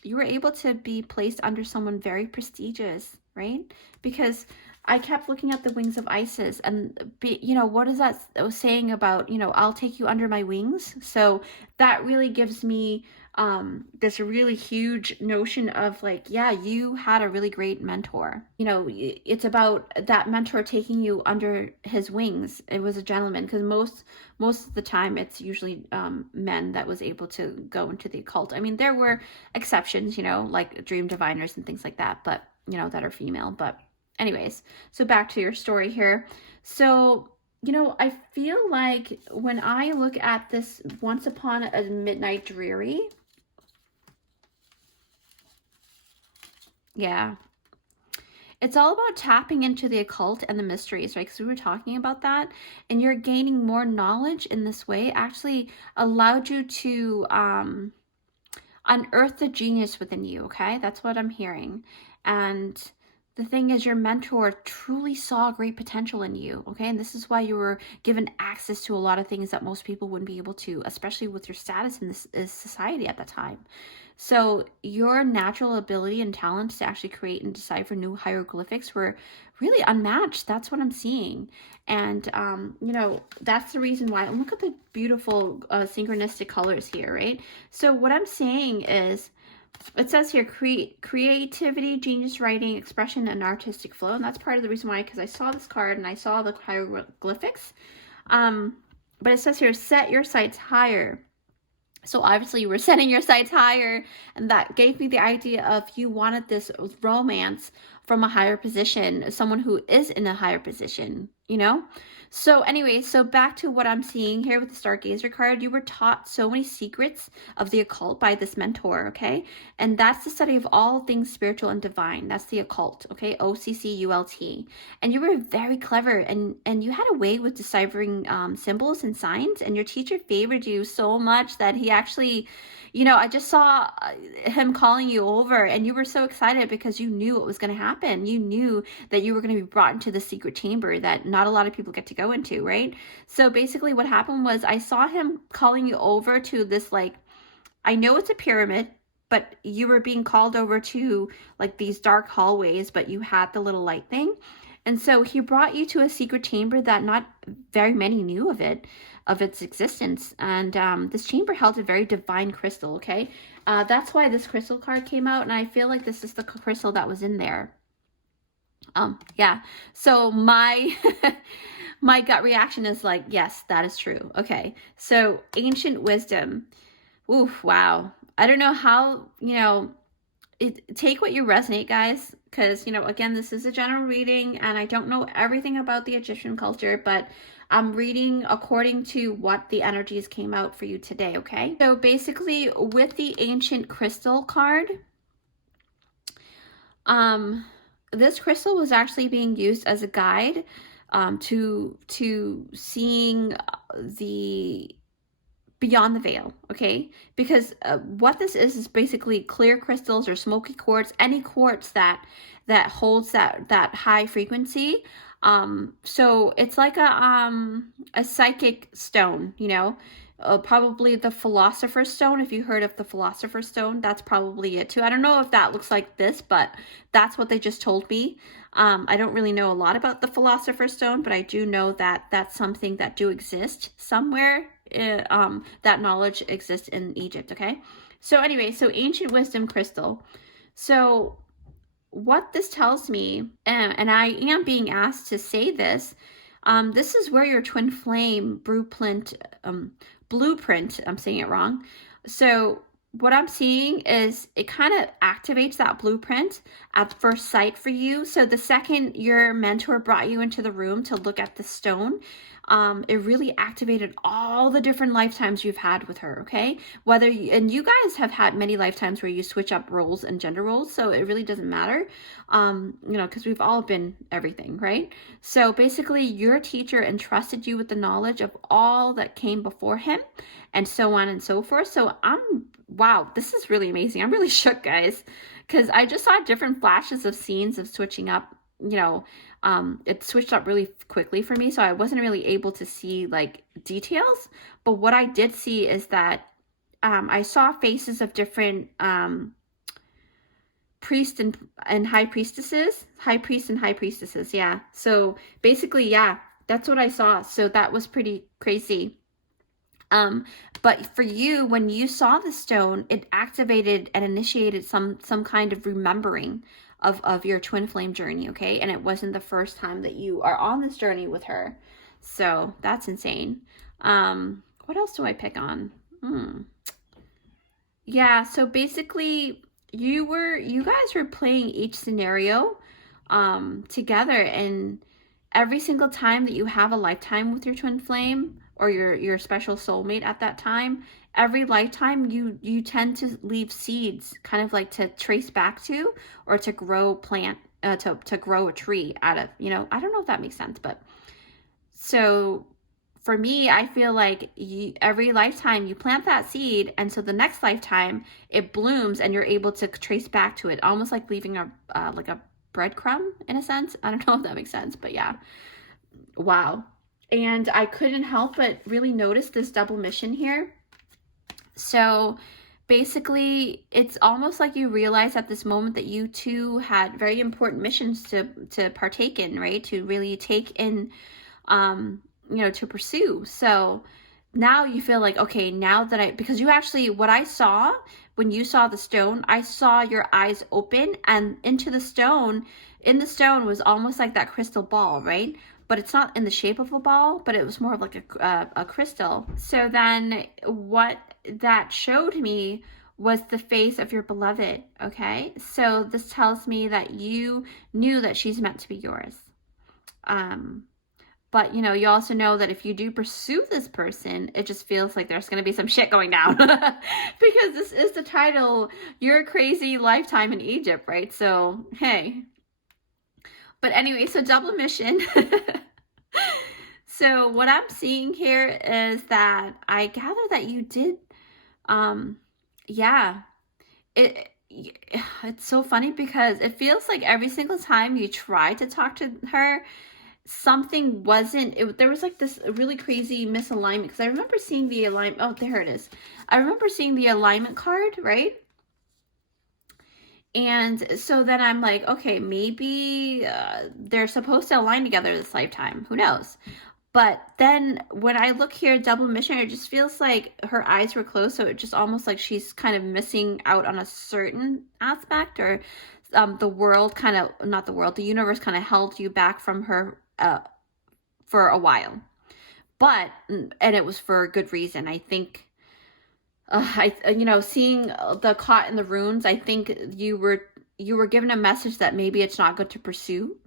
you were able to be placed under someone very prestigious, right? Because I kept looking at the wings of Isis, and you know, what is that saying about, you know, I'll take you under my wings? So that really gives me this really huge notion of like, yeah, you had a really great mentor. You know, it's about that mentor taking you under his wings. It was a gentleman, because most of the time it's usually men that was able to go into the occult. I mean, there were exceptions, you know, like dream diviners and things like that, but you know, that are female. But anyways, so back to your story here. So, you know, I feel like when I look at this Once Upon a Midnight Dreary, yeah, it's all about tapping into the occult and the mysteries, right? Because we were talking about that, and you're gaining more knowledge in this way actually allowed you to unearth the genius within you, okay? That's what I'm hearing. And the thing is, your mentor truly saw great potential in you, okay? And this is why you were given access to a lot of things that most people wouldn't be able to, especially with your status in this society at that time. So your natural ability and talent to actually create and decipher new hieroglyphics were really unmatched. That's what I'm seeing. And, you know, that's the reason why. Look at the beautiful synchronistic colors here, right? So what I'm saying is, it says here, creativity, genius writing, expression, and artistic flow. And that's part of the reason why, because I saw this card and I saw the hieroglyphics. But it says here, set your sights higher. So obviously you were setting your sights higher, and that gave me the idea of you wanted this romance from a higher position, someone who is in a higher position, you know? So anyway, so back to what I'm seeing here with the Stargazer card, you were taught so many secrets of the occult by this mentor, okay? And that's the study of all things spiritual and divine. That's the occult, okay? OCCULT. And you were very clever, and you had a way with deciphering symbols and signs, and your teacher favored you so much that he actually, you know, I just saw him calling you over, and you were so excited because you knew what was going to happen. You knew that you were going to be brought into the secret chamber that not a lot of people get to go into, right? So basically what happened was I saw him calling you over to this, like, I know it's a pyramid, but you were being called over to like these dark hallways, but you had the little light thing. And so he brought you to a secret chamber that not very many knew of its existence. And this chamber held a very divine crystal, okay? That's why this crystal card came out, and I feel like this is the crystal that was in there. Yeah. So my my gut reaction is like, yes, that is true. Okay. So ancient wisdom. Oof, wow. I don't know how, take what you resonate, guys, because, again, this is a general reading and I don't know everything about the Egyptian culture, but I'm reading according to what the energies came out for you today, okay? So basically, with the ancient crystal card, this crystal was actually being used as a guide to seeing the beyond the veil, okay? Because what this is basically clear crystals or smoky quartz, any quartz that holds that high frequency. So it's like a psychic stone, probably the Philosopher's Stone. If you heard of the Philosopher's Stone, that's probably it too. I don't know if that looks like this, but that's what they just told me. I don't really know a lot about the Philosopher's Stone, but I do know that that's something that do exist somewhere. That knowledge exists in Egypt, okay? So anyway, so ancient wisdom crystal. So what this tells me, and I am being asked to say this, this is where your twin flame blueprint, I'm saying it wrong. So what I'm seeing is it kind of activates that blueprint at first sight for you. So the second your mentor brought you into the room to look at the stone, it really activated all the different lifetimes you've had with her, okay? And you guys have had many lifetimes where you switch up roles and gender roles, so it really doesn't matter, because we've all been everything, right? So basically, your teacher entrusted you with the knowledge of all that came before him, and so on and so forth. So wow, this is really amazing. I'm really shook, guys, because I just saw different flashes of scenes of switching up, it switched up really quickly for me, so I wasn't really able to see like details. But what I did see is that I saw faces of different priests and high priestesses, high priests and high priestesses. Yeah. So basically, yeah, that's what I saw. So that was pretty crazy. But for you, when you saw the stone, it activated and initiated some kind of remembering of your twin flame journey, okay? And it wasn't the first time that you are on this journey with her. So that's insane. What else do I pick on? Yeah, so basically you guys were playing each scenario together, and every single time that you have a lifetime with your twin flame or your special soulmate at that time, every lifetime you tend to leave seeds, kind of like to trace back to, or to grow to grow a tree out of, I don't know if that makes sense, but so for me, I feel like every lifetime you plant that seed, and so the next lifetime it blooms and you're able to trace back to it, almost like leaving a like a breadcrumb in a sense. I don't know if that makes sense, but yeah. Wow. And I couldn't help but really notice this double mission here. So basically, it's almost like you realize at this moment that you two had very important missions to partake in, right? To really take in, to pursue. So now you feel like, okay, now that because you actually, what I saw when you saw the stone, I saw your eyes open and into the stone. In the stone was almost like that crystal ball, right? But it's not in the shape of a ball, but it was more of like a crystal. So then what that showed me was the face of your beloved, okay? So this tells me that you knew that she's meant to be yours. But, you also know that if you do pursue this person, it just feels like there's going to be some shit going down. Because this is the title, Your Crazy Lifetime in Egypt, right? So, hey. But anyway, so double mission. So what I'm seeing here is that I gather that you did, yeah. It's so funny because it feels like every single time you try to talk to her, something wasn't, there was like this really crazy misalignment, because I remember seeing the alignment. Oh, there it is. I remember seeing the alignment card, right? And so then I'm like, okay, maybe they're supposed to align together this lifetime. Who knows? But then when I look here, double mission, it just feels like her eyes were closed. So it just almost like she's kind of missing out on a certain aspect, or the world kind of, not the world, the universe kind of held you back from her for a while. But, and it was for a good reason. I think, seeing the caught in the runes, I think you were given a message that maybe it's not good to pursue,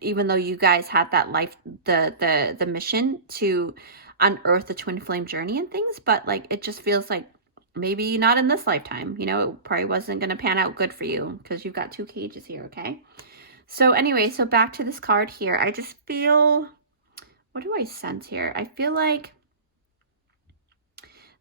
even though you guys had that life, the mission to unearth the twin flame journey and things. But like, it just feels like maybe not in this lifetime. It probably wasn't going to pan out good for you because you've got 2 cages here. Okay. So anyway, so back to this card here. I just feel, what do I sense here? I feel like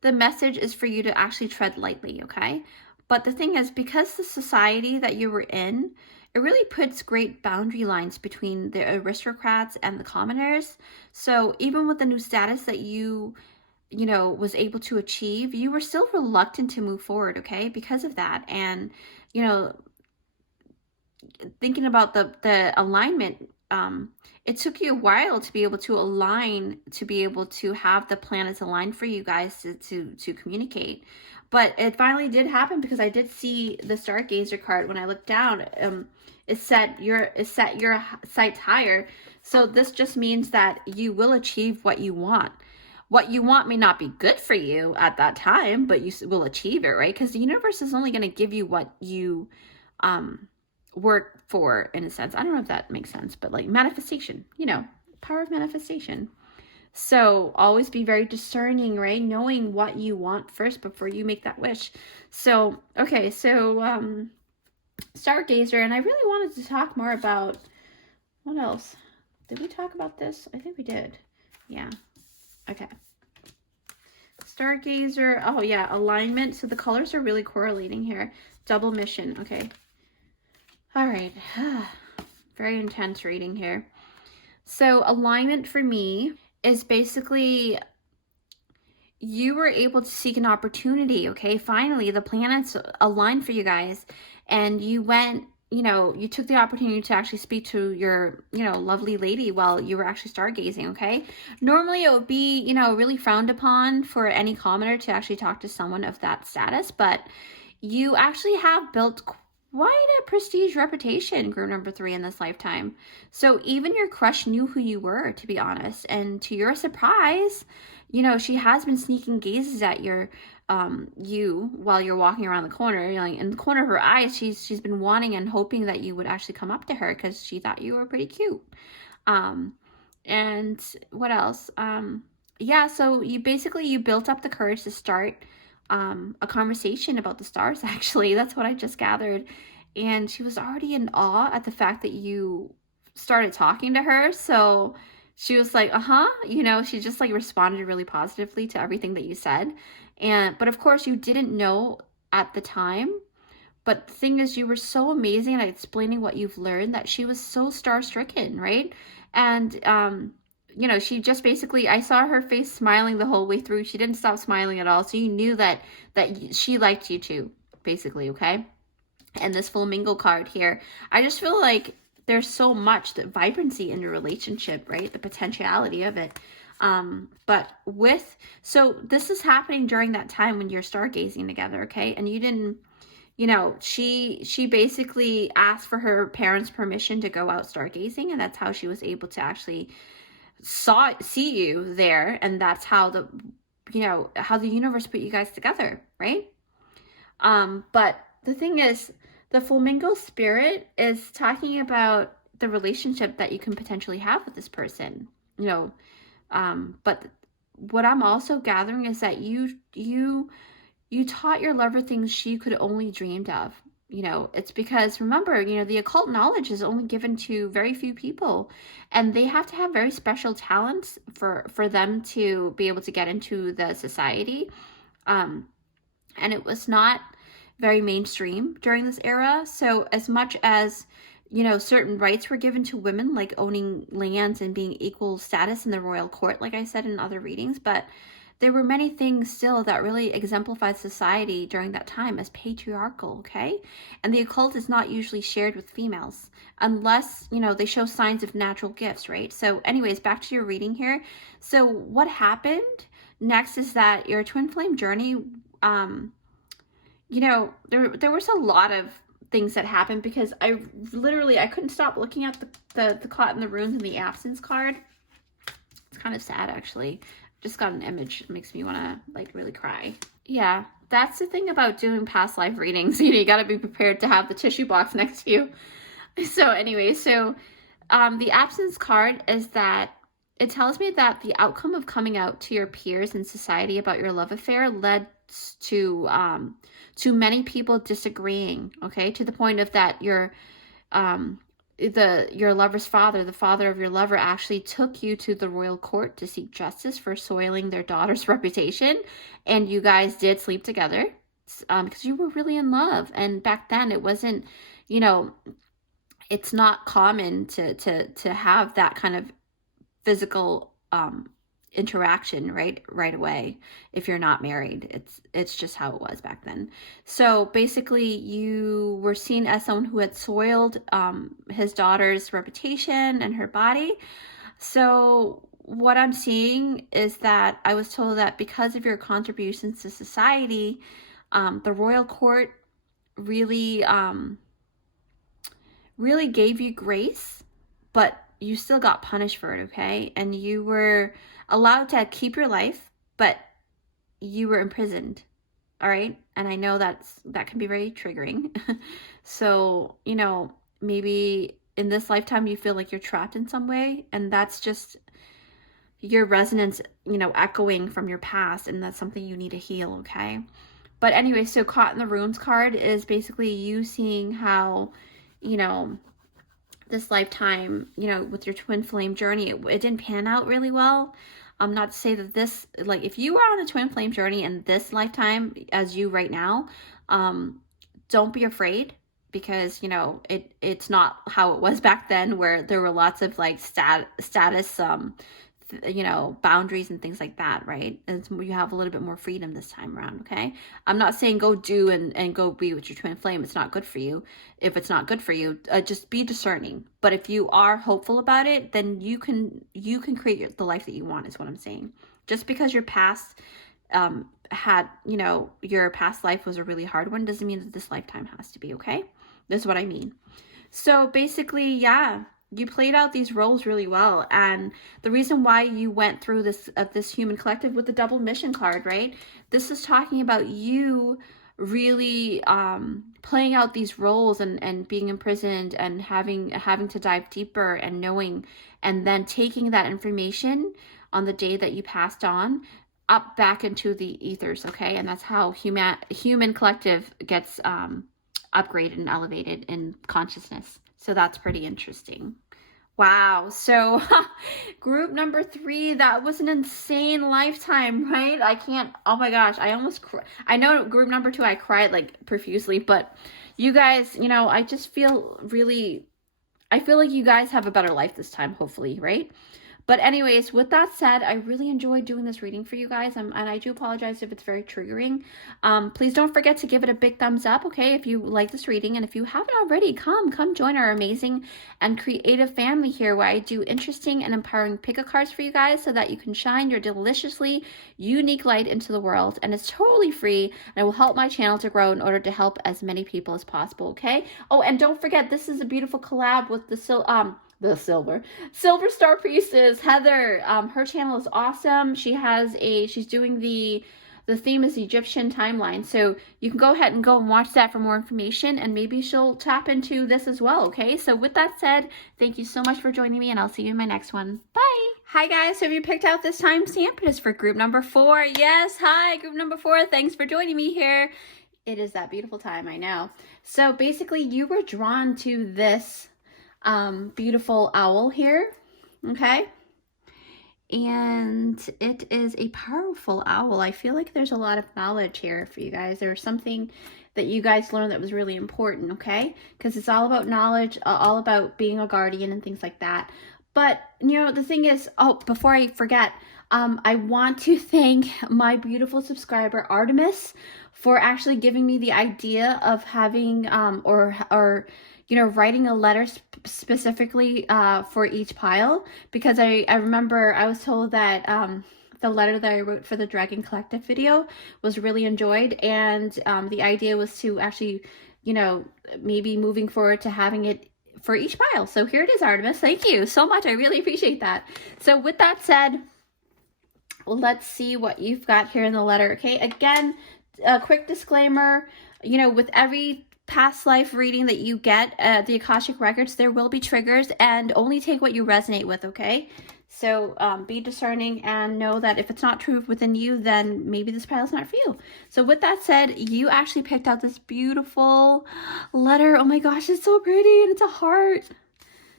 the message is for you to actually tread lightly, okay? But the thing is, because the society that you were in, it really puts great boundary lines between the aristocrats and the commoners. So even with the new status that you was able to achieve, you were still reluctant to move forward, okay? Because of that. And, thinking about the alignment, it took you a while to be able to align, to be able to have the planets aligned for you guys to communicate. But it finally did happen, because I did see the Stargazer card when I looked down. It set your sights higher. So this just means that you will achieve what you want. What you want may not be good for you at that time, but you will achieve it, right? Because the universe is only going to give you what you work for, in a sense. I don't know if that makes sense, but like manifestation, power of manifestation. So always be very discerning, right? Knowing what you want first before you make that wish. So, okay, so Stargazer, and I really wanted to talk more about, what else? Did we talk about this? I think we did. Yeah. Okay. Stargazer. Oh, yeah. Alignment. So the colors are really correlating here. Double mission. Okay. All right. Very intense reading here. So alignment for me is basically you were able to seek an opportunity, okay? Finally, the planets aligned for you guys, and you went, you took the opportunity to actually speak to your, lovely lady while you were actually stargazing, okay? Normally it would be, really frowned upon for any commoner to actually talk to someone of that status, but you actually have built quite a prestige reputation, girl number 3, in this lifetime. So even your crush knew who you were, to be honest. And to your surprise, she has been sneaking gazes at you while you're walking around the corner. Like in the corner of her eyes, she's been wanting and hoping that you would actually come up to her, because she thought you were pretty cute. And what else? Yeah, so you built up the courage to start a conversation about the stars. Actually, that's what I just gathered. And she was already in awe at the fact that you started talking to her. So she was like, she just like responded really positively to everything that you said. But of course you didn't know at the time. But the thing is, you were so amazing at explaining what you've learned that she was so star-stricken, right? And she just basically, I saw her face smiling the whole way through. She didn't stop smiling at all. So you knew that she liked you too, basically, okay? And this flamingo card here, I just feel like there's so much vibrancy in your relationship, right? The potentiality of it. So this is happening during that time when you're stargazing together, okay? And you didn't, she basically asked for her parents' permission to go out stargazing, and that's how she was able to actually see you there. And that's how the universe put you guys together, right? But the thing is, the flamingo spirit is talking about the relationship that you can potentially have with this person, but what I'm also gathering is that you taught your lover things she could only dreamed of. It's because, remember, the occult knowledge is only given to very few people, and they have to have very special talents for them to be able to get into the society. And it was not very mainstream during this era. So as much as, certain rights were given to women, like owning lands and being equal status in the royal court, like I said in other readings, but there were many things still that really exemplified society during that time as patriarchal, okay? And the occult is not usually shared with females unless, you know, they show signs of natural gifts, right? So anyways, back to your reading here. So what happened next is that your twin flame journey, you know, there was a lot of things that happened because I couldn't stop looking at the caught in the runes and the absence card. It's kind of sad, actually. Just got an image. It makes me want to like really cry. Yeah, that's the thing about doing past life readings. You know, you got to be prepared to have the tissue box next to you. So anyway, so the absence card is that it tells me that the outcome of coming out to your peers in society about your love affair led to many people disagreeing, okay, to the point of that your lover's father, the father of your lover, actually took you to the royal court to seek justice for soiling their daughter's reputation, and you guys did sleep together because you were really in love. And back then it wasn't, you know, it's not common to have that kind of physical interaction right away if you're not married. It's just how it was back then. So basically you were seen as someone who had soiled his daughter's reputation and her body. So what I'm seeing is that I was told that because of your contributions to society, the royal court really gave you grace, but you still got punished for it, okay? And you were allowed to keep your life, but you were imprisoned, all right? And I know that can be very triggering. So, you know, maybe in this lifetime you feel like you're trapped in some way, and that's just your resonance, you know, echoing from your past, and that's something you need to heal, okay? But anyway, so Caught in the Runes card is basically you seeing how, you know, this lifetime, you know, with your twin flame journey, it didn't pan out really well. Not to say that this, like, if you are on a twin flame journey in this lifetime as you right now, don't be afraid, because, you know, it's not how it was back then, where there were lots of like status, you know, boundaries and things like that, right? And you have a little bit more freedom this time around, okay? I'm not saying go do and go be with your twin flame. It's not good for you. If it's not good for you, just be discerning. But if you are hopeful about it, then you can create the life that you want, is what I'm saying. Just because your past had, you know, your past life was a really hard one doesn't mean that this lifetime has to be, okay? This is what I mean. So basically, yeah, you played out these roles really well, and the reason why you went through this human collective with the double mission card, right? This is talking about you really playing out these roles and being imprisoned and having to dive deeper and knowing, and then taking that information on the day that you passed on up back into the ethers, okay? And that's how human collective gets upgraded and elevated in consciousness. So that's pretty interesting. Wow. So group number 3, that was an insane lifetime, right? I can't, oh my gosh, I almost I know group number 2, I cried like profusely, but you guys, you know, I just feel really, I feel like you guys have a better life this time, hopefully, right? But anyways, with that said, I really enjoyed doing this reading for you guys, and I do apologize if it's very triggering. Please don't forget to give it a big thumbs up, okay, if you like this reading. And if you haven't already, come join our amazing and creative family here, where I do interesting and empowering pick-a cards for you guys so that you can shine your deliciously unique light into the world. And it's totally free, and it will help my channel to grow in order to help as many people as possible, okay? Oh, and don't forget, this is a beautiful collab with the Silver Star Priestess, Heather. Her channel is awesome. She's doing the theme is the Egyptian timeline. So you can go ahead and watch that for more information, and maybe she'll tap into this as well, okay? So with that said, thank you so much for joining me, and I'll see you in my next one. Bye! Hi guys, so if you picked out this timestamp, it is for group number 4. Yes, hi, group number 4. Thanks for joining me here. It is that beautiful time, I know. So basically, you were drawn to this beautiful owl here, okay? And it is a powerful owl. I feel like there's a lot of knowledge here for you guys. There's something that you guys learned that was really important, okay? Because it's all about knowledge, all about being a guardian and things like that. But, you know, the thing is, oh, before I forget, I want to thank my beautiful subscriber Artemis for actually giving me the idea of having or you know, writing a letter specifically for each pile, because I remember I was told that the letter that I wrote for the Dragon Collective video was really enjoyed, and the idea was to actually, you know, maybe moving forward to having it for each pile. So here it is, Artemis. Thank you so much. I really appreciate that. So with that said, let's see what you've got here in the letter. Okay, again, a quick disclaimer, you know, with every past life reading that you get, the Akashic Records, there will be triggers, and only take what you resonate with, okay? So be discerning and know that if it's not true within you, then maybe this pile's not for you. So with that said, you actually picked out this beautiful letter. Oh my gosh, it's so pretty, and it's a heart.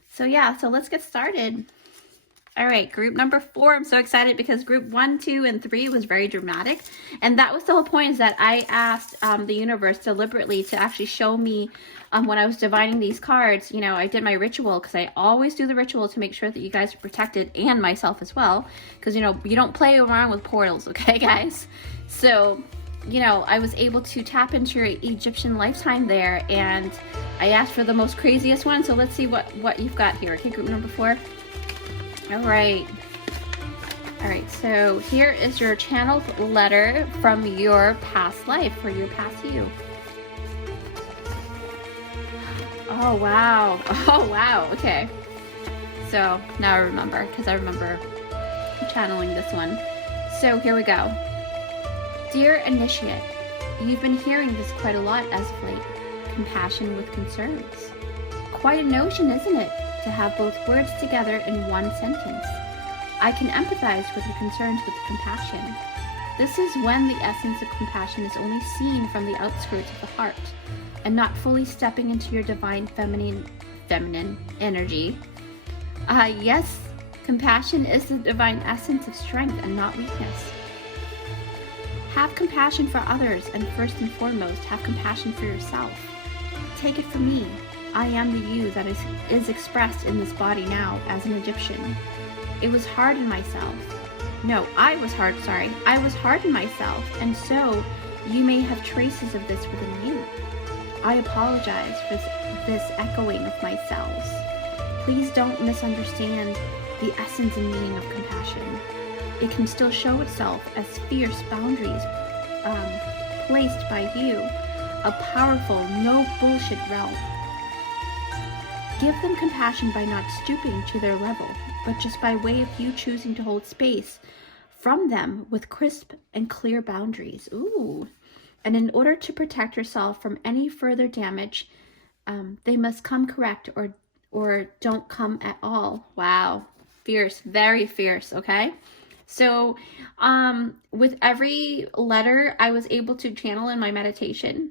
So yeah, so let's get started. All right, group number 4. I'm so excited because group 1, 2, and 3 was very dramatic. And that was the whole point, is that I asked the universe deliberately to actually show me when I was divining these cards. You know, I did my ritual, because I always do the ritual to make sure that you guys are protected, and myself as well. Because, you know, you don't play around with portals, okay, guys? So, you know, I was able to tap into your Egyptian lifetime there, and I asked for the most craziest one. So let's see what you've got here. Okay, group number 4. All right, so here is your channeled letter from your past life, or your past you. Oh wow, okay. So now I remember, because I remember channeling this one. So here we go. Dear Initiate, you've been hearing this quite a lot as of late. Compassion with concerns. Quite a notion, isn't it? To have both words together in one sentence. I can empathize with your concerns with compassion. This is when the essence of compassion is only seen from the outskirts of the heart, and not fully stepping into your divine feminine energy. Yes, compassion is the divine essence of strength and not weakness. Have compassion for others, and first and foremost, have compassion for yourself. Take it from me. I am the you that is expressed in this body now as an Egyptian. It was hard in myself. No, I was hard in myself, and so you may have traces of this within you. I apologize for this echoing of my cells. Please don't misunderstand the essence and meaning of compassion. It can still show itself as fierce boundaries placed by you, a powerful, no bullshit realm. Give them compassion by not stooping to their level, but just by way of you choosing to hold space from them with crisp and clear boundaries. Ooh. And in order to protect yourself from any further damage, they must come correct or don't come at all. Wow. Fierce, very fierce, okay? So with every letter, I was able to channel in my meditation.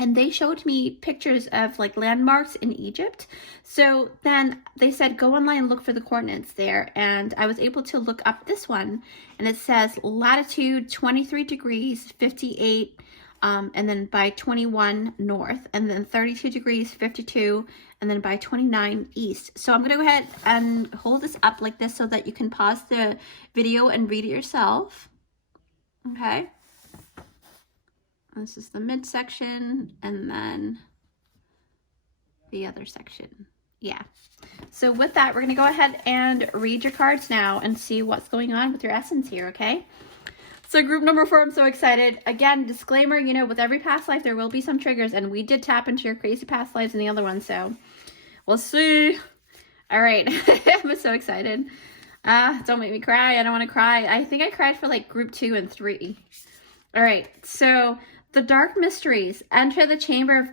And they showed me pictures of like landmarks in Egypt. So then they said, go online and look for the coordinates there. And I was able to look up this one. And it says latitude 23 degrees, 58, and then by 21 north. And then 32 degrees, 52, and then by 29 east. So I'm going to go ahead and hold this up like this so that you can pause the video and read it yourself. Okay. This is the midsection, and then the other section. Yeah. So with that, we're going to go ahead and read your cards now and see what's going on with your essence here, okay? So group number 4, I'm so excited. Again, disclaimer, you know, with every past life, there will be some triggers, and we did tap into your crazy past lives in the other one, so we'll see. All right. I'm so excited. Don't make me cry. I don't want to cry. I think I cried for like group 2 and 3. All right. So the dark mysteries. Enter the chamber of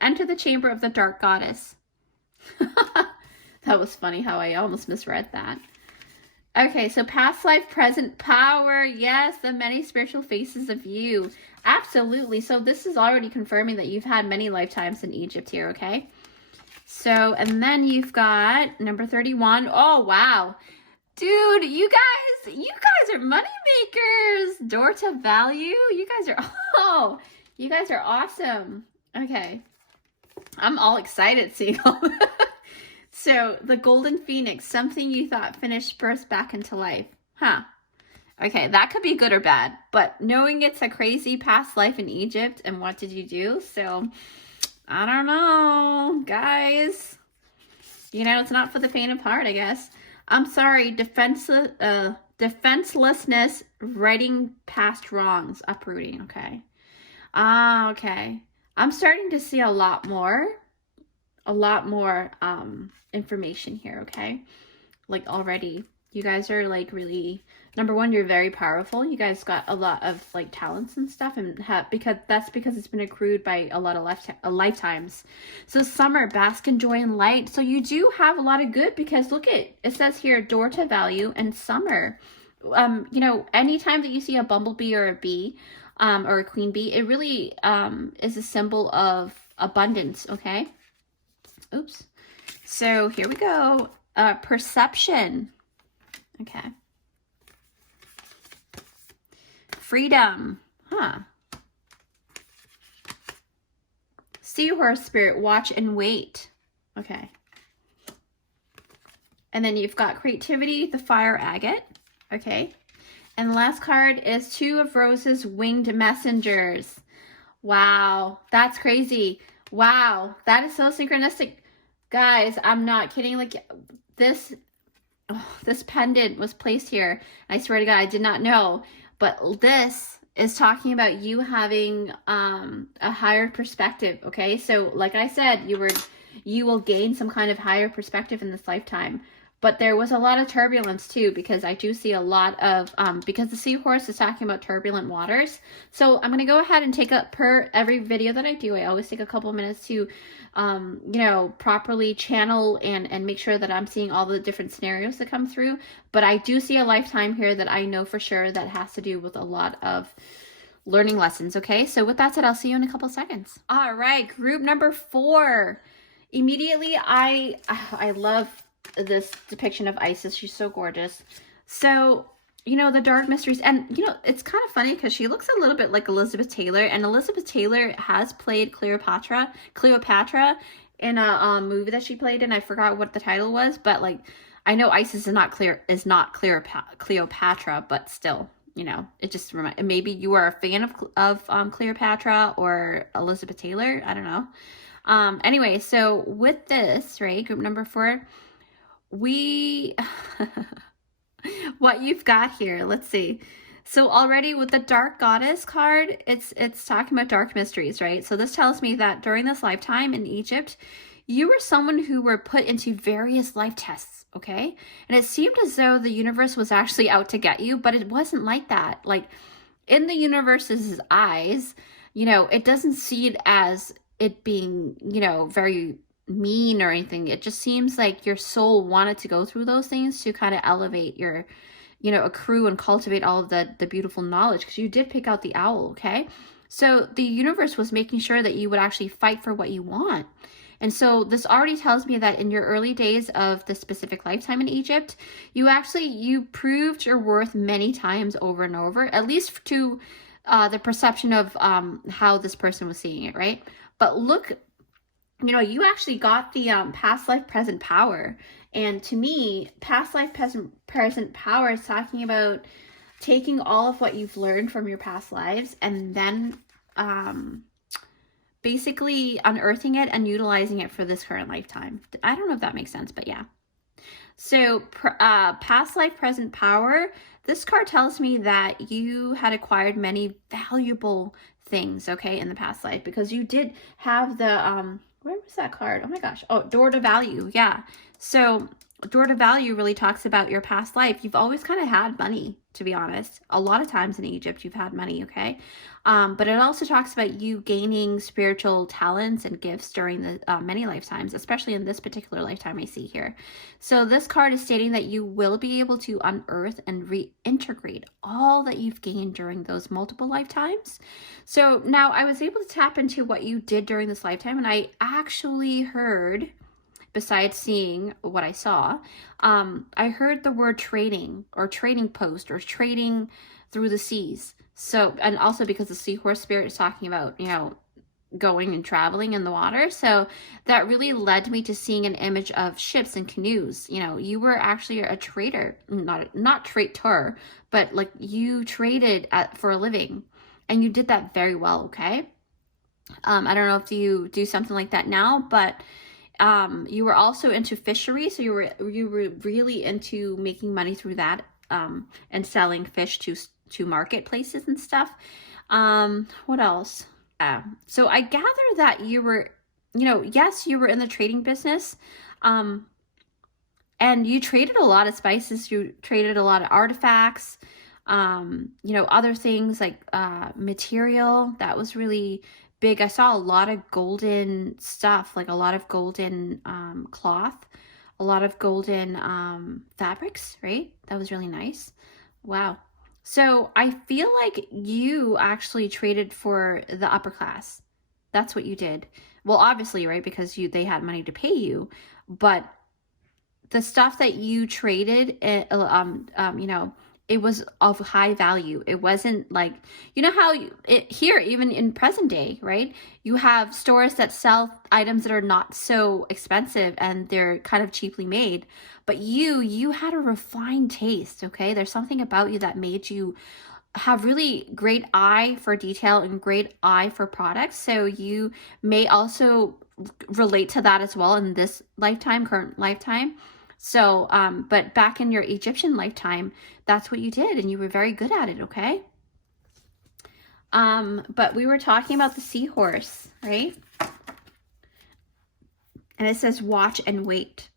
Enter the chamber of the dark goddess. That was funny how I almost misread that. Okay, so past life, present power. Yes, the many spiritual faces of you. Absolutely. So this is already confirming that you've had many lifetimes in Egypt here, okay? So, and then you've got number 31. Oh, wow. Dude, you guys are money makers. Door to value. You guys are awesome. Okay. I'm all excited seeing all that. So the golden phoenix, something you thought finished birth back into life. Huh. Okay, that could be good or bad, but knowing it's a crazy past life in Egypt and what did you do? So I don't know, guys. You know, it's not for the faint of heart, I guess. I'm sorry, defenselessness, writing past wrongs, uprooting, okay. Okay. I'm starting to see a lot more information here, okay? Like already, you guys are like really, number one, you're very powerful. You guys got a lot of like talents and stuff, and because it's been accrued by a lot of lifetimes. So summer, bask in joy and light. So you do have a lot of good, because look at it says here, door to value and summer. You know, anytime that you see a bumblebee or a bee, or a queen bee, it really is a symbol of abundance. Okay. Oops. So here we go. Perception. Okay. Freedom. Huh. Seahorse spirit, watch and wait. Okay. And then you've got creativity, the fire agate. Okay. And the last card is Two of Roses, winged messengers. Wow. That's crazy. Wow. That is so synchronistic. Guys, I'm not kidding. Like this pendant was placed here. I swear to God, I did not know. But this is talking about you having a higher perspective, okay? So like I said, you will gain some kind of higher perspective in this lifetime. But there was a lot of turbulence too, because I do see a lot of, because the seahorse is talking about turbulent waters. So I'm going to go ahead and take up per every video that I do. I always take a couple minutes to, you know, properly channel and make sure that I'm seeing all the different scenarios that come through. But I do see a lifetime here that I know for sure that has to do with a lot of learning lessons. Okay. So with that said, I'll see you in a couple seconds. All right. Group number 4. Immediately, I love this depiction of Isis. She's so gorgeous. So, you know, the dark mysteries, and you know, it's kind of funny because she looks a little bit like Elizabeth Taylor, and Elizabeth Taylor has played Cleopatra in a movie that she played in. I forgot what the title was, but like, I know Isis is not Cleopatra, but still, you know, it just maybe you are a fan of Cleopatra or Elizabeth Taylor. I don't know. Anyway, so with this, right, group number 4, what you've got here, let's see. So already with the Dark Goddess card, it's talking about dark mysteries, right? So this tells me that during this lifetime in Egypt, you were someone who were put into various life tests, okay? And it seemed as though the universe was actually out to get you, but it wasn't like that. Like, in the universe's eyes, you know, it doesn't see it as it being, you know, very mean or anything. It just seems like your soul wanted to go through those things to kind of elevate your, you know, accrue and cultivate all of the beautiful knowledge, because you did pick out the owl, okay? So the universe was making sure that you would actually fight for what you want. And so this already tells me that in your early days of the specific lifetime in Egypt, you proved your worth many times over and over, at least to the perception of how this person was seeing it, right? But look, you know, you actually got the past life present power. And to me, past life present power is talking about taking all of what you've learned from your past lives and then basically unearthing it and utilizing it for this current lifetime. I don't know if that makes sense, but yeah. So past life present power, this card tells me that you had acquired many valuable things, okay, in the past life, because you did have the where was that card? Oh my gosh. Oh, door to value. Yeah. So door to value really talks about your past life. You've always kind of had money, to be honest. A lot of times in Egypt, you've had money, okay? But it also talks about you gaining spiritual talents and gifts during the many lifetimes, especially in this particular lifetime I see here. So this card is stating that you will be able to unearth and reintegrate all that you've gained during those multiple lifetimes. So now I was able to tap into what you did during this lifetime, and I actually heard, besides seeing what I saw, I heard the word trading or trading post or trading through the seas. So, and also because the seahorse spirit is talking about, you know, going and traveling in the water. So that really led me to seeing an image of ships and canoes. You know, you were actually a trader, not traitor, but like you traded for a living, and you did that very well. Okay. I don't know if you do something like that now, but you were also into fishery, so you were really into making money through that, and selling fish to marketplaces and stuff. What else? So I gather that you were, yes, you were in the trading business, and you traded a lot of spices. You traded a lot of artifacts, other things like material that was really big. I saw a lot of golden stuff, like a lot of golden cloth, a lot of golden fabrics, right? That was really nice. Wow. So I feel like you actually traded for the upper class. That's what you did. Well, obviously, right? Because they had money to pay you, but the stuff that you traded, it was of high value. It wasn't like, how here, even in present day, right? You have stores that sell items that are not so expensive and they're kind of cheaply made, but you had a refined taste. Okay. There's something about you that made you have really great eye for detail and great eye for products. So you may also relate to that as well in this current lifetime. So, but back in your Egyptian lifetime, that's what you did, and you were very good at it, okay? But we were talking about the seahorse, right? And it says watch and wait.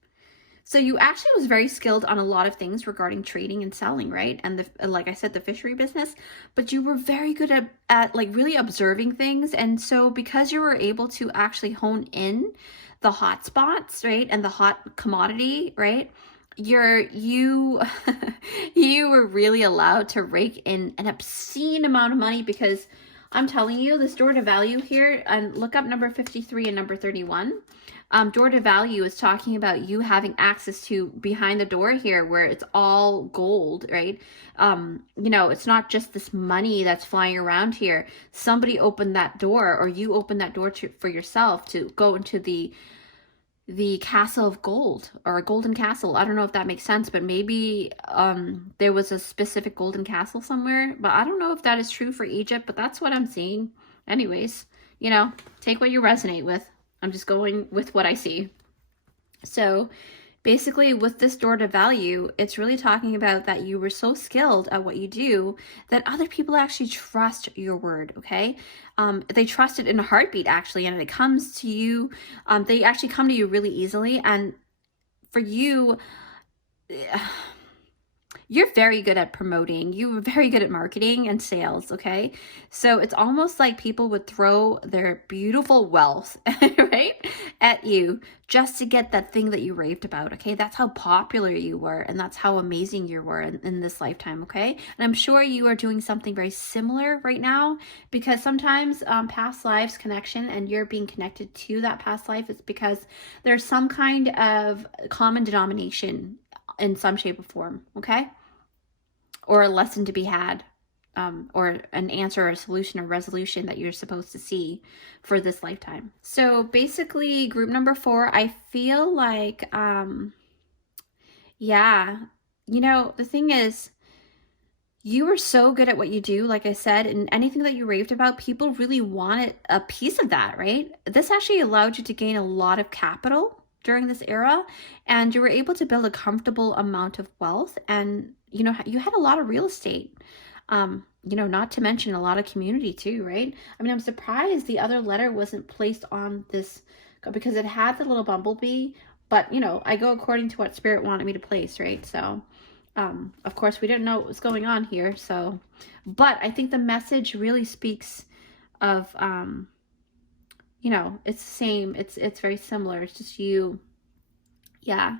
So you actually was very skilled on a lot of things regarding trading and selling, right? And like I said, the fishery business, but you were very good at like really observing things. And so because you were able to actually hone in the hot spots, right? And the hot commodity, right? You were really allowed to rake in an obscene amount of money, because I'm telling you, the store to value here, and look up number 53 and number 31. Door to value is talking about you having access to behind the door here, where it's all gold, right? It's not just this money that's flying around here. Somebody opened that door, or you opened that door for yourself to go into the castle of gold, or a golden castle. I don't know if that makes sense, but maybe there was a specific golden castle somewhere, but I don't know if that is true for Egypt, but that's what I'm seeing. Anyways, take what you resonate with. I'm just going with what I see. So basically with this door to value, it's really talking about that you were so skilled at what you do that other people actually trust your word, okay? They trust it in a heartbeat, actually, and it comes to you. They actually come to you really easily. And for you, you're very good at promoting. You're very good at marketing and sales, okay? So it's almost like people would throw their beautiful wealth, right, at you just to get that thing that you raved about, okay? That's how popular you were, and that's how amazing you were in this lifetime, okay? And I'm sure you are doing something very similar right now, because sometimes past lives connection, and you're being connected to that past life, is because there's some kind of common denomination in some shape or form, okay? Or a lesson to be had, or an answer or a solution or resolution that you're supposed to see for this lifetime. So basically, group number 4, I feel like, the thing is, you were so good at what you do, like I said, and anything that you raved about, people really wanted a piece of that, right? This actually allowed you to gain a lot of capital during this era, and you were able to build a comfortable amount of wealth, and you had a lot of real estate, not to mention a lot of community too, right? I mean, I'm surprised the other letter wasn't placed on this, because it had the little bumblebee, but I go according to what Spirit wanted me to place, right? So of course we didn't know what was going on here, so, but I think the message really speaks of it's the same, it's very similar. It's just you. Yeah.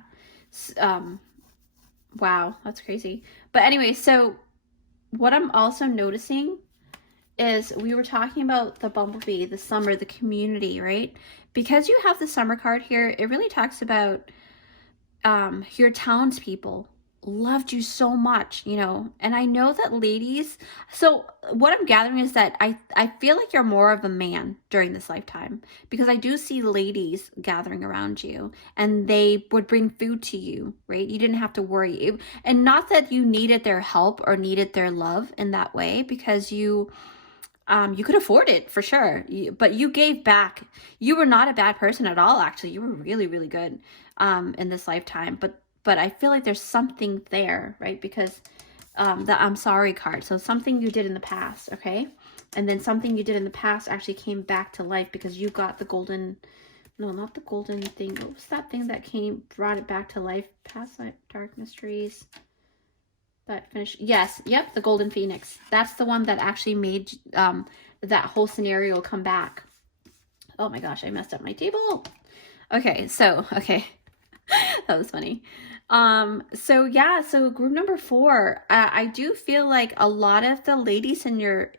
Wow, that's crazy. But anyway, so what I'm also noticing is we were talking about the bumblebee, the summer, the community, right? Because you have the summer card here, it really talks about your townspeople, loved you so much, you know. And I know that ladies, so what I'm gathering is that I feel like you're more of a man during this lifetime, because I do see ladies gathering around you and they would bring food to you, right? You didn't have to worry. And not that you needed their help or needed their love in that way, because you could afford it for sure, but you gave back. You were not a bad person at all, actually. You were really, really good in this lifetime. But I feel like there's something there, right? Because the I'm sorry card. So something you did in the past, okay? And then something you did in the past actually came back to life because you got the golden, no, not the golden thing. What was that thing that brought it back to life? Past life, dark mysteries. But finish. Yes, yep, the golden phoenix. That's the one that actually made that whole scenario come back. Oh my gosh, I messed up my table. Okay, so okay. That was funny. So yeah, so group number 4, I do feel like a lot of the ladies in your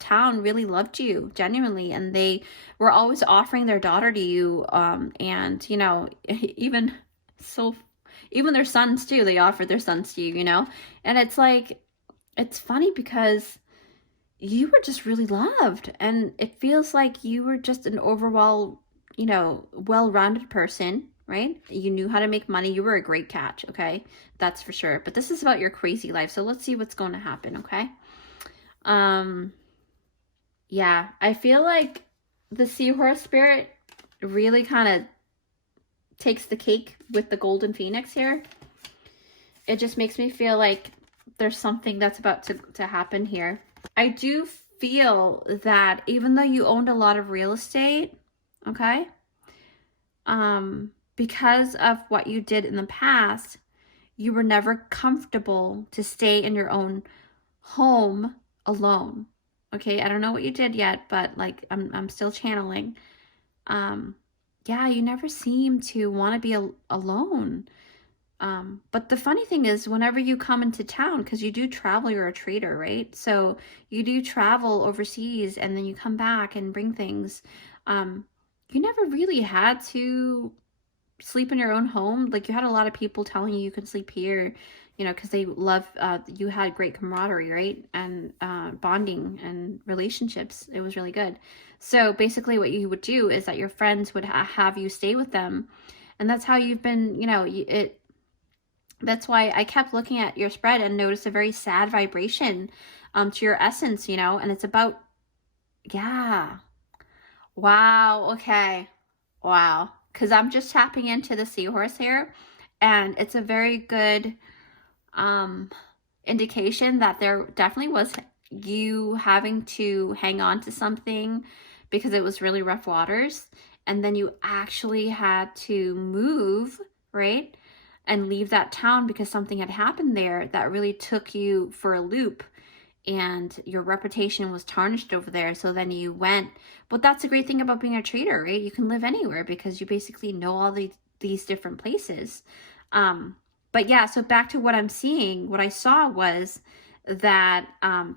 town really loved you genuinely, and they were always offering their daughter to you, and you know, even so, even their sons too, they offered their sons to you, you know. And it's like, it's funny because you were just really loved, and it feels like you were just an overall, you know, well-rounded person, right? You knew how to make money. You were a great catch, okay? That's for sure. But this is about your crazy life. So let's see what's going to happen, okay? Yeah, I feel like the seahorse spirit really kind of takes the cake with the golden phoenix here. It just makes me feel like there's something that's about to happen here. I do feel that even though you owned a lot of real estate, okay, because of what you did in the past, you were never comfortable to stay in your own home alone. Okay, I don't know what you did yet, but like I'm still channeling. Yeah, you never seem to want to be alone. But the funny thing is, whenever you come into town, because you do travel, you're a trader, right? So you do travel overseas and then you come back and bring things. You never really had to sleep in your own home. Like, you had a lot of people telling you can sleep here, you know, because they love, you had great camaraderie, right? And bonding and relationships. It was really good. So basically what you would do is that your friends would have you stay with them. And that's how you've been, you know, that's why I kept looking at your spread and noticed a very sad vibration to your essence, you know, and it's about, yeah. Wow, okay. Wow. Because I'm just tapping into the seahorse here, and it's a very good indication that there definitely was you having to hang on to something because it was really rough waters, and then you actually had to move, right? And leave that town because something had happened there that really took you for a loop, and your reputation was tarnished over there. So then you went. But that's the great thing about being a trader, right? You can live anywhere because you basically know all these different places. But yeah, so back to what I'm seeing, what I saw was that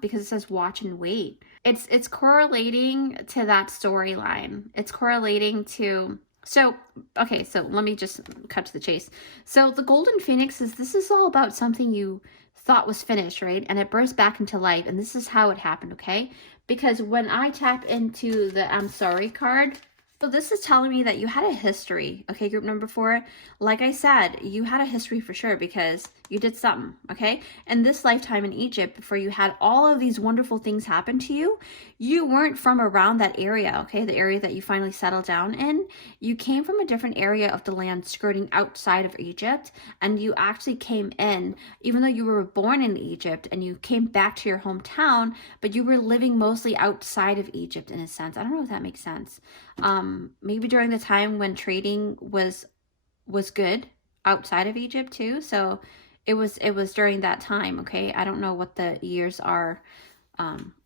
because it says watch and wait, it's correlating to that storyline. It's correlating to, so okay, so let me just cut to the chase. So the golden phoenix this is all about something you thought was finished, right? And it burst back into life, and this is how it happened, okay? Because when I tap into the I'm sorry card, so this is telling me that you had a history, okay, group number 4. Like I said, you had a history for sure because you did something, okay? In this lifetime in Egypt, before you had all of these wonderful things happen to you, you weren't from around that area, okay? The area that you finally settled down in. You came from a different area of the land skirting outside of Egypt, and you actually came in, even though you were born in Egypt and you came back to your hometown, but you were living mostly outside of Egypt in a sense. I don't know if that makes sense. Maybe during the time when trading was good outside of Egypt too. So it was during that time, okay? I don't know what the years are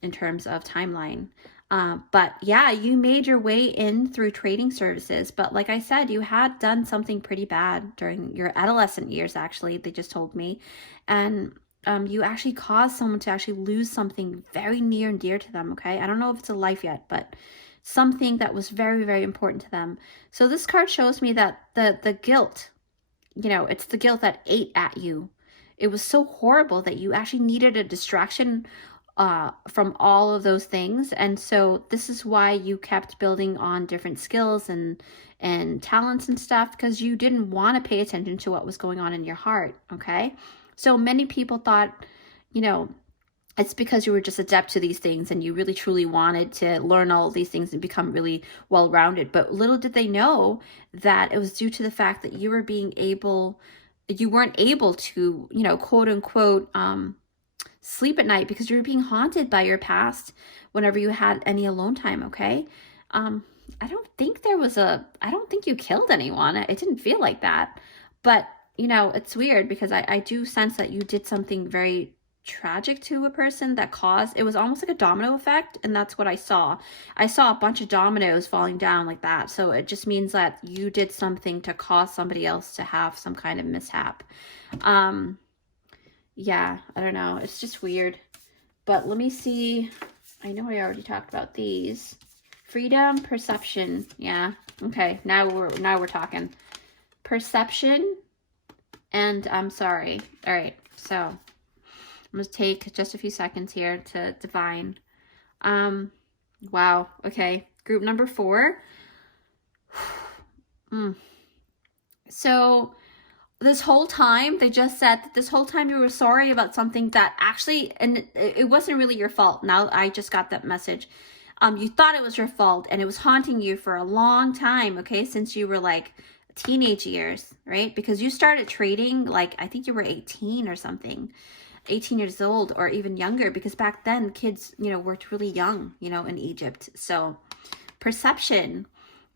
in terms of timeline. But yeah, you made your way in through trading services. But like I said, you had done something pretty bad during your adolescent years, actually, they just told me. And you actually caused someone to actually lose something very near and dear to them, okay? I don't know if it's a life yet, but something that was very, very important to them. So this card shows me that the guilt you know, it's the guilt that ate at you. It was so horrible that you actually needed a distraction from all of those things. And so this is why you kept building on different skills and talents and stuff, because you didn't want to pay attention to what was going on in your heart. Okay. So many people thought, you know, it's because you were just adept to these things and you really truly wanted to learn all of these things and become really well-rounded. But little did they know that it was due to the fact that you weren't able to, you know, quote unquote, sleep at night because you were being haunted by your past whenever you had any alone time. Okay. I don't think you killed anyone. It didn't feel like that, but you know, it's weird because I do sense that you did something very tragic to a person that caused, it was almost like a domino effect. And that's what I saw. I saw a bunch of dominoes falling down like that. So it just means that you did something to cause somebody else to have some kind of mishap. Yeah, I don't know. It's just weird. But let me see. I know I already talked about these. Freedom, perception. Yeah. Okay. Now we're talking. Perception and I'm sorry. All right. So I'm going to take just a few seconds here to divine. Wow. Okay. Group number 4. So this whole time, they just said that this whole time you were sorry about something that actually, and it wasn't really your fault. Now I just got that message. You thought it was your fault and it was haunting you for a long time, okay? Since you were like teenage years, right? Because you started trading, like, I think you were 18 or something, 18 years old or even younger, because back then kids, you know, worked really young, you know, in Egypt. So perception,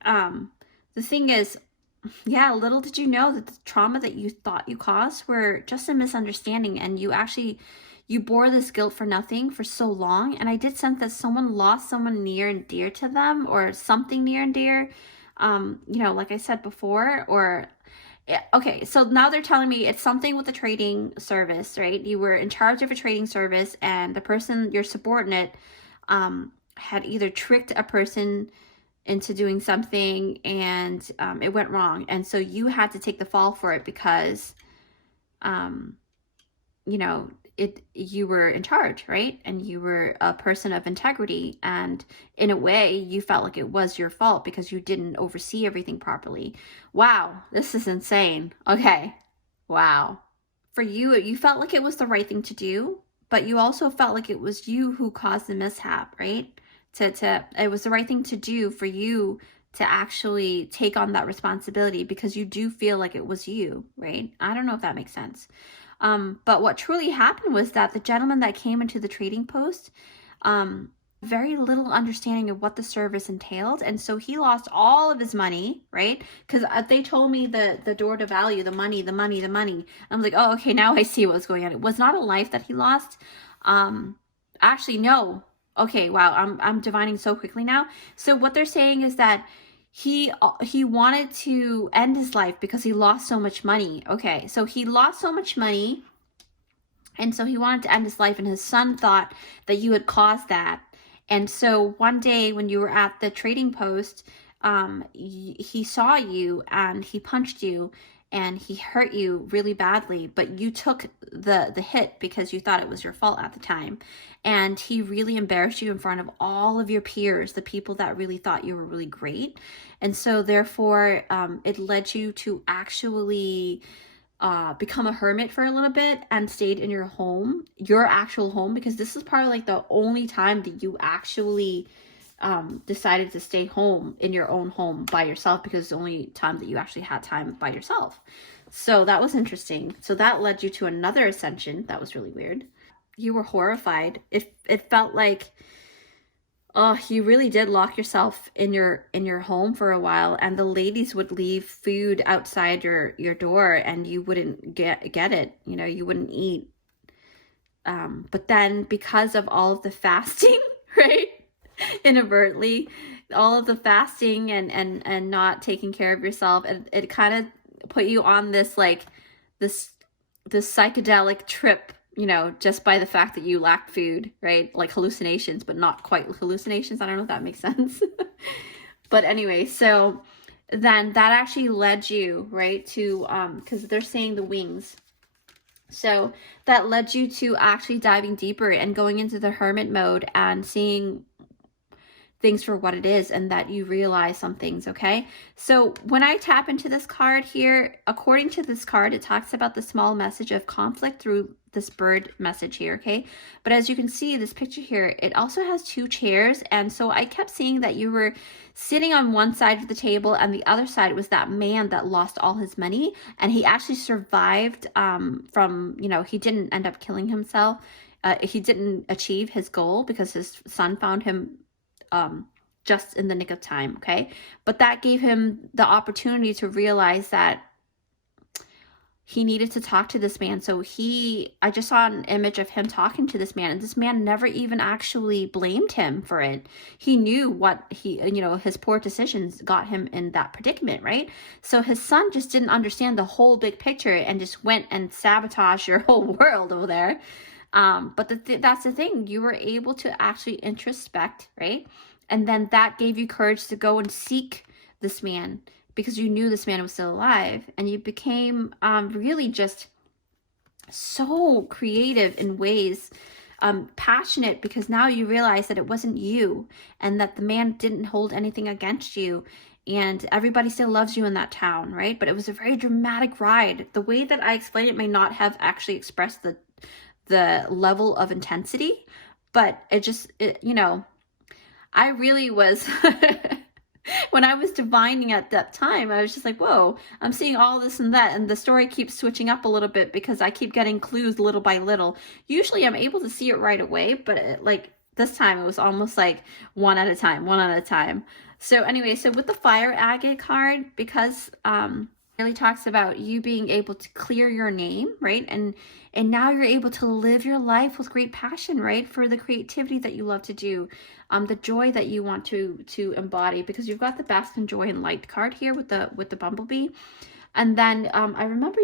the thing is, yeah, little did you know that the trauma that you thought you caused were just a misunderstanding, and you bore this guilt for nothing for so long. And I did sense that someone lost someone near and dear to them, or something near and dear, you know, like I said before, or okay, so now they're telling me it's something with the trading service, right? You were in charge of a trading service, and the person, your subordinate, had either tricked a person into doing something, and it went wrong, and so you had to take the fall for it because you know, you were in charge, right? And you were a person of integrity, and in a way you felt like it was your fault because you didn't oversee everything properly. Wow, this is insane. Okay. Wow. For you, you felt like it was the right thing to do, but you also felt like it was you who caused the mishap, right? It was the right thing to do for you to actually take on that responsibility because you do feel like it was you, right? I don't know if that makes sense. But what truly happened was that the gentleman that came into the trading post, very little understanding of what the service entailed. And so he lost all of his money, right? Because they told me the door to value, the money. I'm like, oh, okay, now I see what's going on. It was not a life that he lost. Actually, no. Okay, wow, I'm divining so quickly now. So what they're saying is that he wanted to end his life because he lost so much money. Okay, so he lost so much money, and so he wanted to end his life, and his son thought that you had caused that. And so one day when you were at the trading post, he saw you and he punched you and he hurt you really badly, but you took the hit because you thought it was your fault at the time. And he really embarrassed you in front of all of your peers, the people that really thought you were really great. And so therefore, it led you to actually become a hermit for a little bit and stayed in your home, your actual home, because this is probably like the only time that you actually decided to stay home in your own home by yourself, because it's the only time that you actually had time by yourself. So that was interesting. So that led you to another ascension. That was really weird. You were horrified. It felt like, oh, you really did lock yourself in your home for a while, and the ladies would leave food outside your door and you wouldn't get it. You know, you wouldn't eat. But then because of all of the fasting, right? Inadvertently, all of the fasting and not taking care of yourself, it kind of put you on this like this psychedelic trip, you know, just by the fact that you lacked food, right? Like hallucinations, but not quite hallucinations. I don't know if that makes sense. But anyway, so then that actually led you, right, to, because they're saying the wings. So that led you to actually diving deeper and going into the hermit mode and seeing things for what it is, and that you realize some things. Okay, so when I tap into this card here, according to this card, it talks about the small message of conflict through this bird message here. Okay, but as you can see, this picture here, it also has 2 chairs, and so I kept seeing that you were sitting on one side of the table, and the other side was that man that lost all his money, and he actually survived from, you know, he didn't end up killing himself. He didn't achieve his goal because his son found him just in the nick of time. Okay, but that gave him the opportunity to realize that he needed to talk to this man. So I just saw an image of him talking to this man, and this man never even actually blamed him for it. He knew what you know, his poor decisions got him in that predicament, right? So his son just didn't understand the whole big picture and just went and sabotaged your whole world over there. But that's the thing, you were able to actually introspect, right? And then that gave you courage to go and seek this man, because you knew this man was still alive, and you became really just so creative in ways, passionate, because now you realize that it wasn't you, and that the man didn't hold anything against you, and everybody still loves you in that town, right? But it was a very dramatic ride. The way that I explained it may not have actually expressed the level of intensity, but it you know, I really was when I was divining at that time, I was just like, whoa, I'm seeing all this and that, and the story keeps switching up a little bit because I keep getting clues little by little. Usually I'm able to see it right away, but like this time it was almost like one at a time. So anyway, so with the fire agate card, because really talks about you being able to clear your name, right? And now you're able to live your life with great passion, right? For the creativity that you love to do, the joy that you want to embody, because you've got the bask in joy and light card here with the bumblebee. And then I remember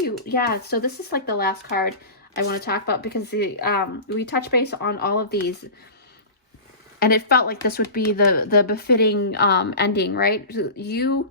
so this is like the last card I want to talk about, because we touch base on all of these, and it felt like this would be the befitting ending, right? You,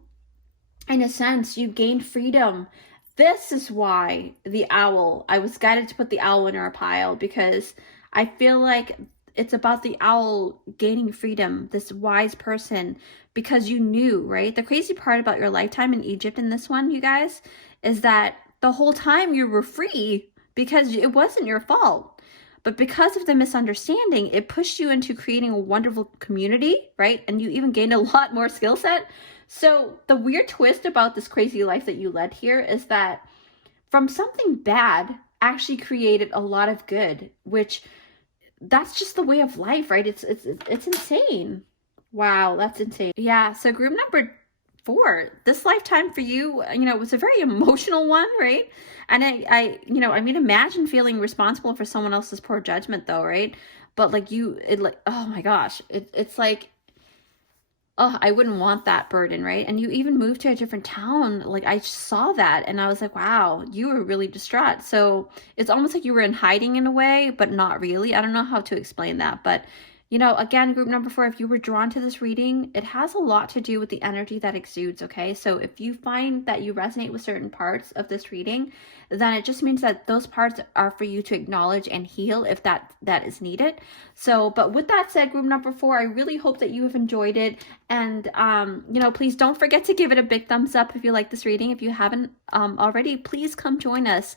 in a sense, you gained freedom. This is why the owl, I was guided to put the owl in our pile, because I feel like it's about the owl gaining freedom, this wise person, because you knew, right? The crazy part about your lifetime in Egypt in this one, you guys, is that the whole time you were free because it wasn't your fault. But because of the misunderstanding, it pushed you into creating a wonderful community, right? And you even gained a lot more skill set. So the weird twist about this crazy life that you led here is that from something bad actually created a lot of good, which that's just the way of life, right? It's insane. Wow, that's insane. Yeah, so group number 4, this lifetime for you, you know, was a very emotional one, right? And I you know, I mean, imagine feeling responsible for someone else's poor judgment though, right? But like oh my gosh, it's like, oh, I wouldn't want that burden, right? And you even moved to a different town. Like, I saw that and I was like, wow, you were really distraught. So it's almost like you were in hiding in a way, but not really. I don't know how to explain that. But, you know, again, group number 4, if you were drawn to this reading, it has a lot to do with the energy that exudes, okay? So if you find that you resonate with certain parts of this reading, then it just means that those parts are for you to acknowledge and heal if that is needed. So, but with that said, group number 4, I really hope that you have enjoyed it. And, you know, please don't forget to give it a big thumbs up if you like this reading. If you haven't already, please come join us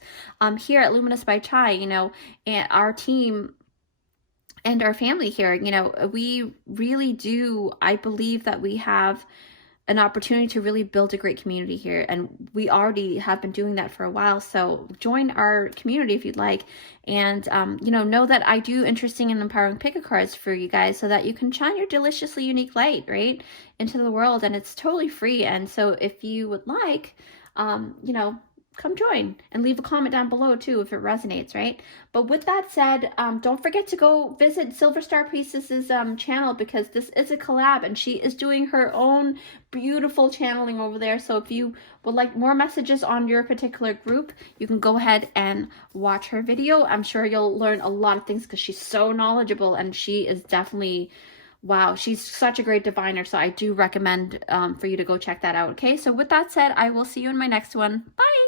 here at Luminous by Chai, you know, and our team and our family here. You know, we really do, I believe that we have an opportunity to really build a great community here, and we already have been doing that for a while. So join our community if you'd like, and you know that I do interesting and empowering pick-a cards for you guys, so that you can shine your deliciously unique light right into the world, and it's totally free. And so if you would like, you know, come join and leave a comment down below too if it resonates, right? But with that said, don't forget to go visit Silver Star Priestess's channel, because this is a collab and she is doing her own beautiful channeling over there. So if you would like more messages on your particular group, you can go ahead and watch her video. I'm sure you'll learn a lot of things because she's so knowledgeable, and she is definitely Wow, she's such a great diviner, so I do recommend for you to go check that out. Okay, so with that said, I will see you in my next one. Bye!